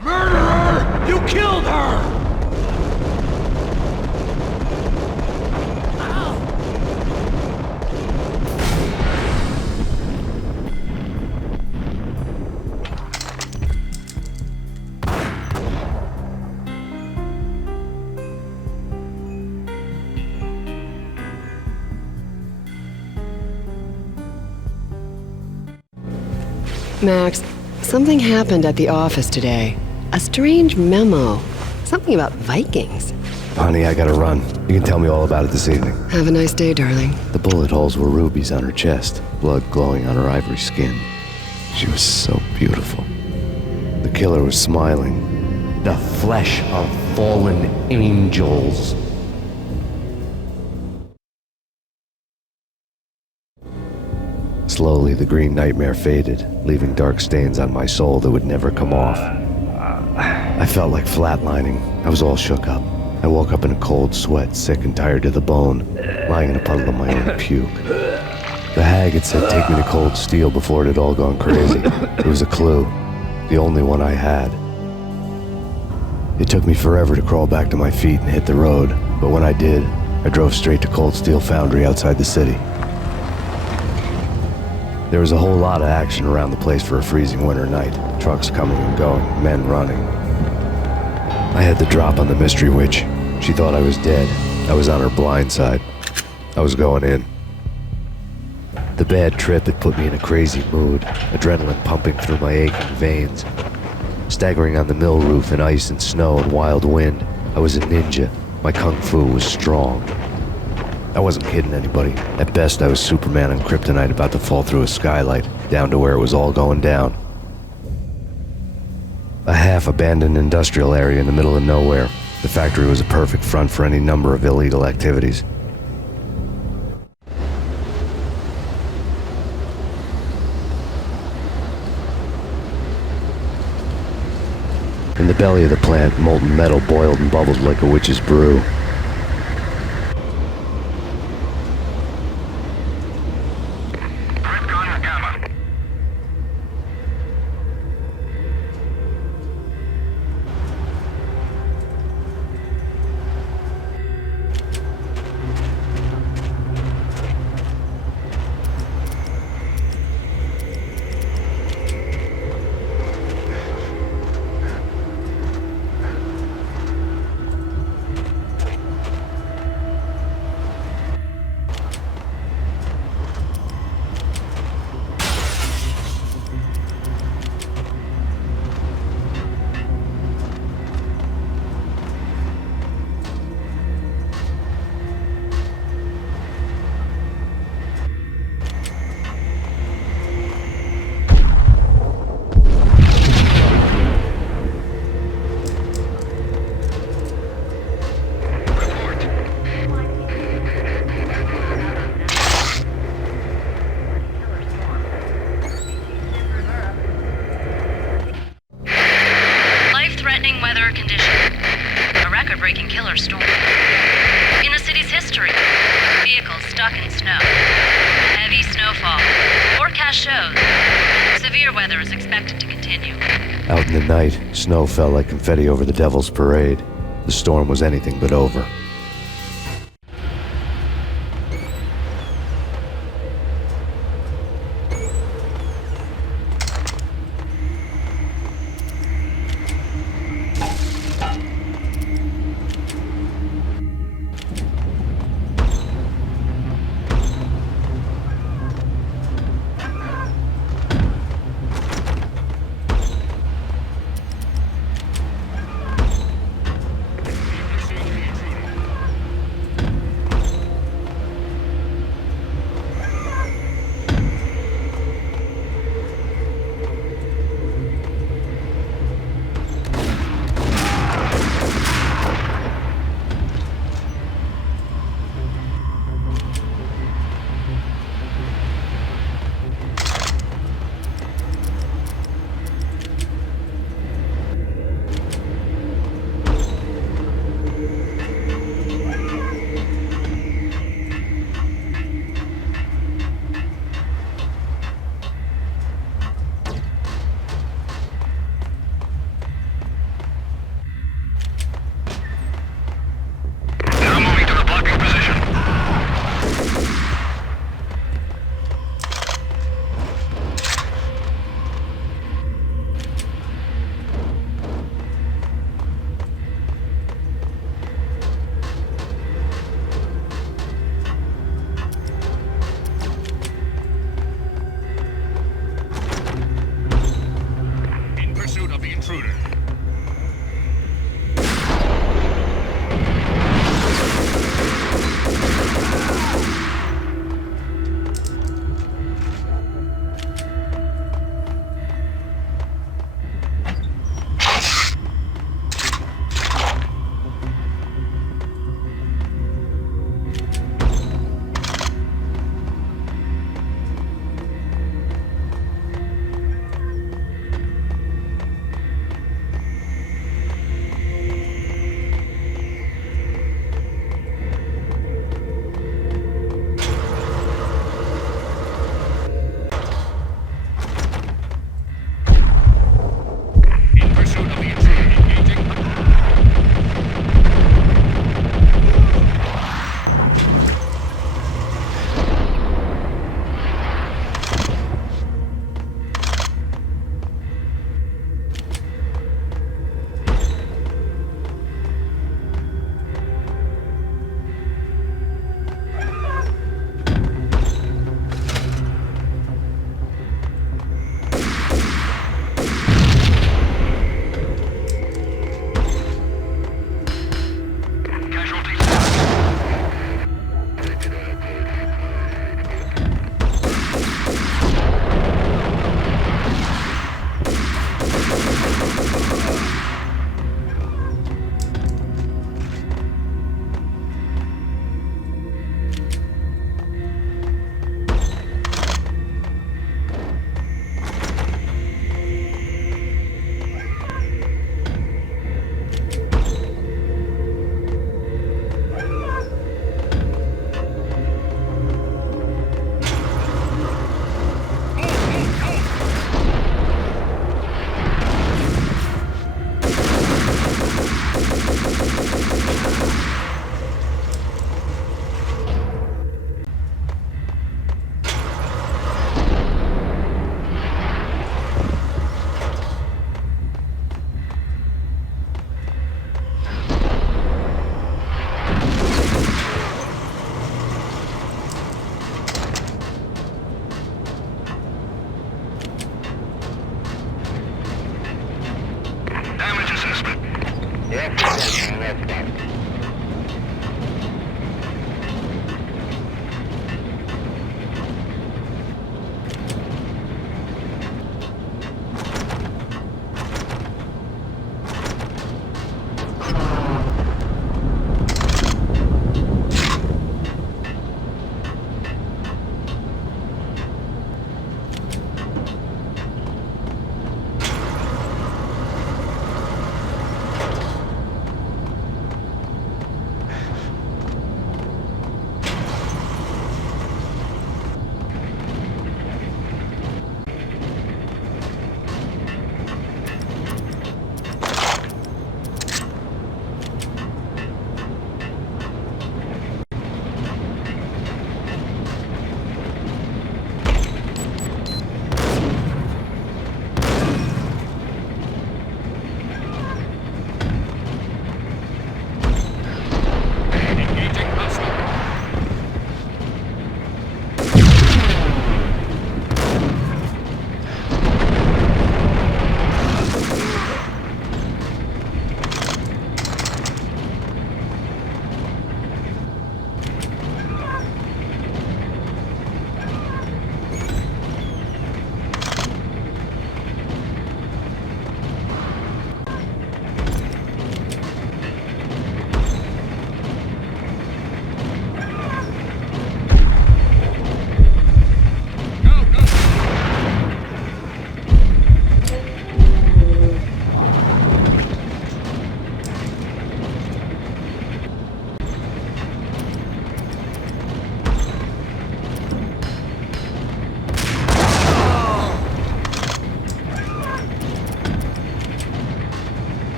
Murderer! You killed her! Max, something happened at the office today. A strange memo. Something about Vikings. Honey, I gotta run. You can tell me all about it this evening. Have a nice day, darling. The bullet holes were rubies on her chest, blood glowing on her ivory skin. She was so beautiful. The killer was smiling. The flesh of fallen angels. Slowly, the green nightmare faded, leaving dark stains on my soul that would never come off. I felt like flatlining. I was all shook up. I woke up in a cold sweat, sick and tired to the bone, lying in a puddle of my own puke. The hag had said take me to Cold Steel before it had all gone crazy. It was a clue, the only one I had. It took me forever to crawl back to my feet and hit the road, but when I did, I drove straight to Cold Steel Foundry outside the city. There was a whole lot of action around the place for a freezing winter night. Trucks coming and going, men running. I had the drop on the mystery witch. She thought I was dead. I was on her blind side. I was going in. The bad trip had put me in a crazy mood, adrenaline pumping through my aching veins. Staggering on the mill roof in ice and snow and wild wind, I was a ninja. My kung fu was strong. I wasn't kidding anybody. At best, I was Superman on kryptonite about to fall through a skylight, down to where it was all going down. A half-abandoned industrial area in the middle of nowhere. The factory was a perfect front for any number of illegal activities. In the belly of the plant, molten metal boiled and bubbled like a witch's brew. Life-threatening weather condition. A record-breaking killer storm. In the city's history, vehicles stuck in snow. Heavy snowfall. Forecast shows severe weather is expected to continue. Out in the night, snow fell like confetti over the Devil's Parade. The storm was anything but over.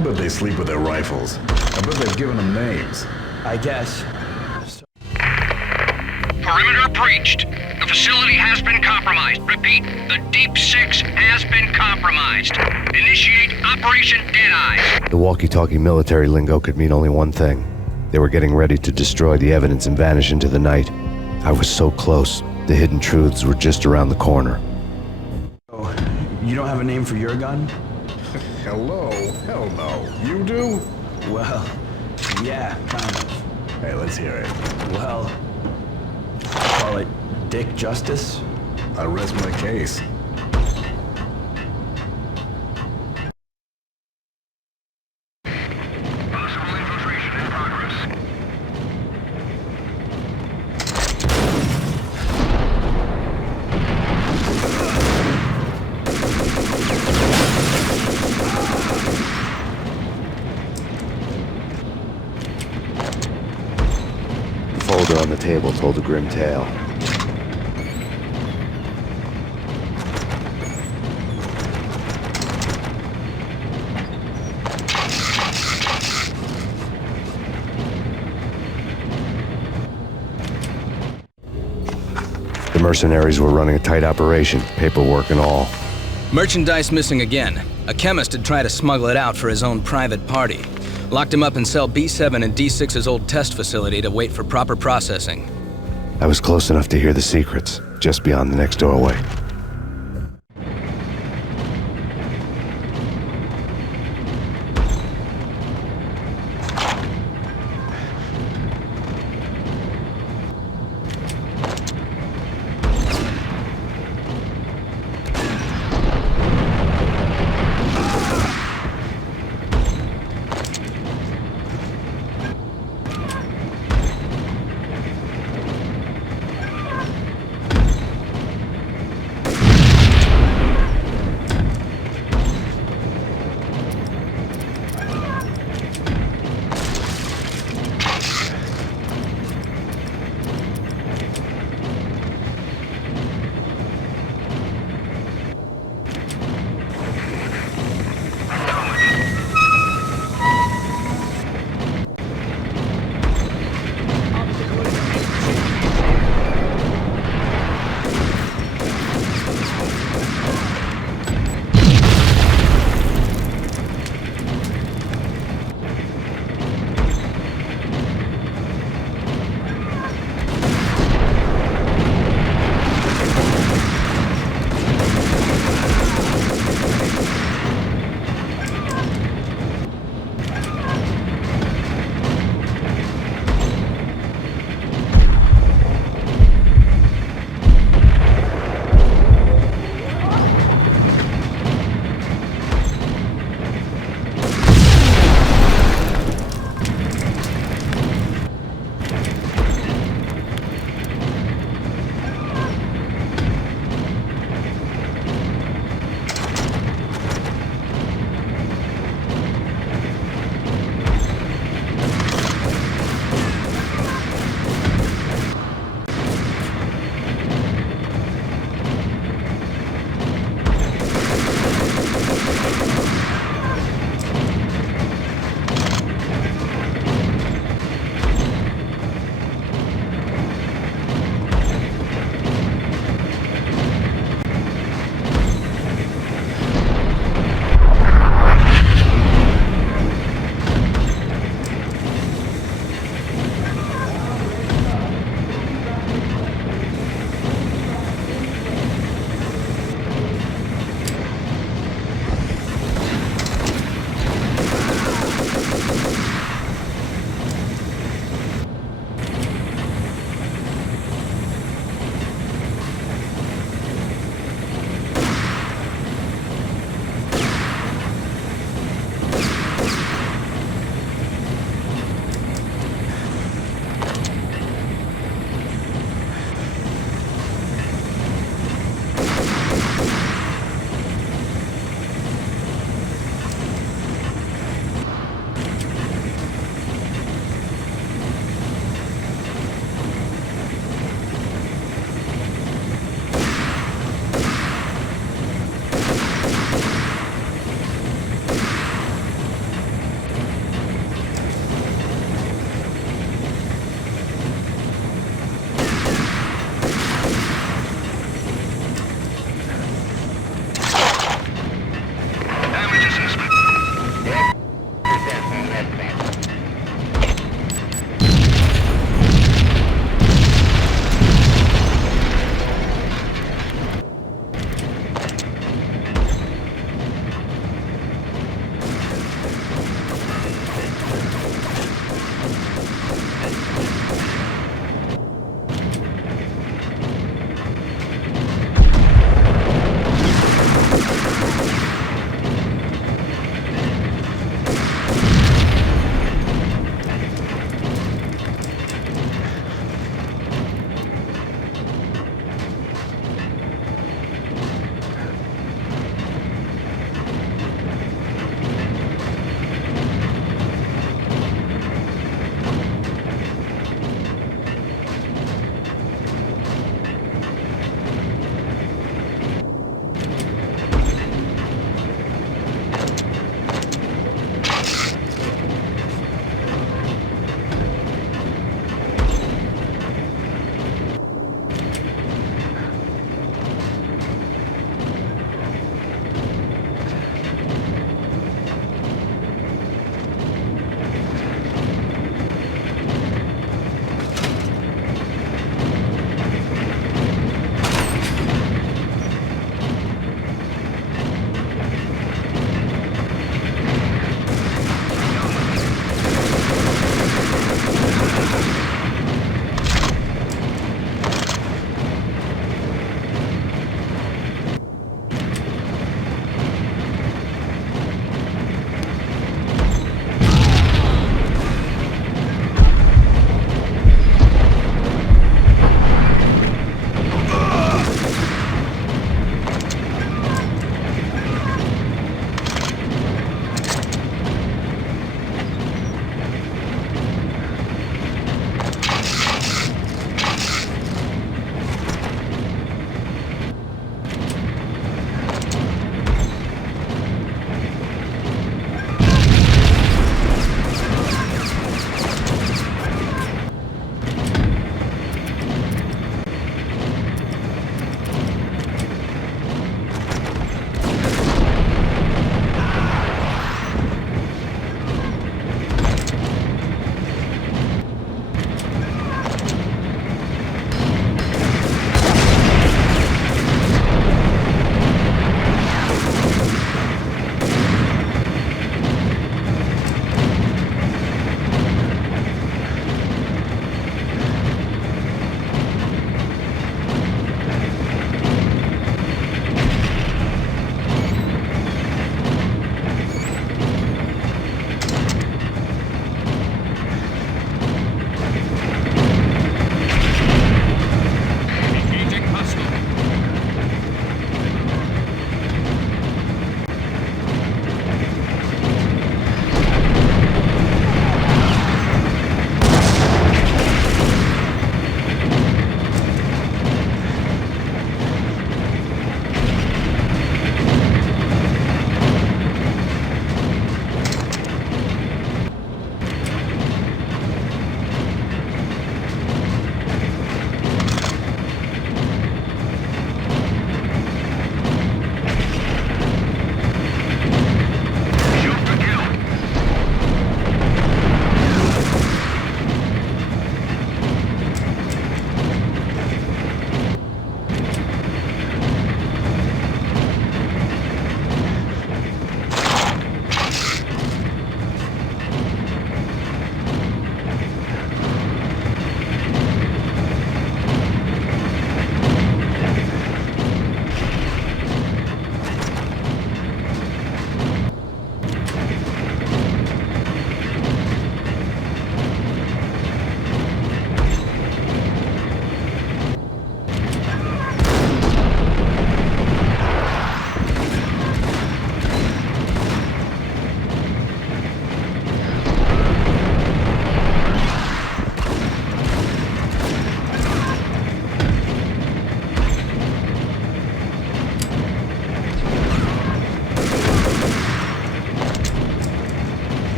I bet they sleep with their rifles. I bet they've given them names. I guess. Perimeter breached. The facility has been compromised. Repeat, the Deep Six has been compromised. Initiate Operation Deadeye. The walkie-talkie military lingo could mean only one thing. They were getting ready to destroy the evidence and vanish into the night. I was so close. The hidden truths were just around the corner. Oh, you don't have a name for your gun? Hello? Hell no. You do? Well, yeah, kind of. Hey, let's hear it. Well, call it Dick Justice? I rest my case. The folder on the table told a grim tale. The mercenaries were running a tight operation, paperwork and all. Merchandise missing again. A chemist had tried to smuggle it out for his own private party. Locked him up in cell B7 in D6's old test facility to wait for proper processing. I was close enough to hear the secrets, just beyond the next doorway.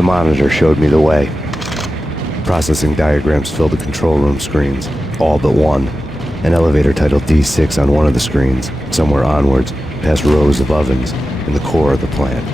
The monitor showed me the way. Processing diagrams filled the control room screens, all but one. An elevator titled D6 on one of the screens, somewhere onwards, past rows of ovens, in the core of the plant.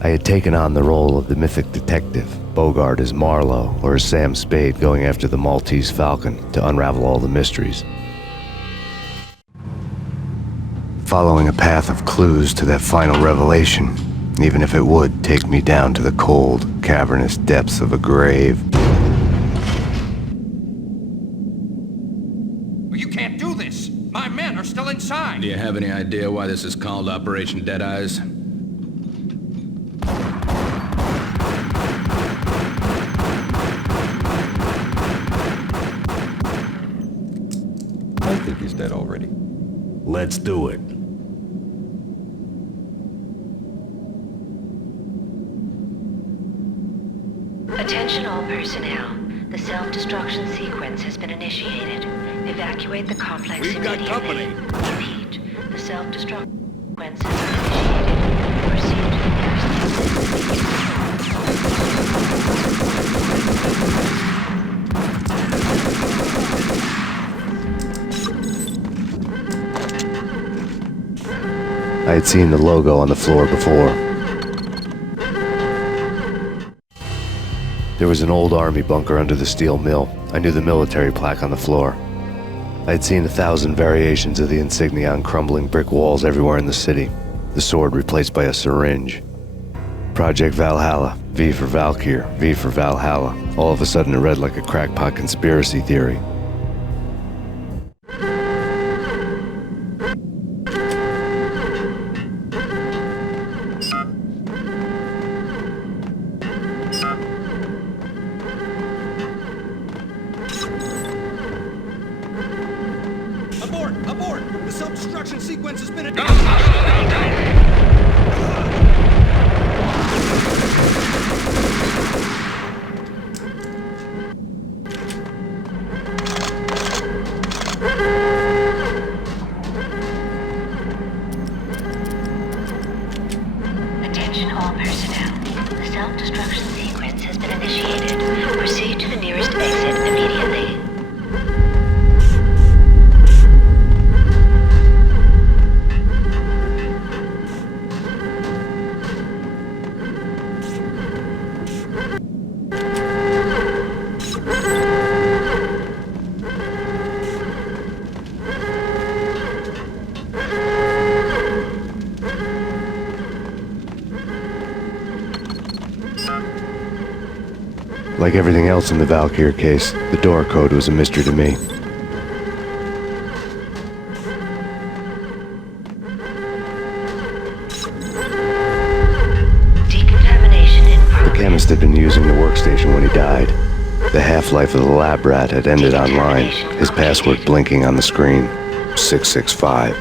I had taken on the role of the mythic detective, Bogart as Marlowe or as Sam Spade going after the Maltese Falcon to unravel all the mysteries. Following a path of clues to that final revelation, even if it would take me down to the cold, cavernous depths of a grave. You can't do this! My men are still inside! Do you have any idea why this is called Operation Dead Eyes? I think he's dead already. Let's do it. Attention all personnel. The self-destruction sequence has been initiated. Evacuate the complex immediately. We've got company. Repeat. The self-destruction sequence has been initiated. Proceed to the nearest I had seen the logo on the floor before. There was an old army bunker under the steel mill. I knew the military plaque on the floor. I had seen 1,000 variations of the insignia on crumbling brick walls everywhere in the city. The sword replaced by a syringe. Project Valhalla, V for Valkyr, V for Valhalla. All of a sudden it read like a crackpot conspiracy theory. Abort! The self-destruction sequence has been Attention all personnel. The self-destruction sequence has been initiated. Proceed to the nearest exit immediately. Like everything else in the Valkyr case, the door code was a mystery to me. Decontamination in The progress. chemist had been using the workstation when he died. The half-life of the lab rat had ended online, his password blinking on the screen. 665,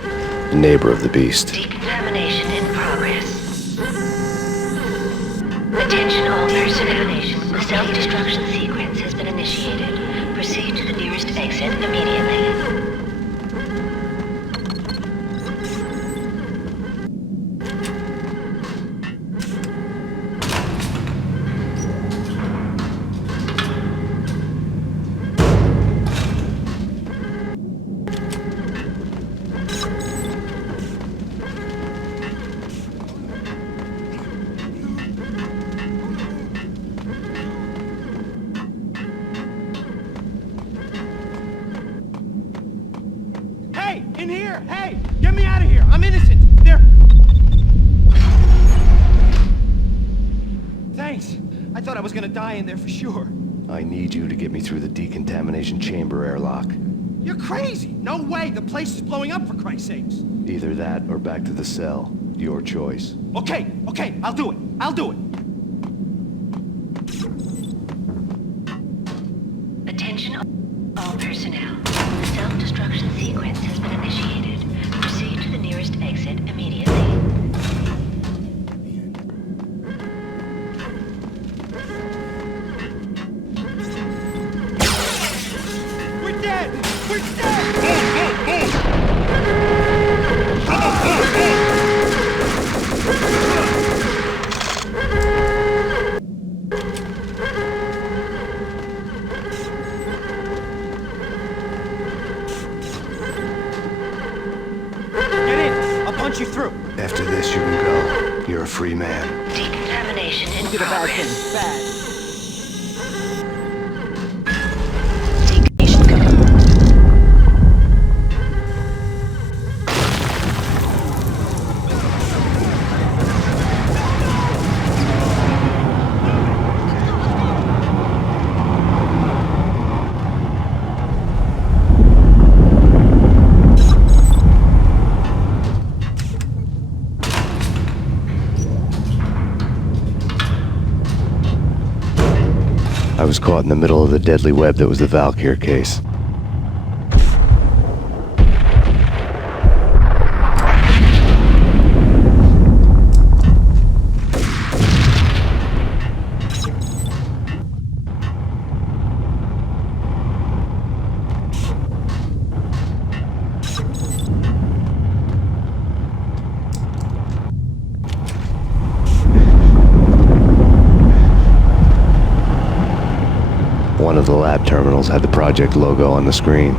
the neighbor of the beast. Decontamination in progress. Attention all personnel. The self-destruction sequence has been initiated. Proceed to the nearest exit immediately. Hey, in here! Hey, get me out of here! I'm innocent! They're... Thanks. I thought I was gonna die in there for sure. I need you to get me through the decontamination chamber airlock. You're crazy! No way! The place is blowing up, for Christ's sakes! Either that or back to the cell. Your choice. Okay, I'll do it. Attention all personnel. The self-destruction sequence has been initiated. Proceed to the nearest exit immediately. We're dead! We're dead! let you through. After this, you can go. You're a free man. Decontamination in Did a bad progress. thing. Bad. I was caught in the middle of the deadly web that was the Valkyr case. One of the lab terminals had the project logo on the screen.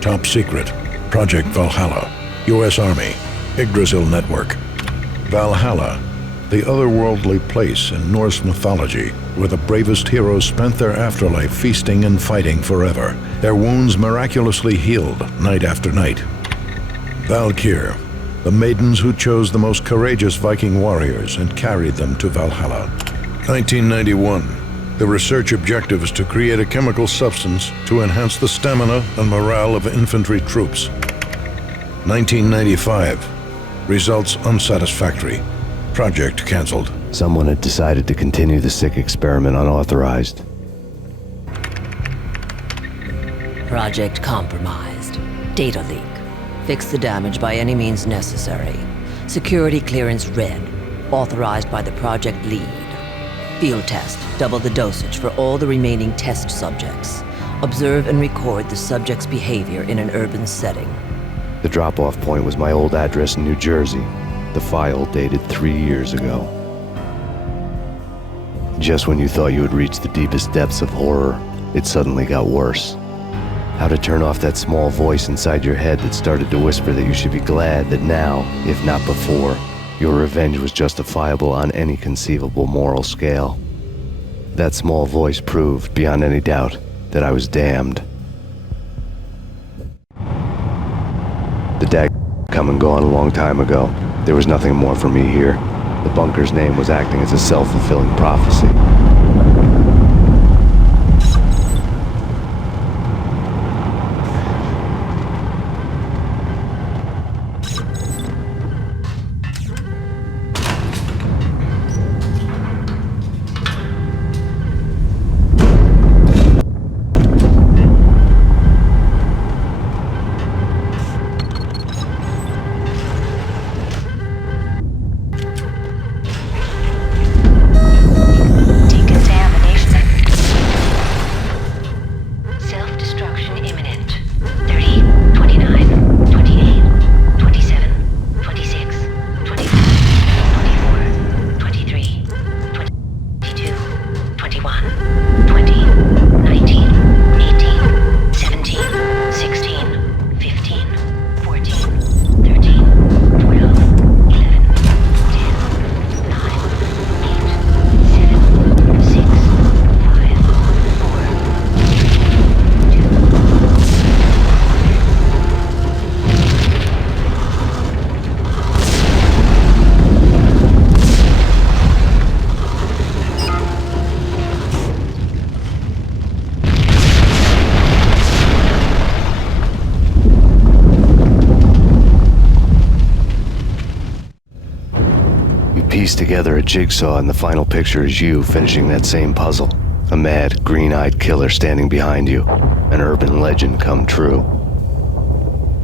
Top secret. Project Valhalla. U.S. Army. Yggdrasil Network. Valhalla, the otherworldly place in Norse mythology where the bravest heroes spent their afterlife feasting and fighting forever, their wounds miraculously healed night after night. Valkyr, the maidens who chose the most courageous Viking warriors and carried them to Valhalla. 1991. The research objective is to create a chemical substance to enhance the stamina and morale of infantry troops. 1995. Results unsatisfactory. Project cancelled. Someone had decided to continue the sick experiment unauthorized. Project compromised. Data leak. Fix the damage by any means necessary. Security clearance red. Authorized by the project lead. Field test. Double the dosage for all the remaining test subjects. Observe and record the subject's behavior in an urban setting. The drop-off point was my old address in New Jersey. The file dated 3 years ago. Just when you thought you had reached the deepest depths of horror, it suddenly got worse. How to turn off that small voice inside your head that started to whisper that you should be glad that now, if not before, your revenge was justifiable on any conceivable moral scale. That small voice proved, beyond any doubt, that I was damned. The dag come and gone a long time ago. There was nothing more for me here. The bunker's name was acting as a self-fulfilling prophecy. Piece together a jigsaw, and the final picture is you finishing that same puzzle. A mad, green-eyed killer standing behind you. An urban legend come true.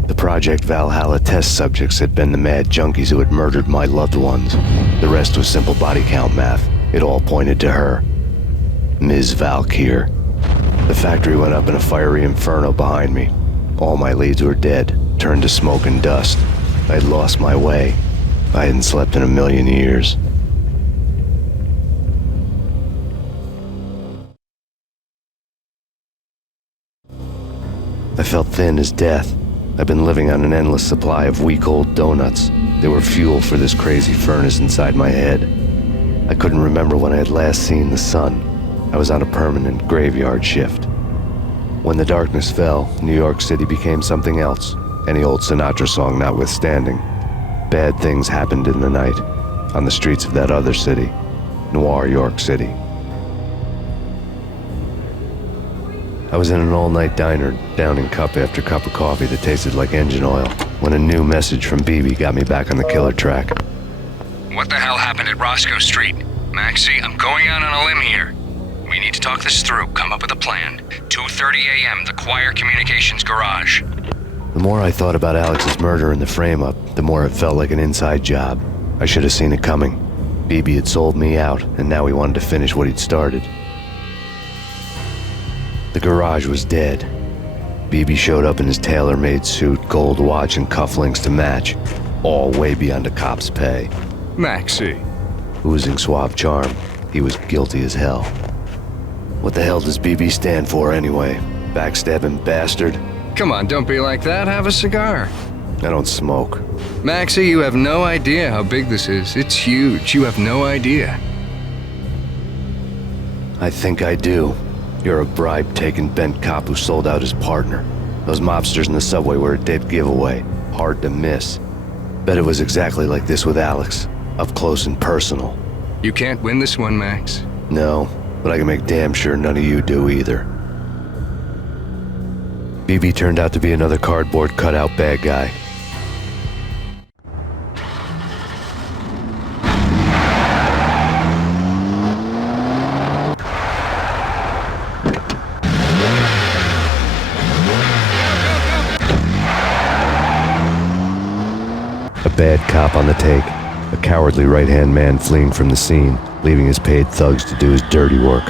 The Project Valhalla test subjects had been the mad junkies who had murdered my loved ones. The rest was simple body count math. It all pointed to her. Ms. Valkyr. The factory went up in a fiery inferno behind me. All my leads were dead, turned to smoke and dust. I had lost my way. I hadn't slept in a million years. I felt thin as death. I've been living on an endless supply of week-old donuts. They were fuel for this crazy furnace inside my head. I couldn't remember when I had last seen the sun. I was on a permanent graveyard shift. When the darkness fell, New York City became something else, any old Sinatra song notwithstanding. Bad things happened in the night, on the streets of that other city, Noir York City. I was in an all-night diner, downing cup after cup of coffee that tasted like engine oil, when a new message from BB got me back on the killer track. What the hell happened at Roscoe Street? Maxie, I'm going out on a limb here. We need to talk this through, come up with a plan. 2:30 a.m., the Choir Communications Garage. The more I thought about Alex's murder and the frame-up, the more it felt like an inside job. I should have seen it coming. BB had sold me out, and now he wanted to finish what he'd started. The garage was dead. BB showed up in his tailor-made suit, gold watch, and cufflinks to match, all way beyond a cop's pay. Maxie. Oozing suave charm, he was guilty as hell. What the hell does BB stand for anyway? Backstabbing bastard? Come on, don't be like that. Have a cigar. I don't smoke. Maxie, you have no idea how big this is. It's huge. You have no idea. I think I do. You're a bribe-taking bent cop who sold out his partner. Those mobsters in the subway were a dead giveaway. Hard to miss. Bet it was exactly like this with Alex. Up close and personal. You can't win this one, Max. No, but I can make damn sure none of you do either. BB turned out to be another cardboard cutout bad guy. A bad cop on the take, a cowardly right-hand man fleeing from the scene, leaving his paid thugs to do his dirty work.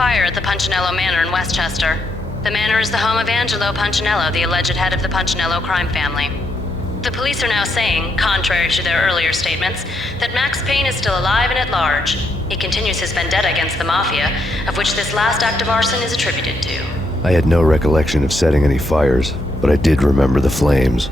fire at the Punchinello Manor in Westchester. The manor is the home of Angelo Punchinello, the alleged head of the Punchinello crime family. The police are now saying, contrary to their earlier statements, that Max Payne is still alive and at large. He continues his vendetta against the Mafia, of which this last act of arson is attributed to. I had no recollection of setting any fires, but I did remember the flames.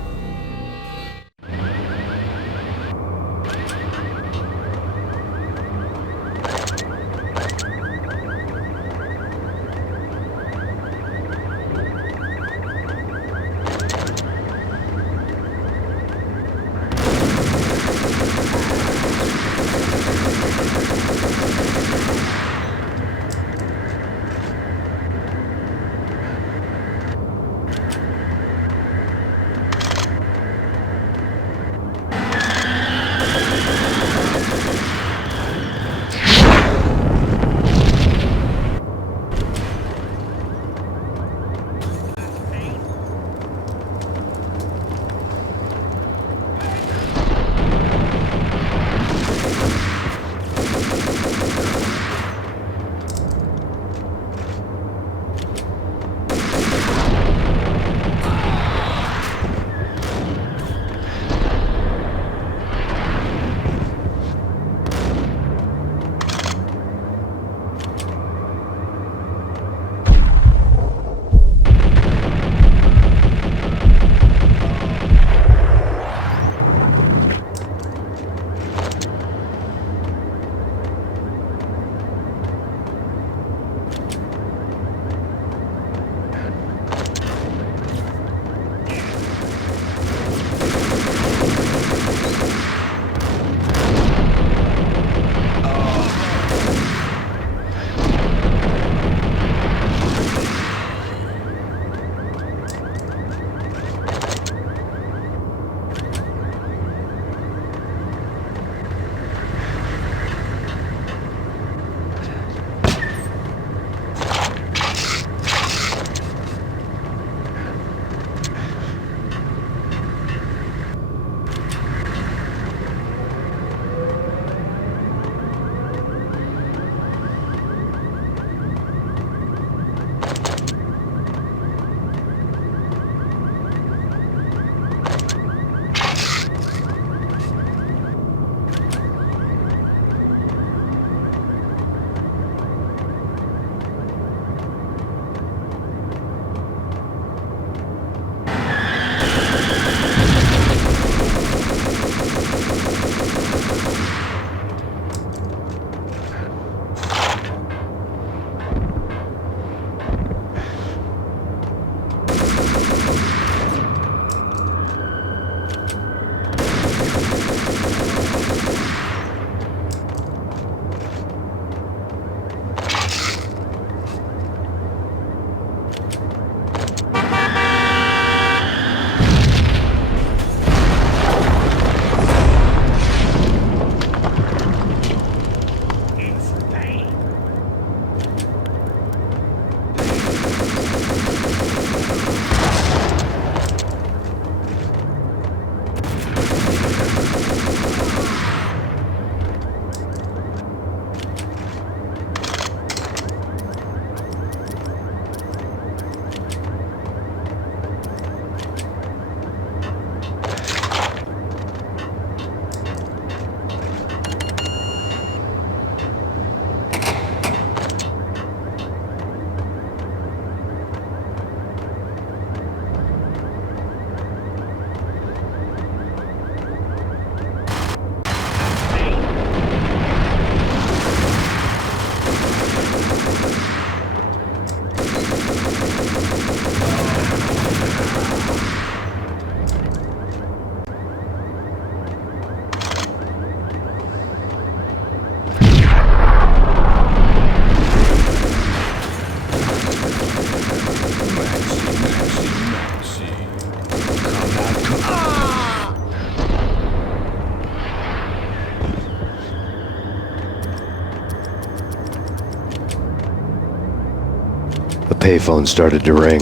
payphone started to ring.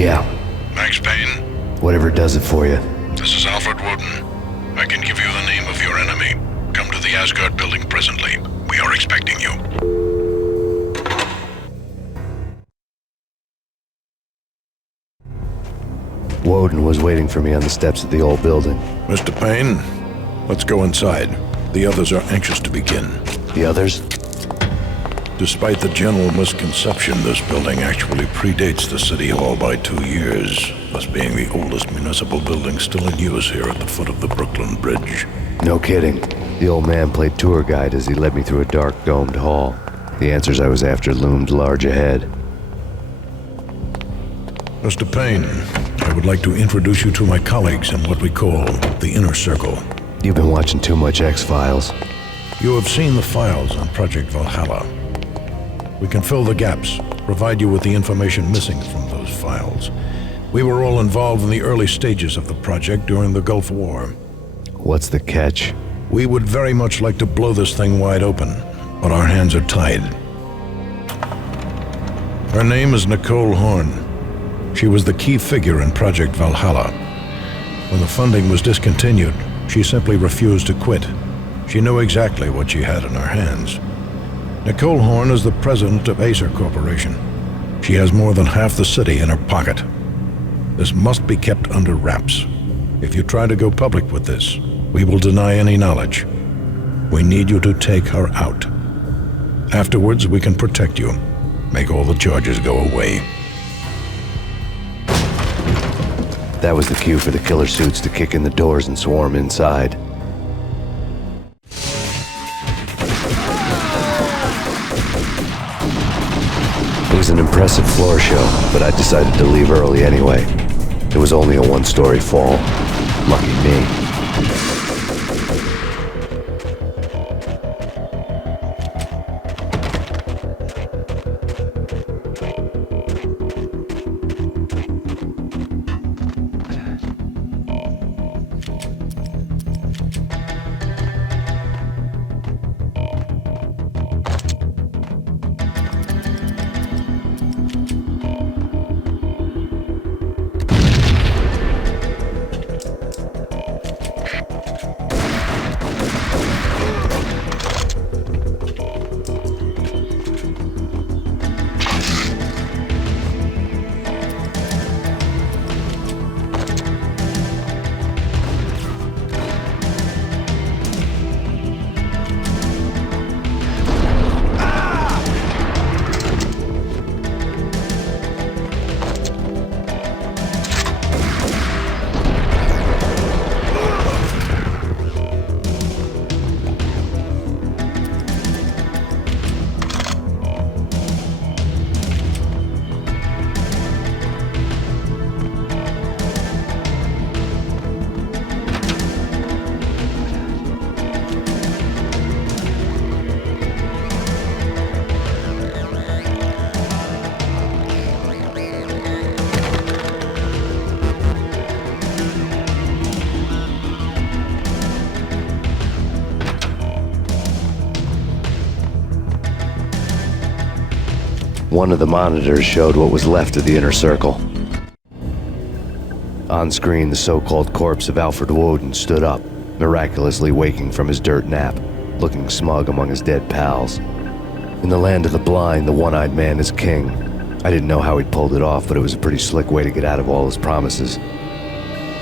Yeah. Max Payne? Whatever does it for you. This is Alfred Woden. I can give you the name of your enemy. Come to the Asgard building presently. We are expecting you. Woden was waiting for me on the steps of the old building. Mr. Payne, let's go inside. The others are anxious to begin. The others? Despite the general misconception, this building actually predates the City Hall by 2 years, thus being the oldest municipal building still in use here at the foot of the Brooklyn Bridge. No kidding. The old man played tour guide as he led me through a dark, domed hall. The answers I was after loomed large ahead. Mr. Payne, I would like to introduce you to my colleagues in what we call the Inner Circle. You've been watching too much X-Files. You have seen the files on Project Valhalla. We can fill the gaps, provide you with the information missing from those files. We were all involved in the early stages of the project during the Gulf War. What's the catch? We would very much like to blow this thing wide open, but our hands are tied. Her name is Nicole Horn. She was the key figure in Project Valhalla. When the funding was discontinued, she simply refused to quit. She knew exactly what she had in her hands. Nicole Horn is the president of Acer Corporation. She has more than half the city in her pocket. This must be kept under wraps. If you try to go public with this, we will deny any knowledge. We need you to take her out. Afterwards, we can protect you. Make all the charges go away. That was the cue for the killer suits to kick in the doors and swarm inside. It was an impressive floor show, but I decided to leave early anyway. It was only a one-story fall. Lucky me. One of the monitors showed what was left of the Inner Circle. On screen, the so-called corpse of Alfred Woden stood up, miraculously waking from his dirt nap, looking smug among his dead pals. In the land of the blind, the one-eyed man is king. I didn't know how he'd pulled it off, but it was a pretty slick way to get out of all his promises.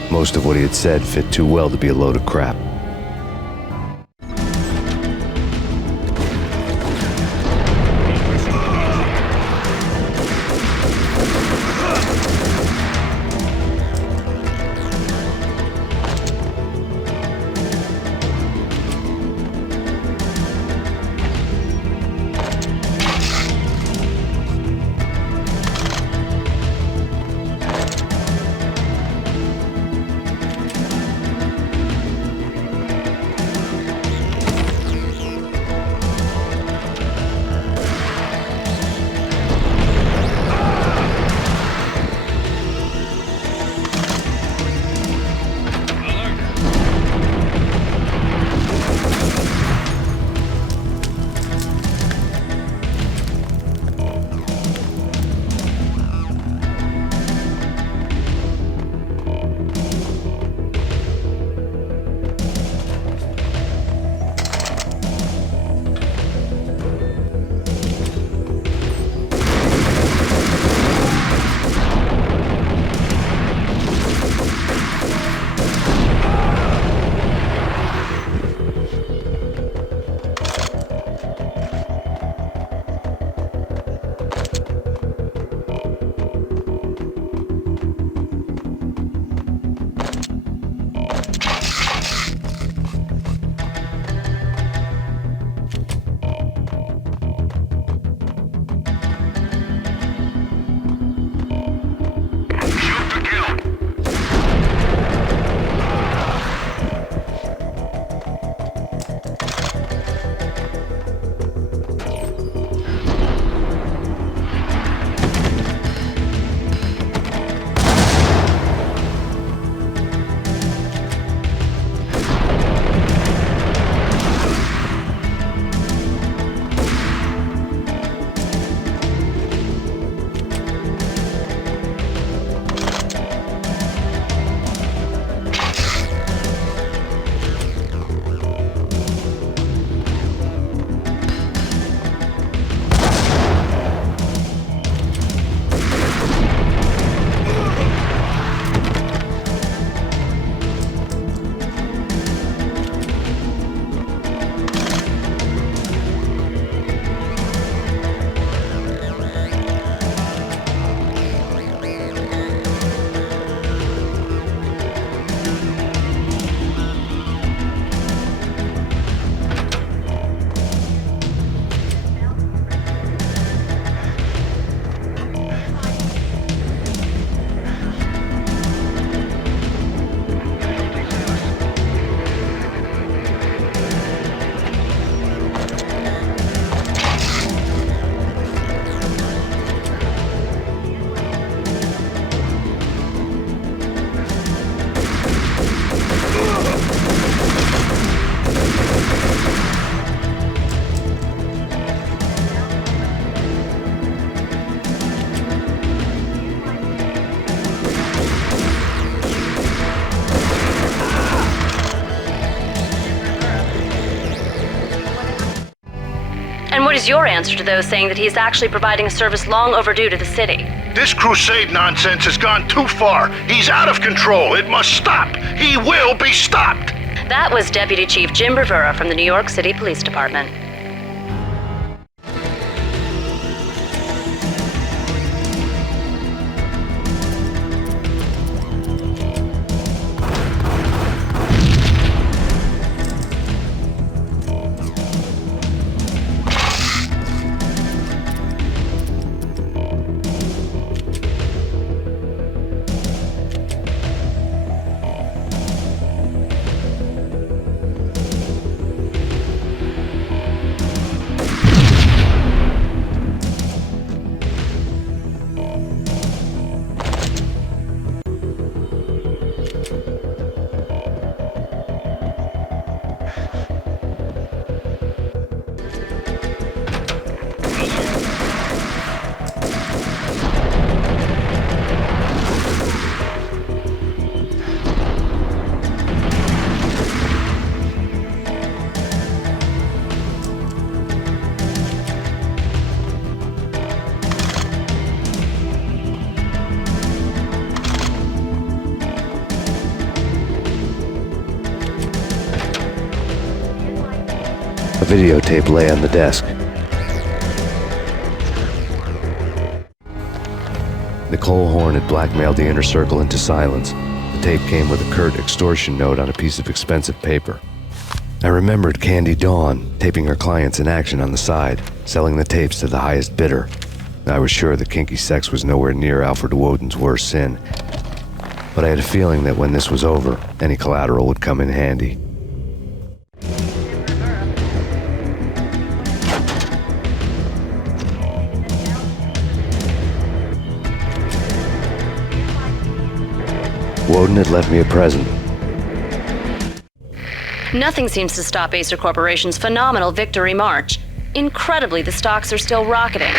Most of what he had said fit too well to be a load of crap. is your answer to those saying that he is actually providing a service long overdue to the city? This crusade nonsense has gone too far. He's out of control. It must stop. He will be stopped. That was Deputy Chief Jim Rivera from the New York City Police Department. A videotape lay on the desk. Nicole Horn had blackmailed the inner circle into silence. The tape came with a curt extortion note on a piece of expensive paper. I remembered Candy Dawn taping her clients in action on the side, selling the tapes to the highest bidder. I was sure that kinky sex was nowhere near Alfred Woden's worst sin, but I had a feeling that when this was over, any collateral would come in handy. Woden had left me a present. Nothing seems to stop Acer Corporation's phenomenal victory march. Incredibly, the stocks are still rocketing.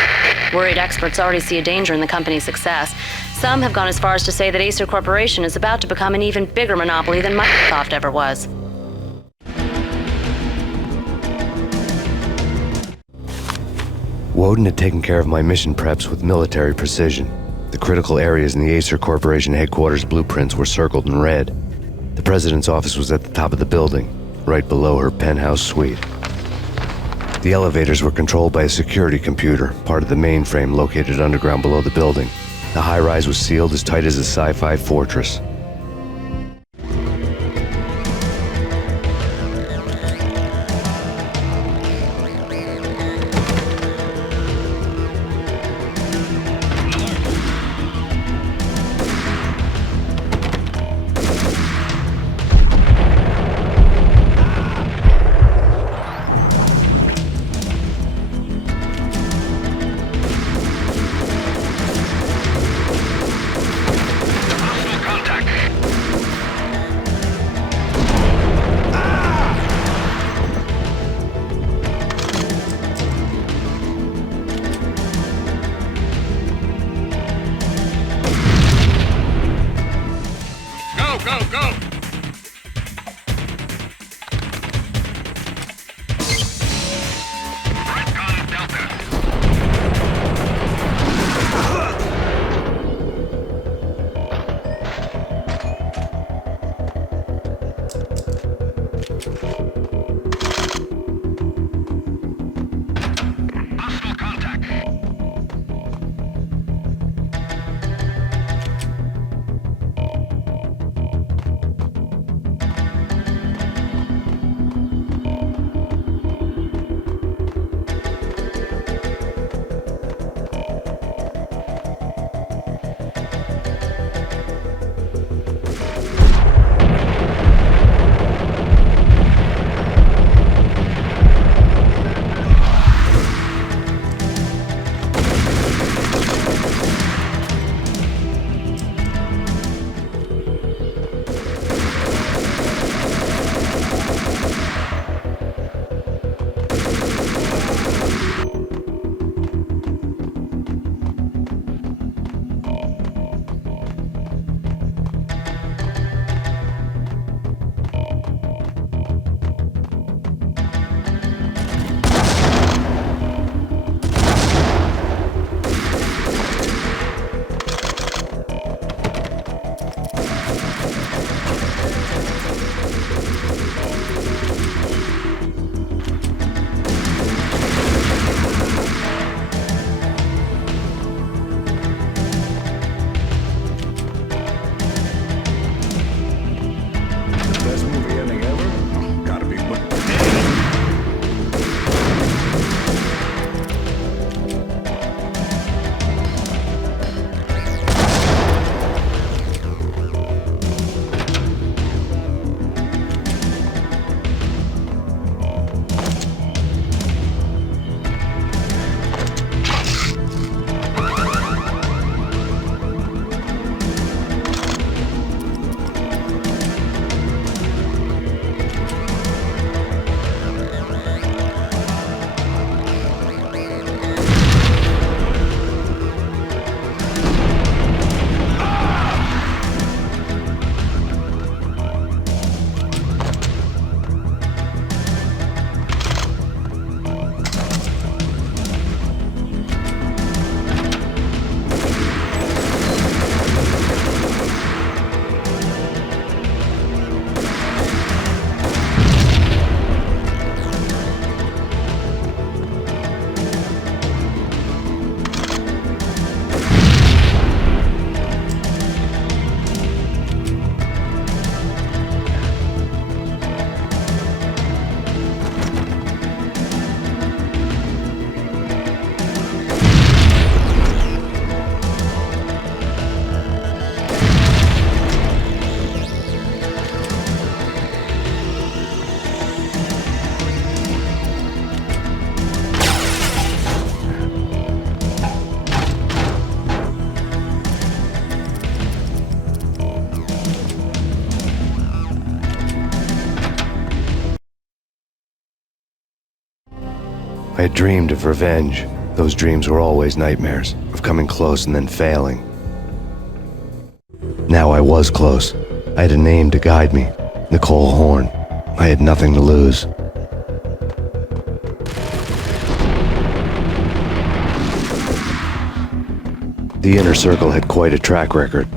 Worried experts already see a danger in the company's success. Some have gone as far as to say that Acer Corporation is about to become an even bigger monopoly than Microsoft ever was. Woden had taken care of my mission preps with military precision. The critical areas in the Acer Corporation headquarters blueprints were circled in red. The president's office was at the top of the building, right below her penthouse suite. The elevators were controlled by a security computer, part of the mainframe located underground below the building. The high-rise was sealed as tight as a sci-fi fortress. I had dreamed of revenge. Those dreams were always nightmares, of coming close and then failing. Now I was close. I had a name to guide me, Nicole Horn. I had nothing to lose. The Inner Circle had quite a track record.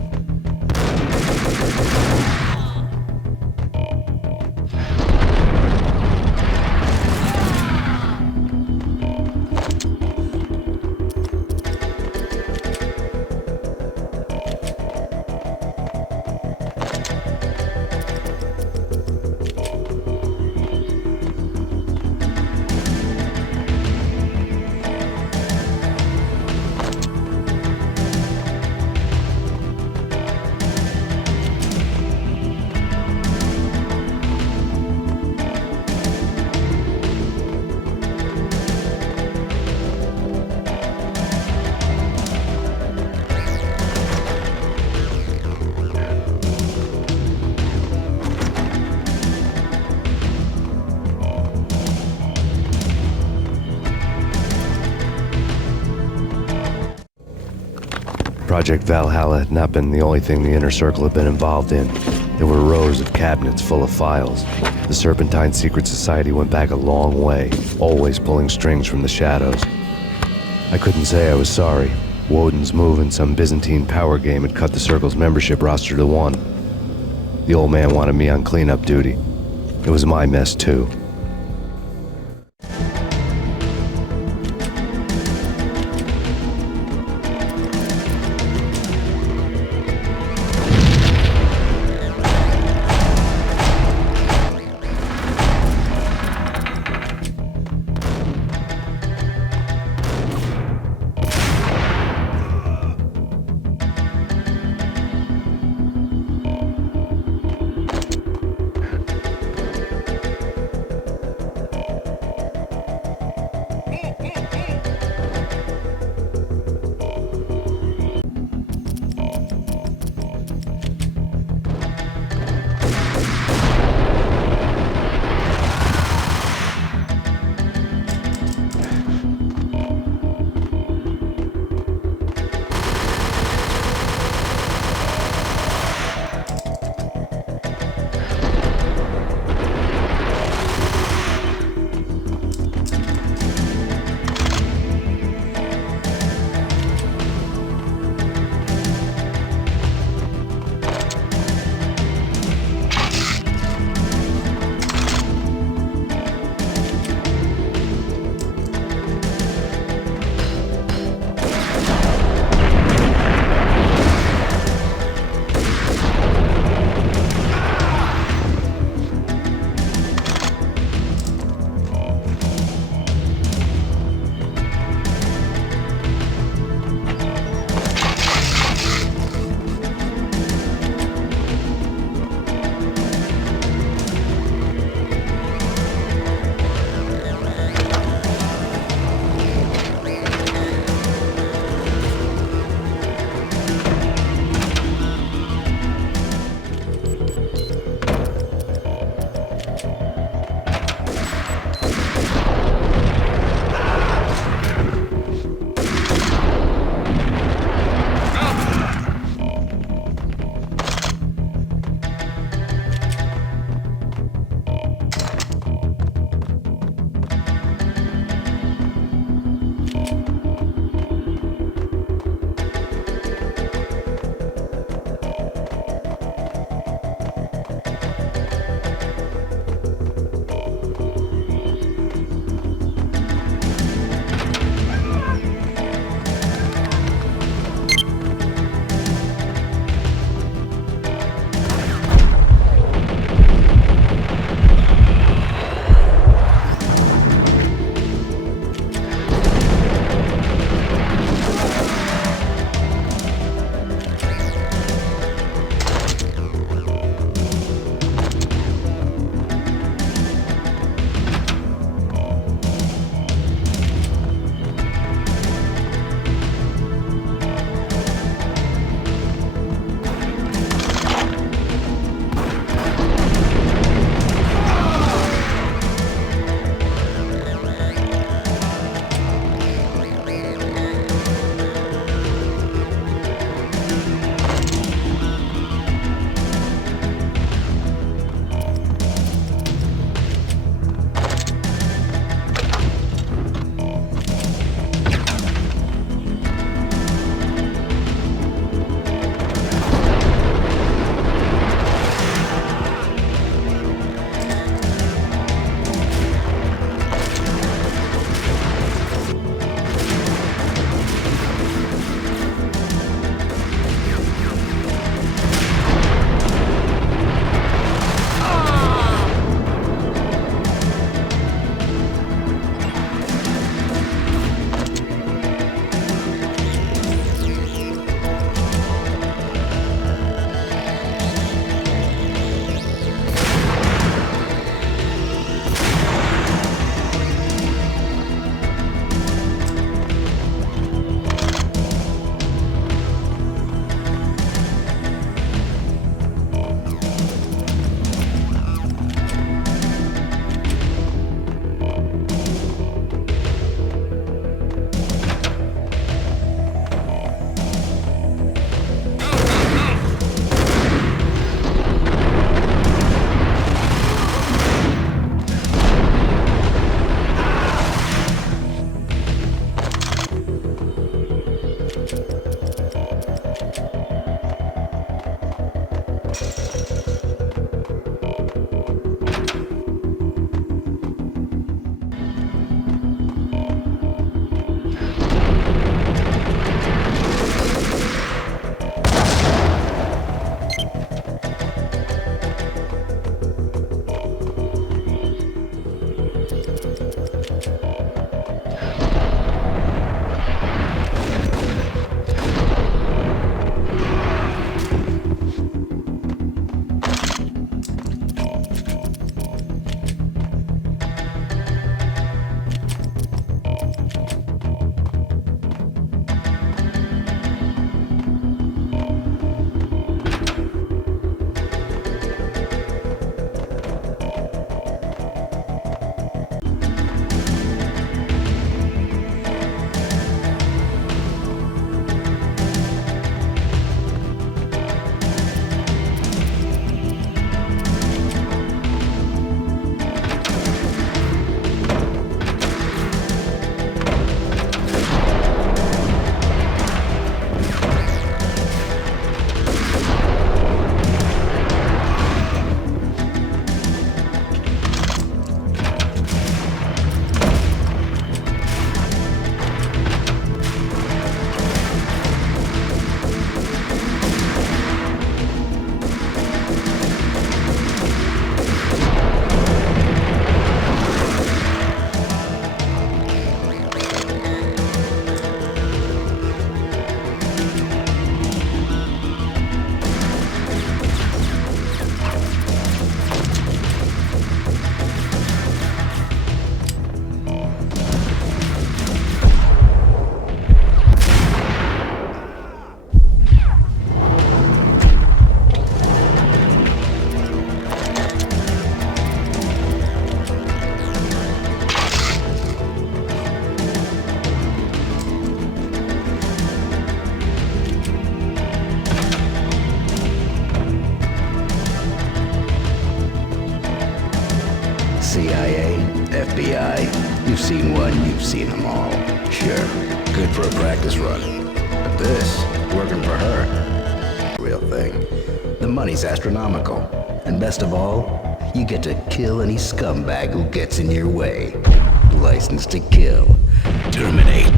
Project Valhalla had not been the only thing the Inner Circle had been involved in. There were rows of cabinets full of files. The Serpentine Secret Society went back a long way, always pulling strings from the shadows. I couldn't say I was sorry. Woden's move in some Byzantine power game had cut the Circle's membership roster to 1. The old man wanted me on cleanup duty. It was my mess, too. CIA, FBI, you've seen one, you've seen them all. Sure, good for a practice run. But this, working for her, real thing. The money's astronomical. And best of all, you get to kill any scumbag who gets in your way. License to kill. Terminate.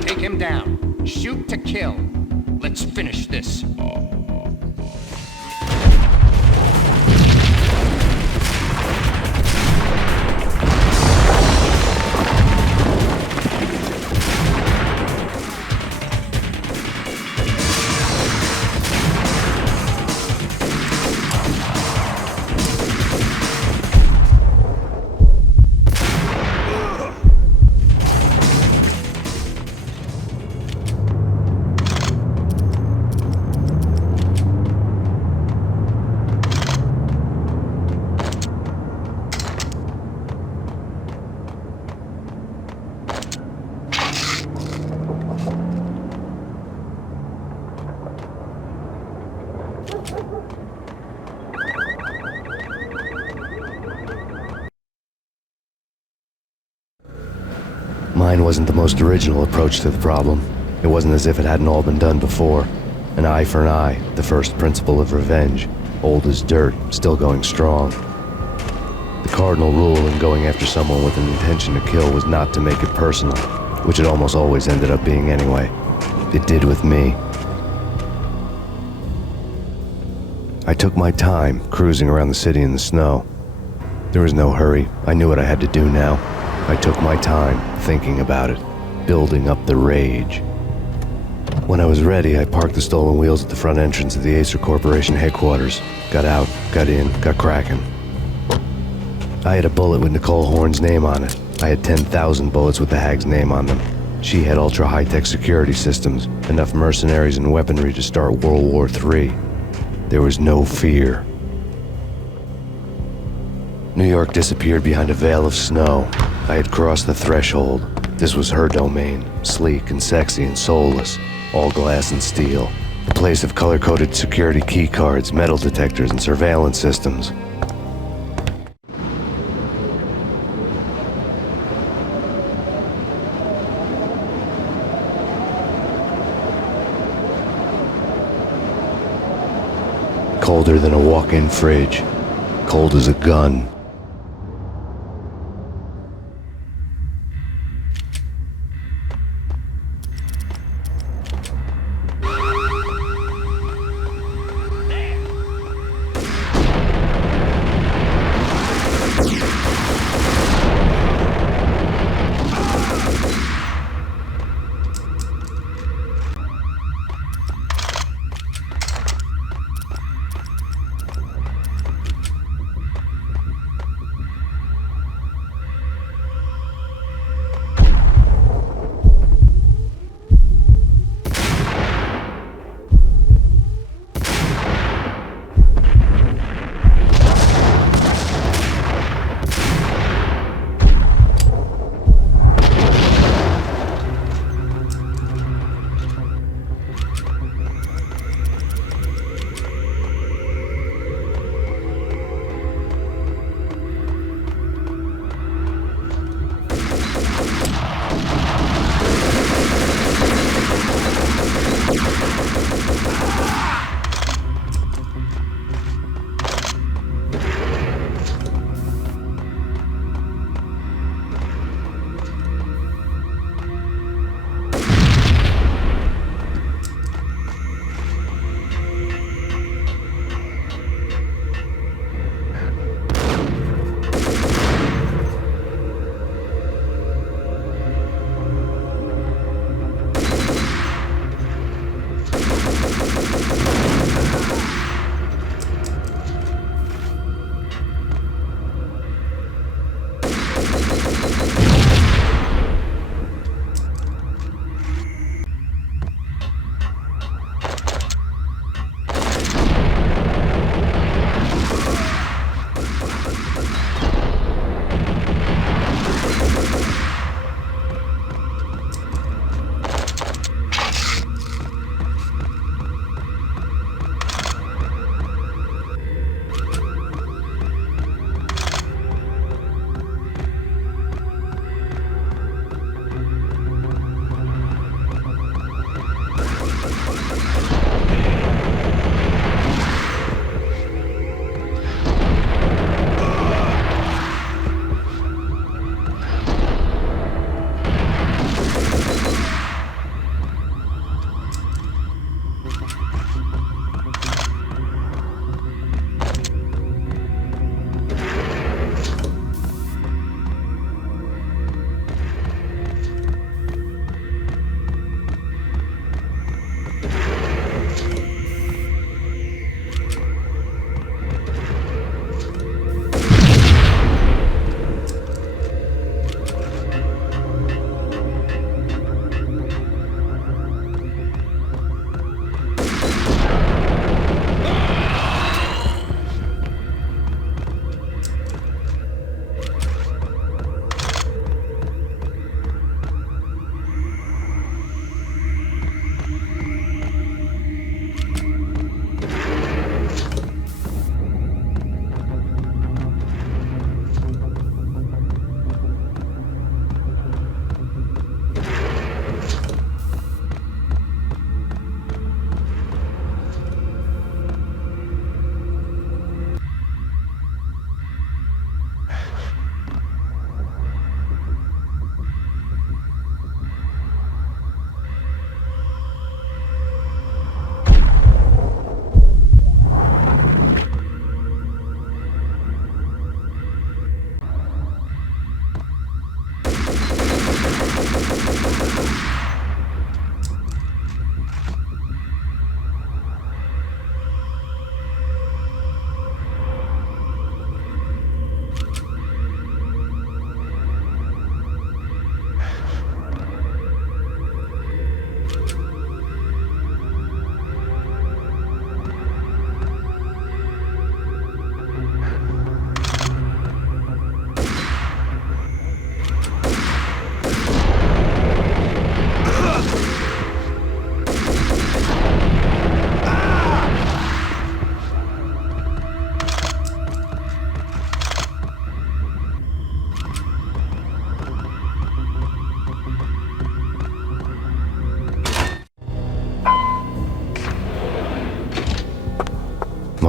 Take him down. Shoot to kill. Let's finish this. Mine wasn't the most original approach to the problem. It wasn't as if it hadn't all been done before. An eye for an eye, the first principle of revenge. Old as dirt, still going strong. The cardinal rule in going after someone with an intention to kill was not to make it personal, which it almost always ended up being anyway. It did with me. I took my time, cruising around the city in the snow. There was no hurry. I knew what I had to do now. I took my time, thinking about it, building up the rage. When I was ready, I parked the stolen wheels at the front entrance of the Acer Corporation headquarters. Got out, got in, got cracking. I had a bullet with Nicole Horn's name on it. I had 10,000 bullets with the Hag's name on them. She had ultra-high-tech security systems, enough mercenaries and weaponry to start World War III. There was no fear. New York disappeared behind a veil of snow. I had crossed the threshold. This was her domain, sleek and sexy and soulless, all glass and steel. A place of color-coded security keycards, metal detectors, and surveillance systems. Colder than a walk-in fridge. Cold as a gun.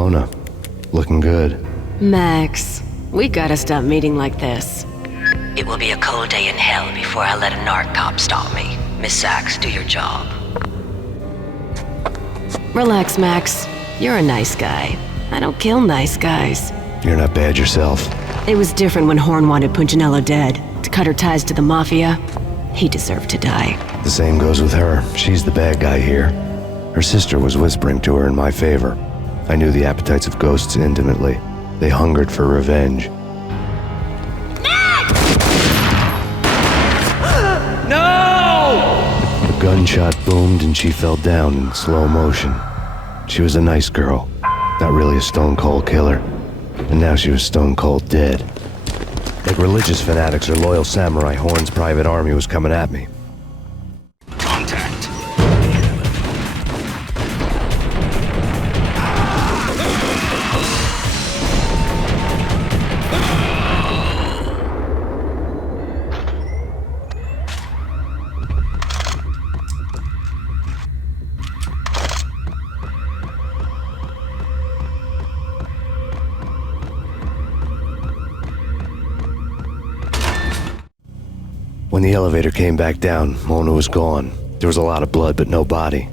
Mona. Looking good. Max, we gotta stop meeting like this. It will be a cold day in hell before I let a narc cop stop me. Miss Sachs, do your job. Relax, Max. You're a nice guy. I don't kill nice guys. You're not bad yourself. It was different when Horn wanted Punchinello dead. To cut her ties to the Mafia, he deserved to die. The same goes with her. She's the bad guy here. Her sister was whispering to her in my favor. I knew the appetites of ghosts intimately. They hungered for revenge. No! A gunshot boomed and she fell down in slow motion. She was a nice girl, not really a stone-cold killer. And now she was stone-cold dead. Like religious fanatics or loyal samurai, Horn's private army was coming at me. When the elevator came back down, Mona was gone. There was a lot of blood, but no body.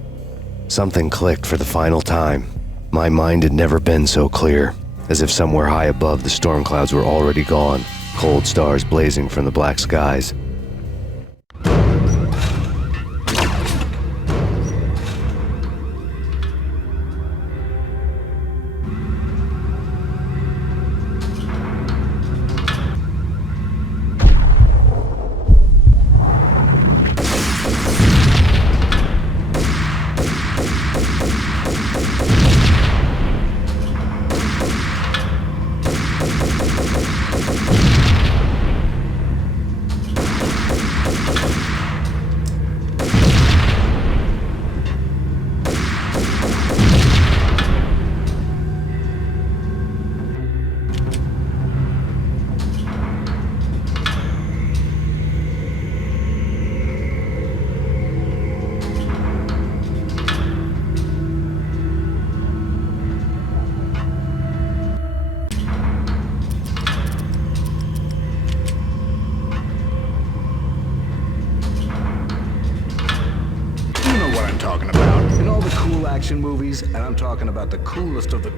Something clicked for the final time. My mind had never been so clear, as if somewhere high above the storm clouds were already gone, cold stars blazing from the black skies. Action movies, and I'm talking about the coolest of the...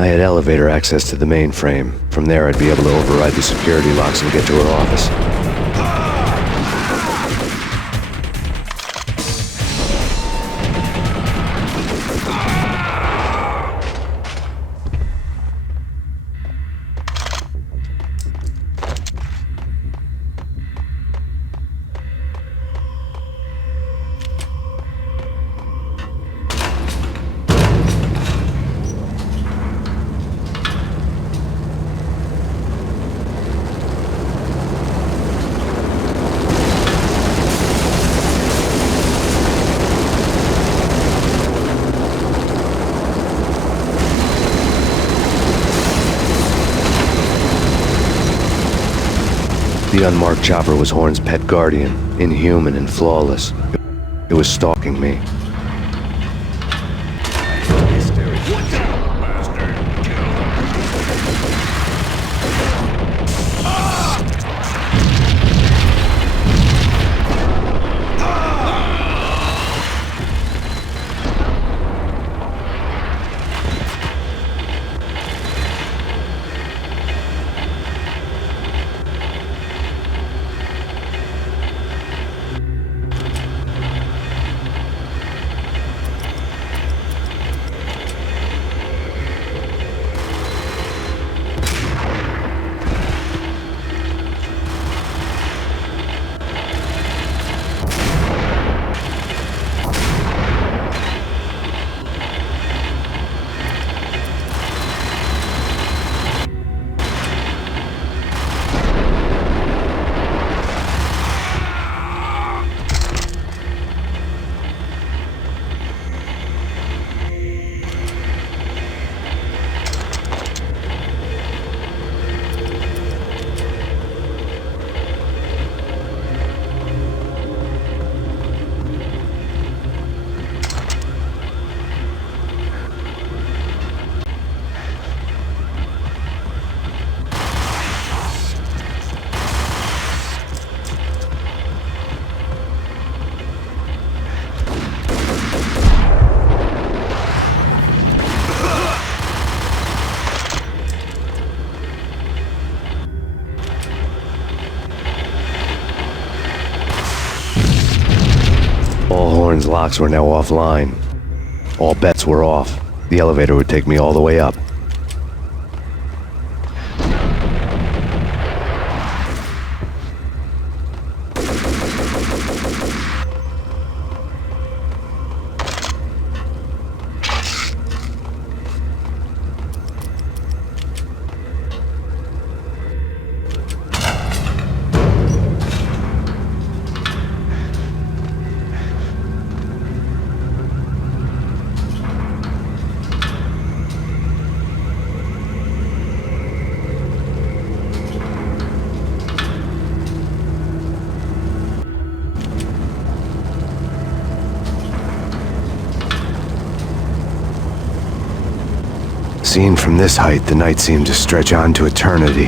I had elevator access to the mainframe. From there, I'd be able to override the security locks and get to her office. The unmarked chopper was Horn's pet guardian, inhuman and flawless. It was stalking me. locks were now offline. All bets were off. The elevator would take me all the way up. Seen from this height, the night seemed to stretch on to eternity.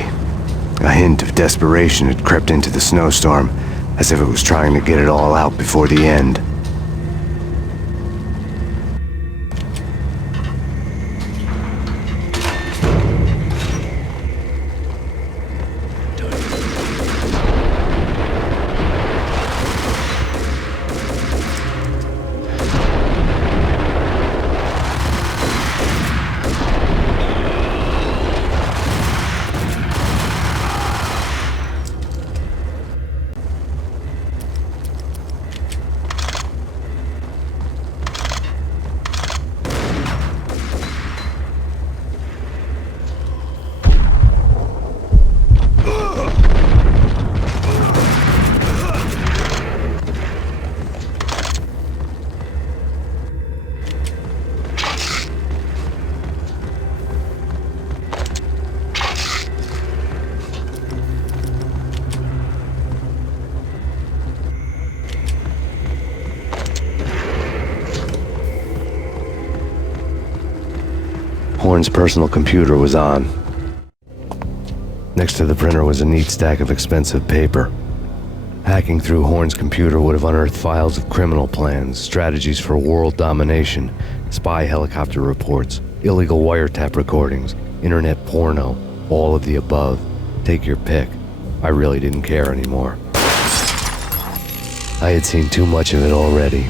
A hint of desperation had crept into the snowstorm, as if it was trying to get it all out before the end. Horn's personal computer was on. Next to the printer was a neat stack of expensive paper. Hacking through Horn's computer would have unearthed files of criminal plans, strategies for world domination, spy helicopter reports, illegal wiretap recordings, internet porno, all of the above. Take your pick. I really didn't care anymore. I had seen too much of it already.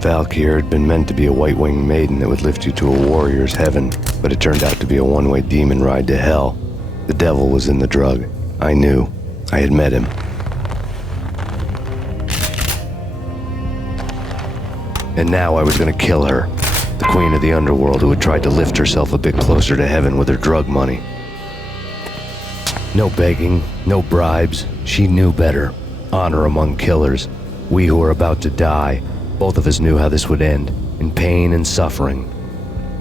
Valkyr had been meant to be a white-winged maiden that would lift you to a warrior's heaven, but it turned out to be a one-way demon ride to hell. The devil was in the drug. I knew. I had met him. And now I was gonna kill her. The queen of the underworld who had tried to lift herself a bit closer to heaven with her drug money. No begging, no bribes. She knew better. Honor among killers. We who were about to die. Both of us knew how this would end, in pain and suffering.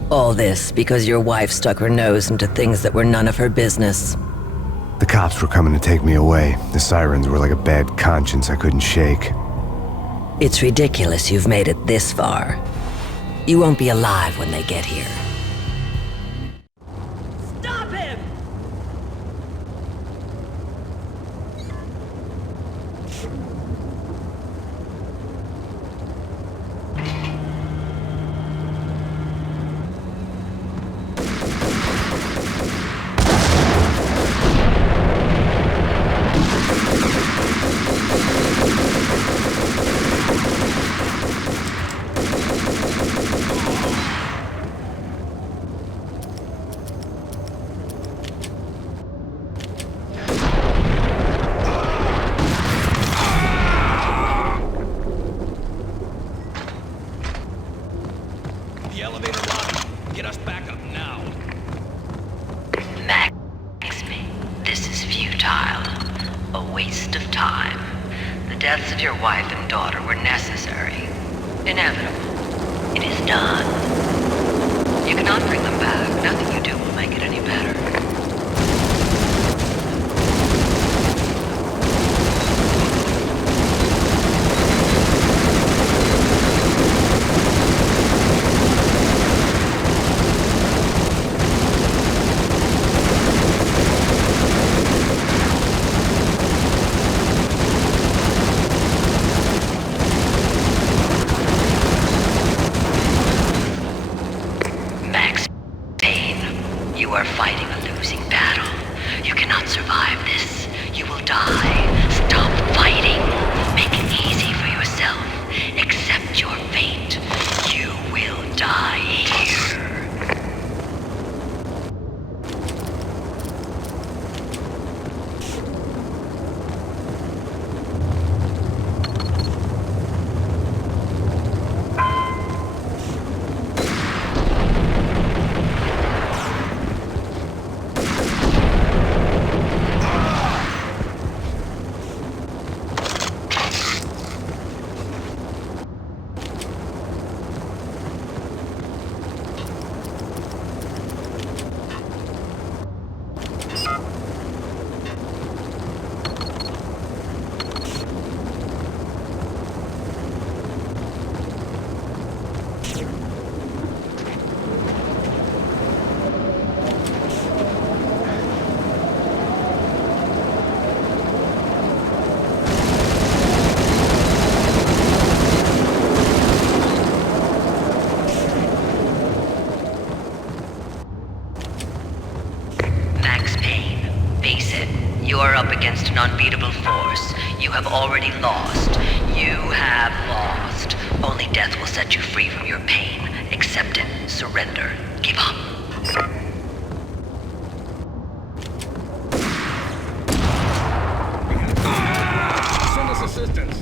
All this because your wife stuck her nose into things that were none of her business. The cops were coming to take me away. The sirens were like a bad conscience I couldn't shake. It's ridiculous you've made it this far. You won't be alive when they get here. Stop him! The deaths of your wife and daughter were necessary, inevitable. It is done. You cannot bring them back. Nothing you do will make it any better. Against an unbeatable force. You have already lost. You have lost. Only death will set you free from your pain. Accept it. Surrender. Give up. Send us assistance.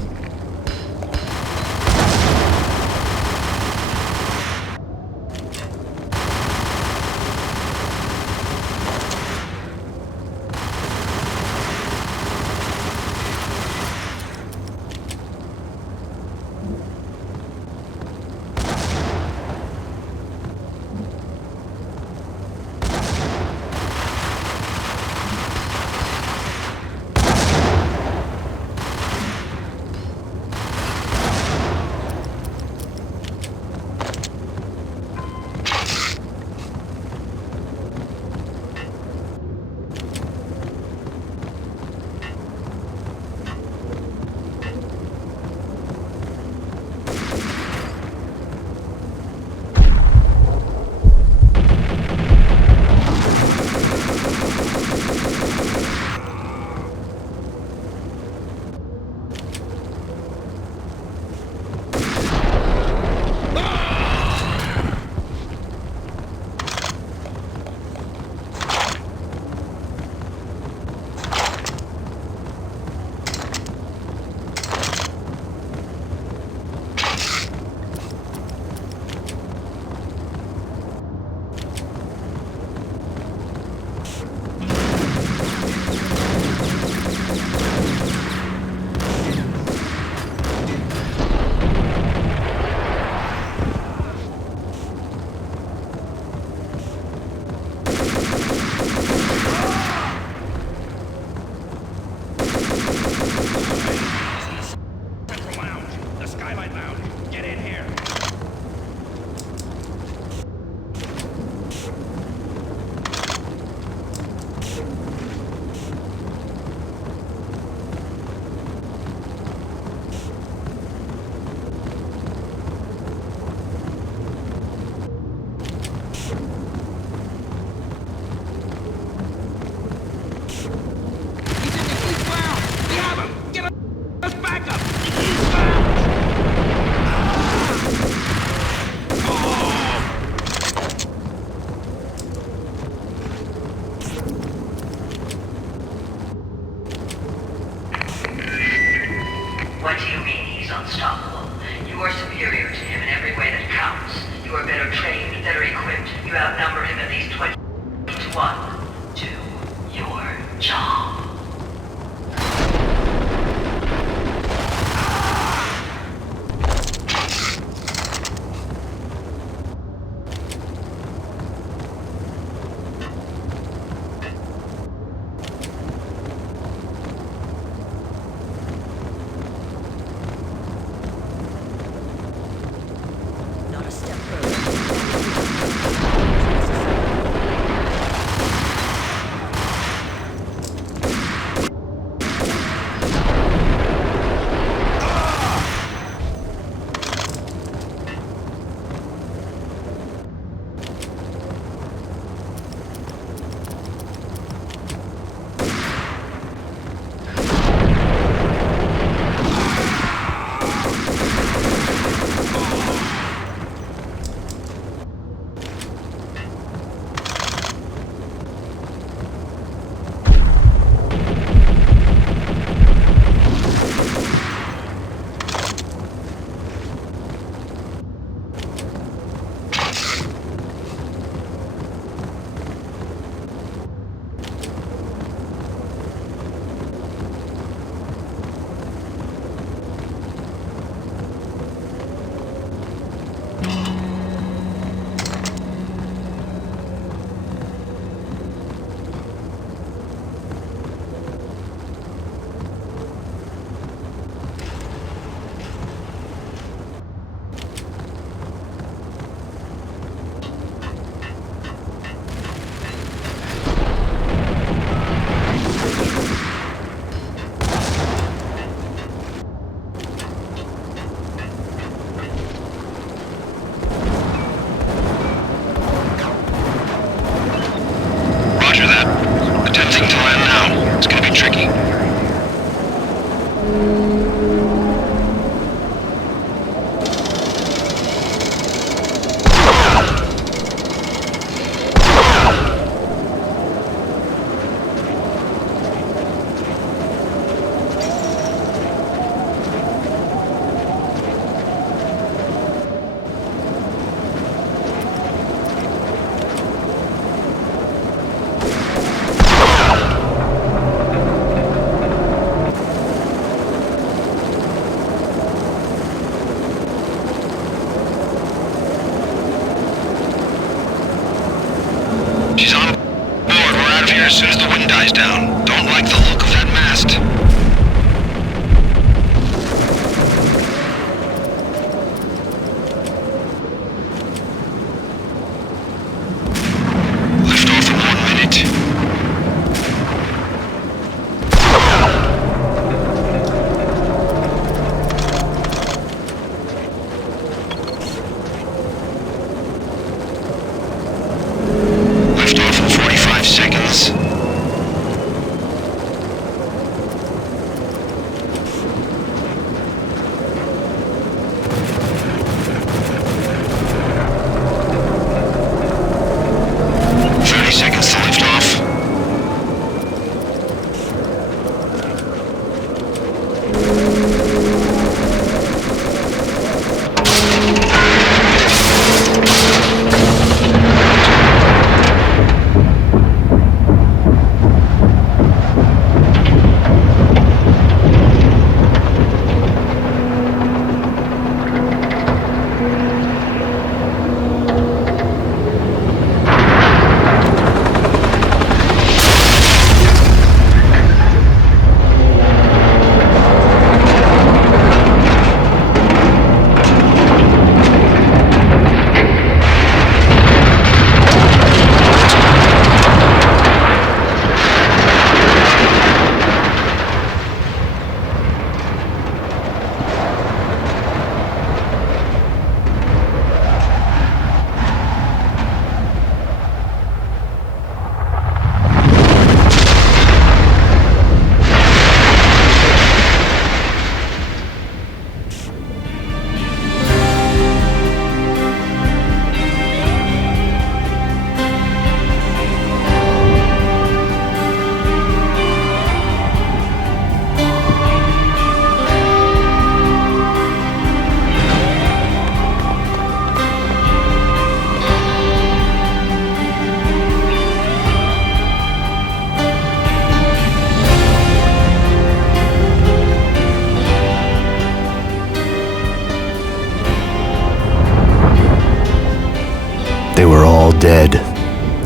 all dead.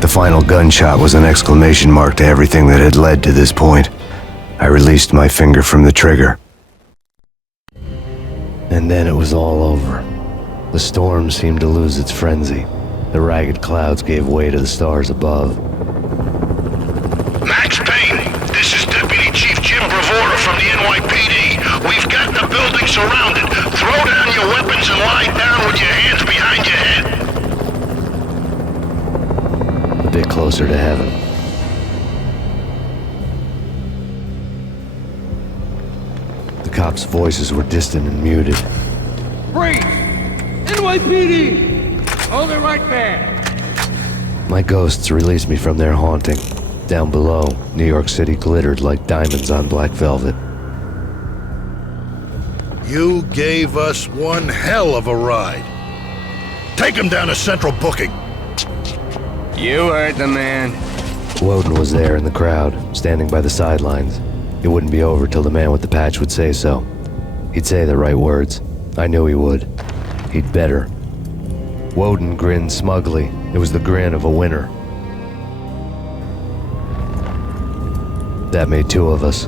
The final gunshot was an exclamation mark to everything that had led to this point. I released my finger from the trigger. And then it was all over. The storm seemed to lose its frenzy. The ragged clouds gave way to the stars above. Max Payne, this is Deputy Chief Jim Bravura from the NYPD. We've got the building surrounded. Throw down your weapons and lie down with your hands behind your head. A bit closer to heaven. The cops' voices were distant and muted. Freeze! NYPD! Hold it right there! My ghosts released me from their haunting. Down below, New York City glittered like diamonds on black velvet. You gave us one hell of a ride. Take him down to Central Booking. You heard the man. Woden was there in the crowd, standing by the sidelines. It wouldn't be over till the man with the patch would say so. He'd say the right words. I knew he would. He'd better. Woden grinned smugly. It was the grin of a winner. That made two of us.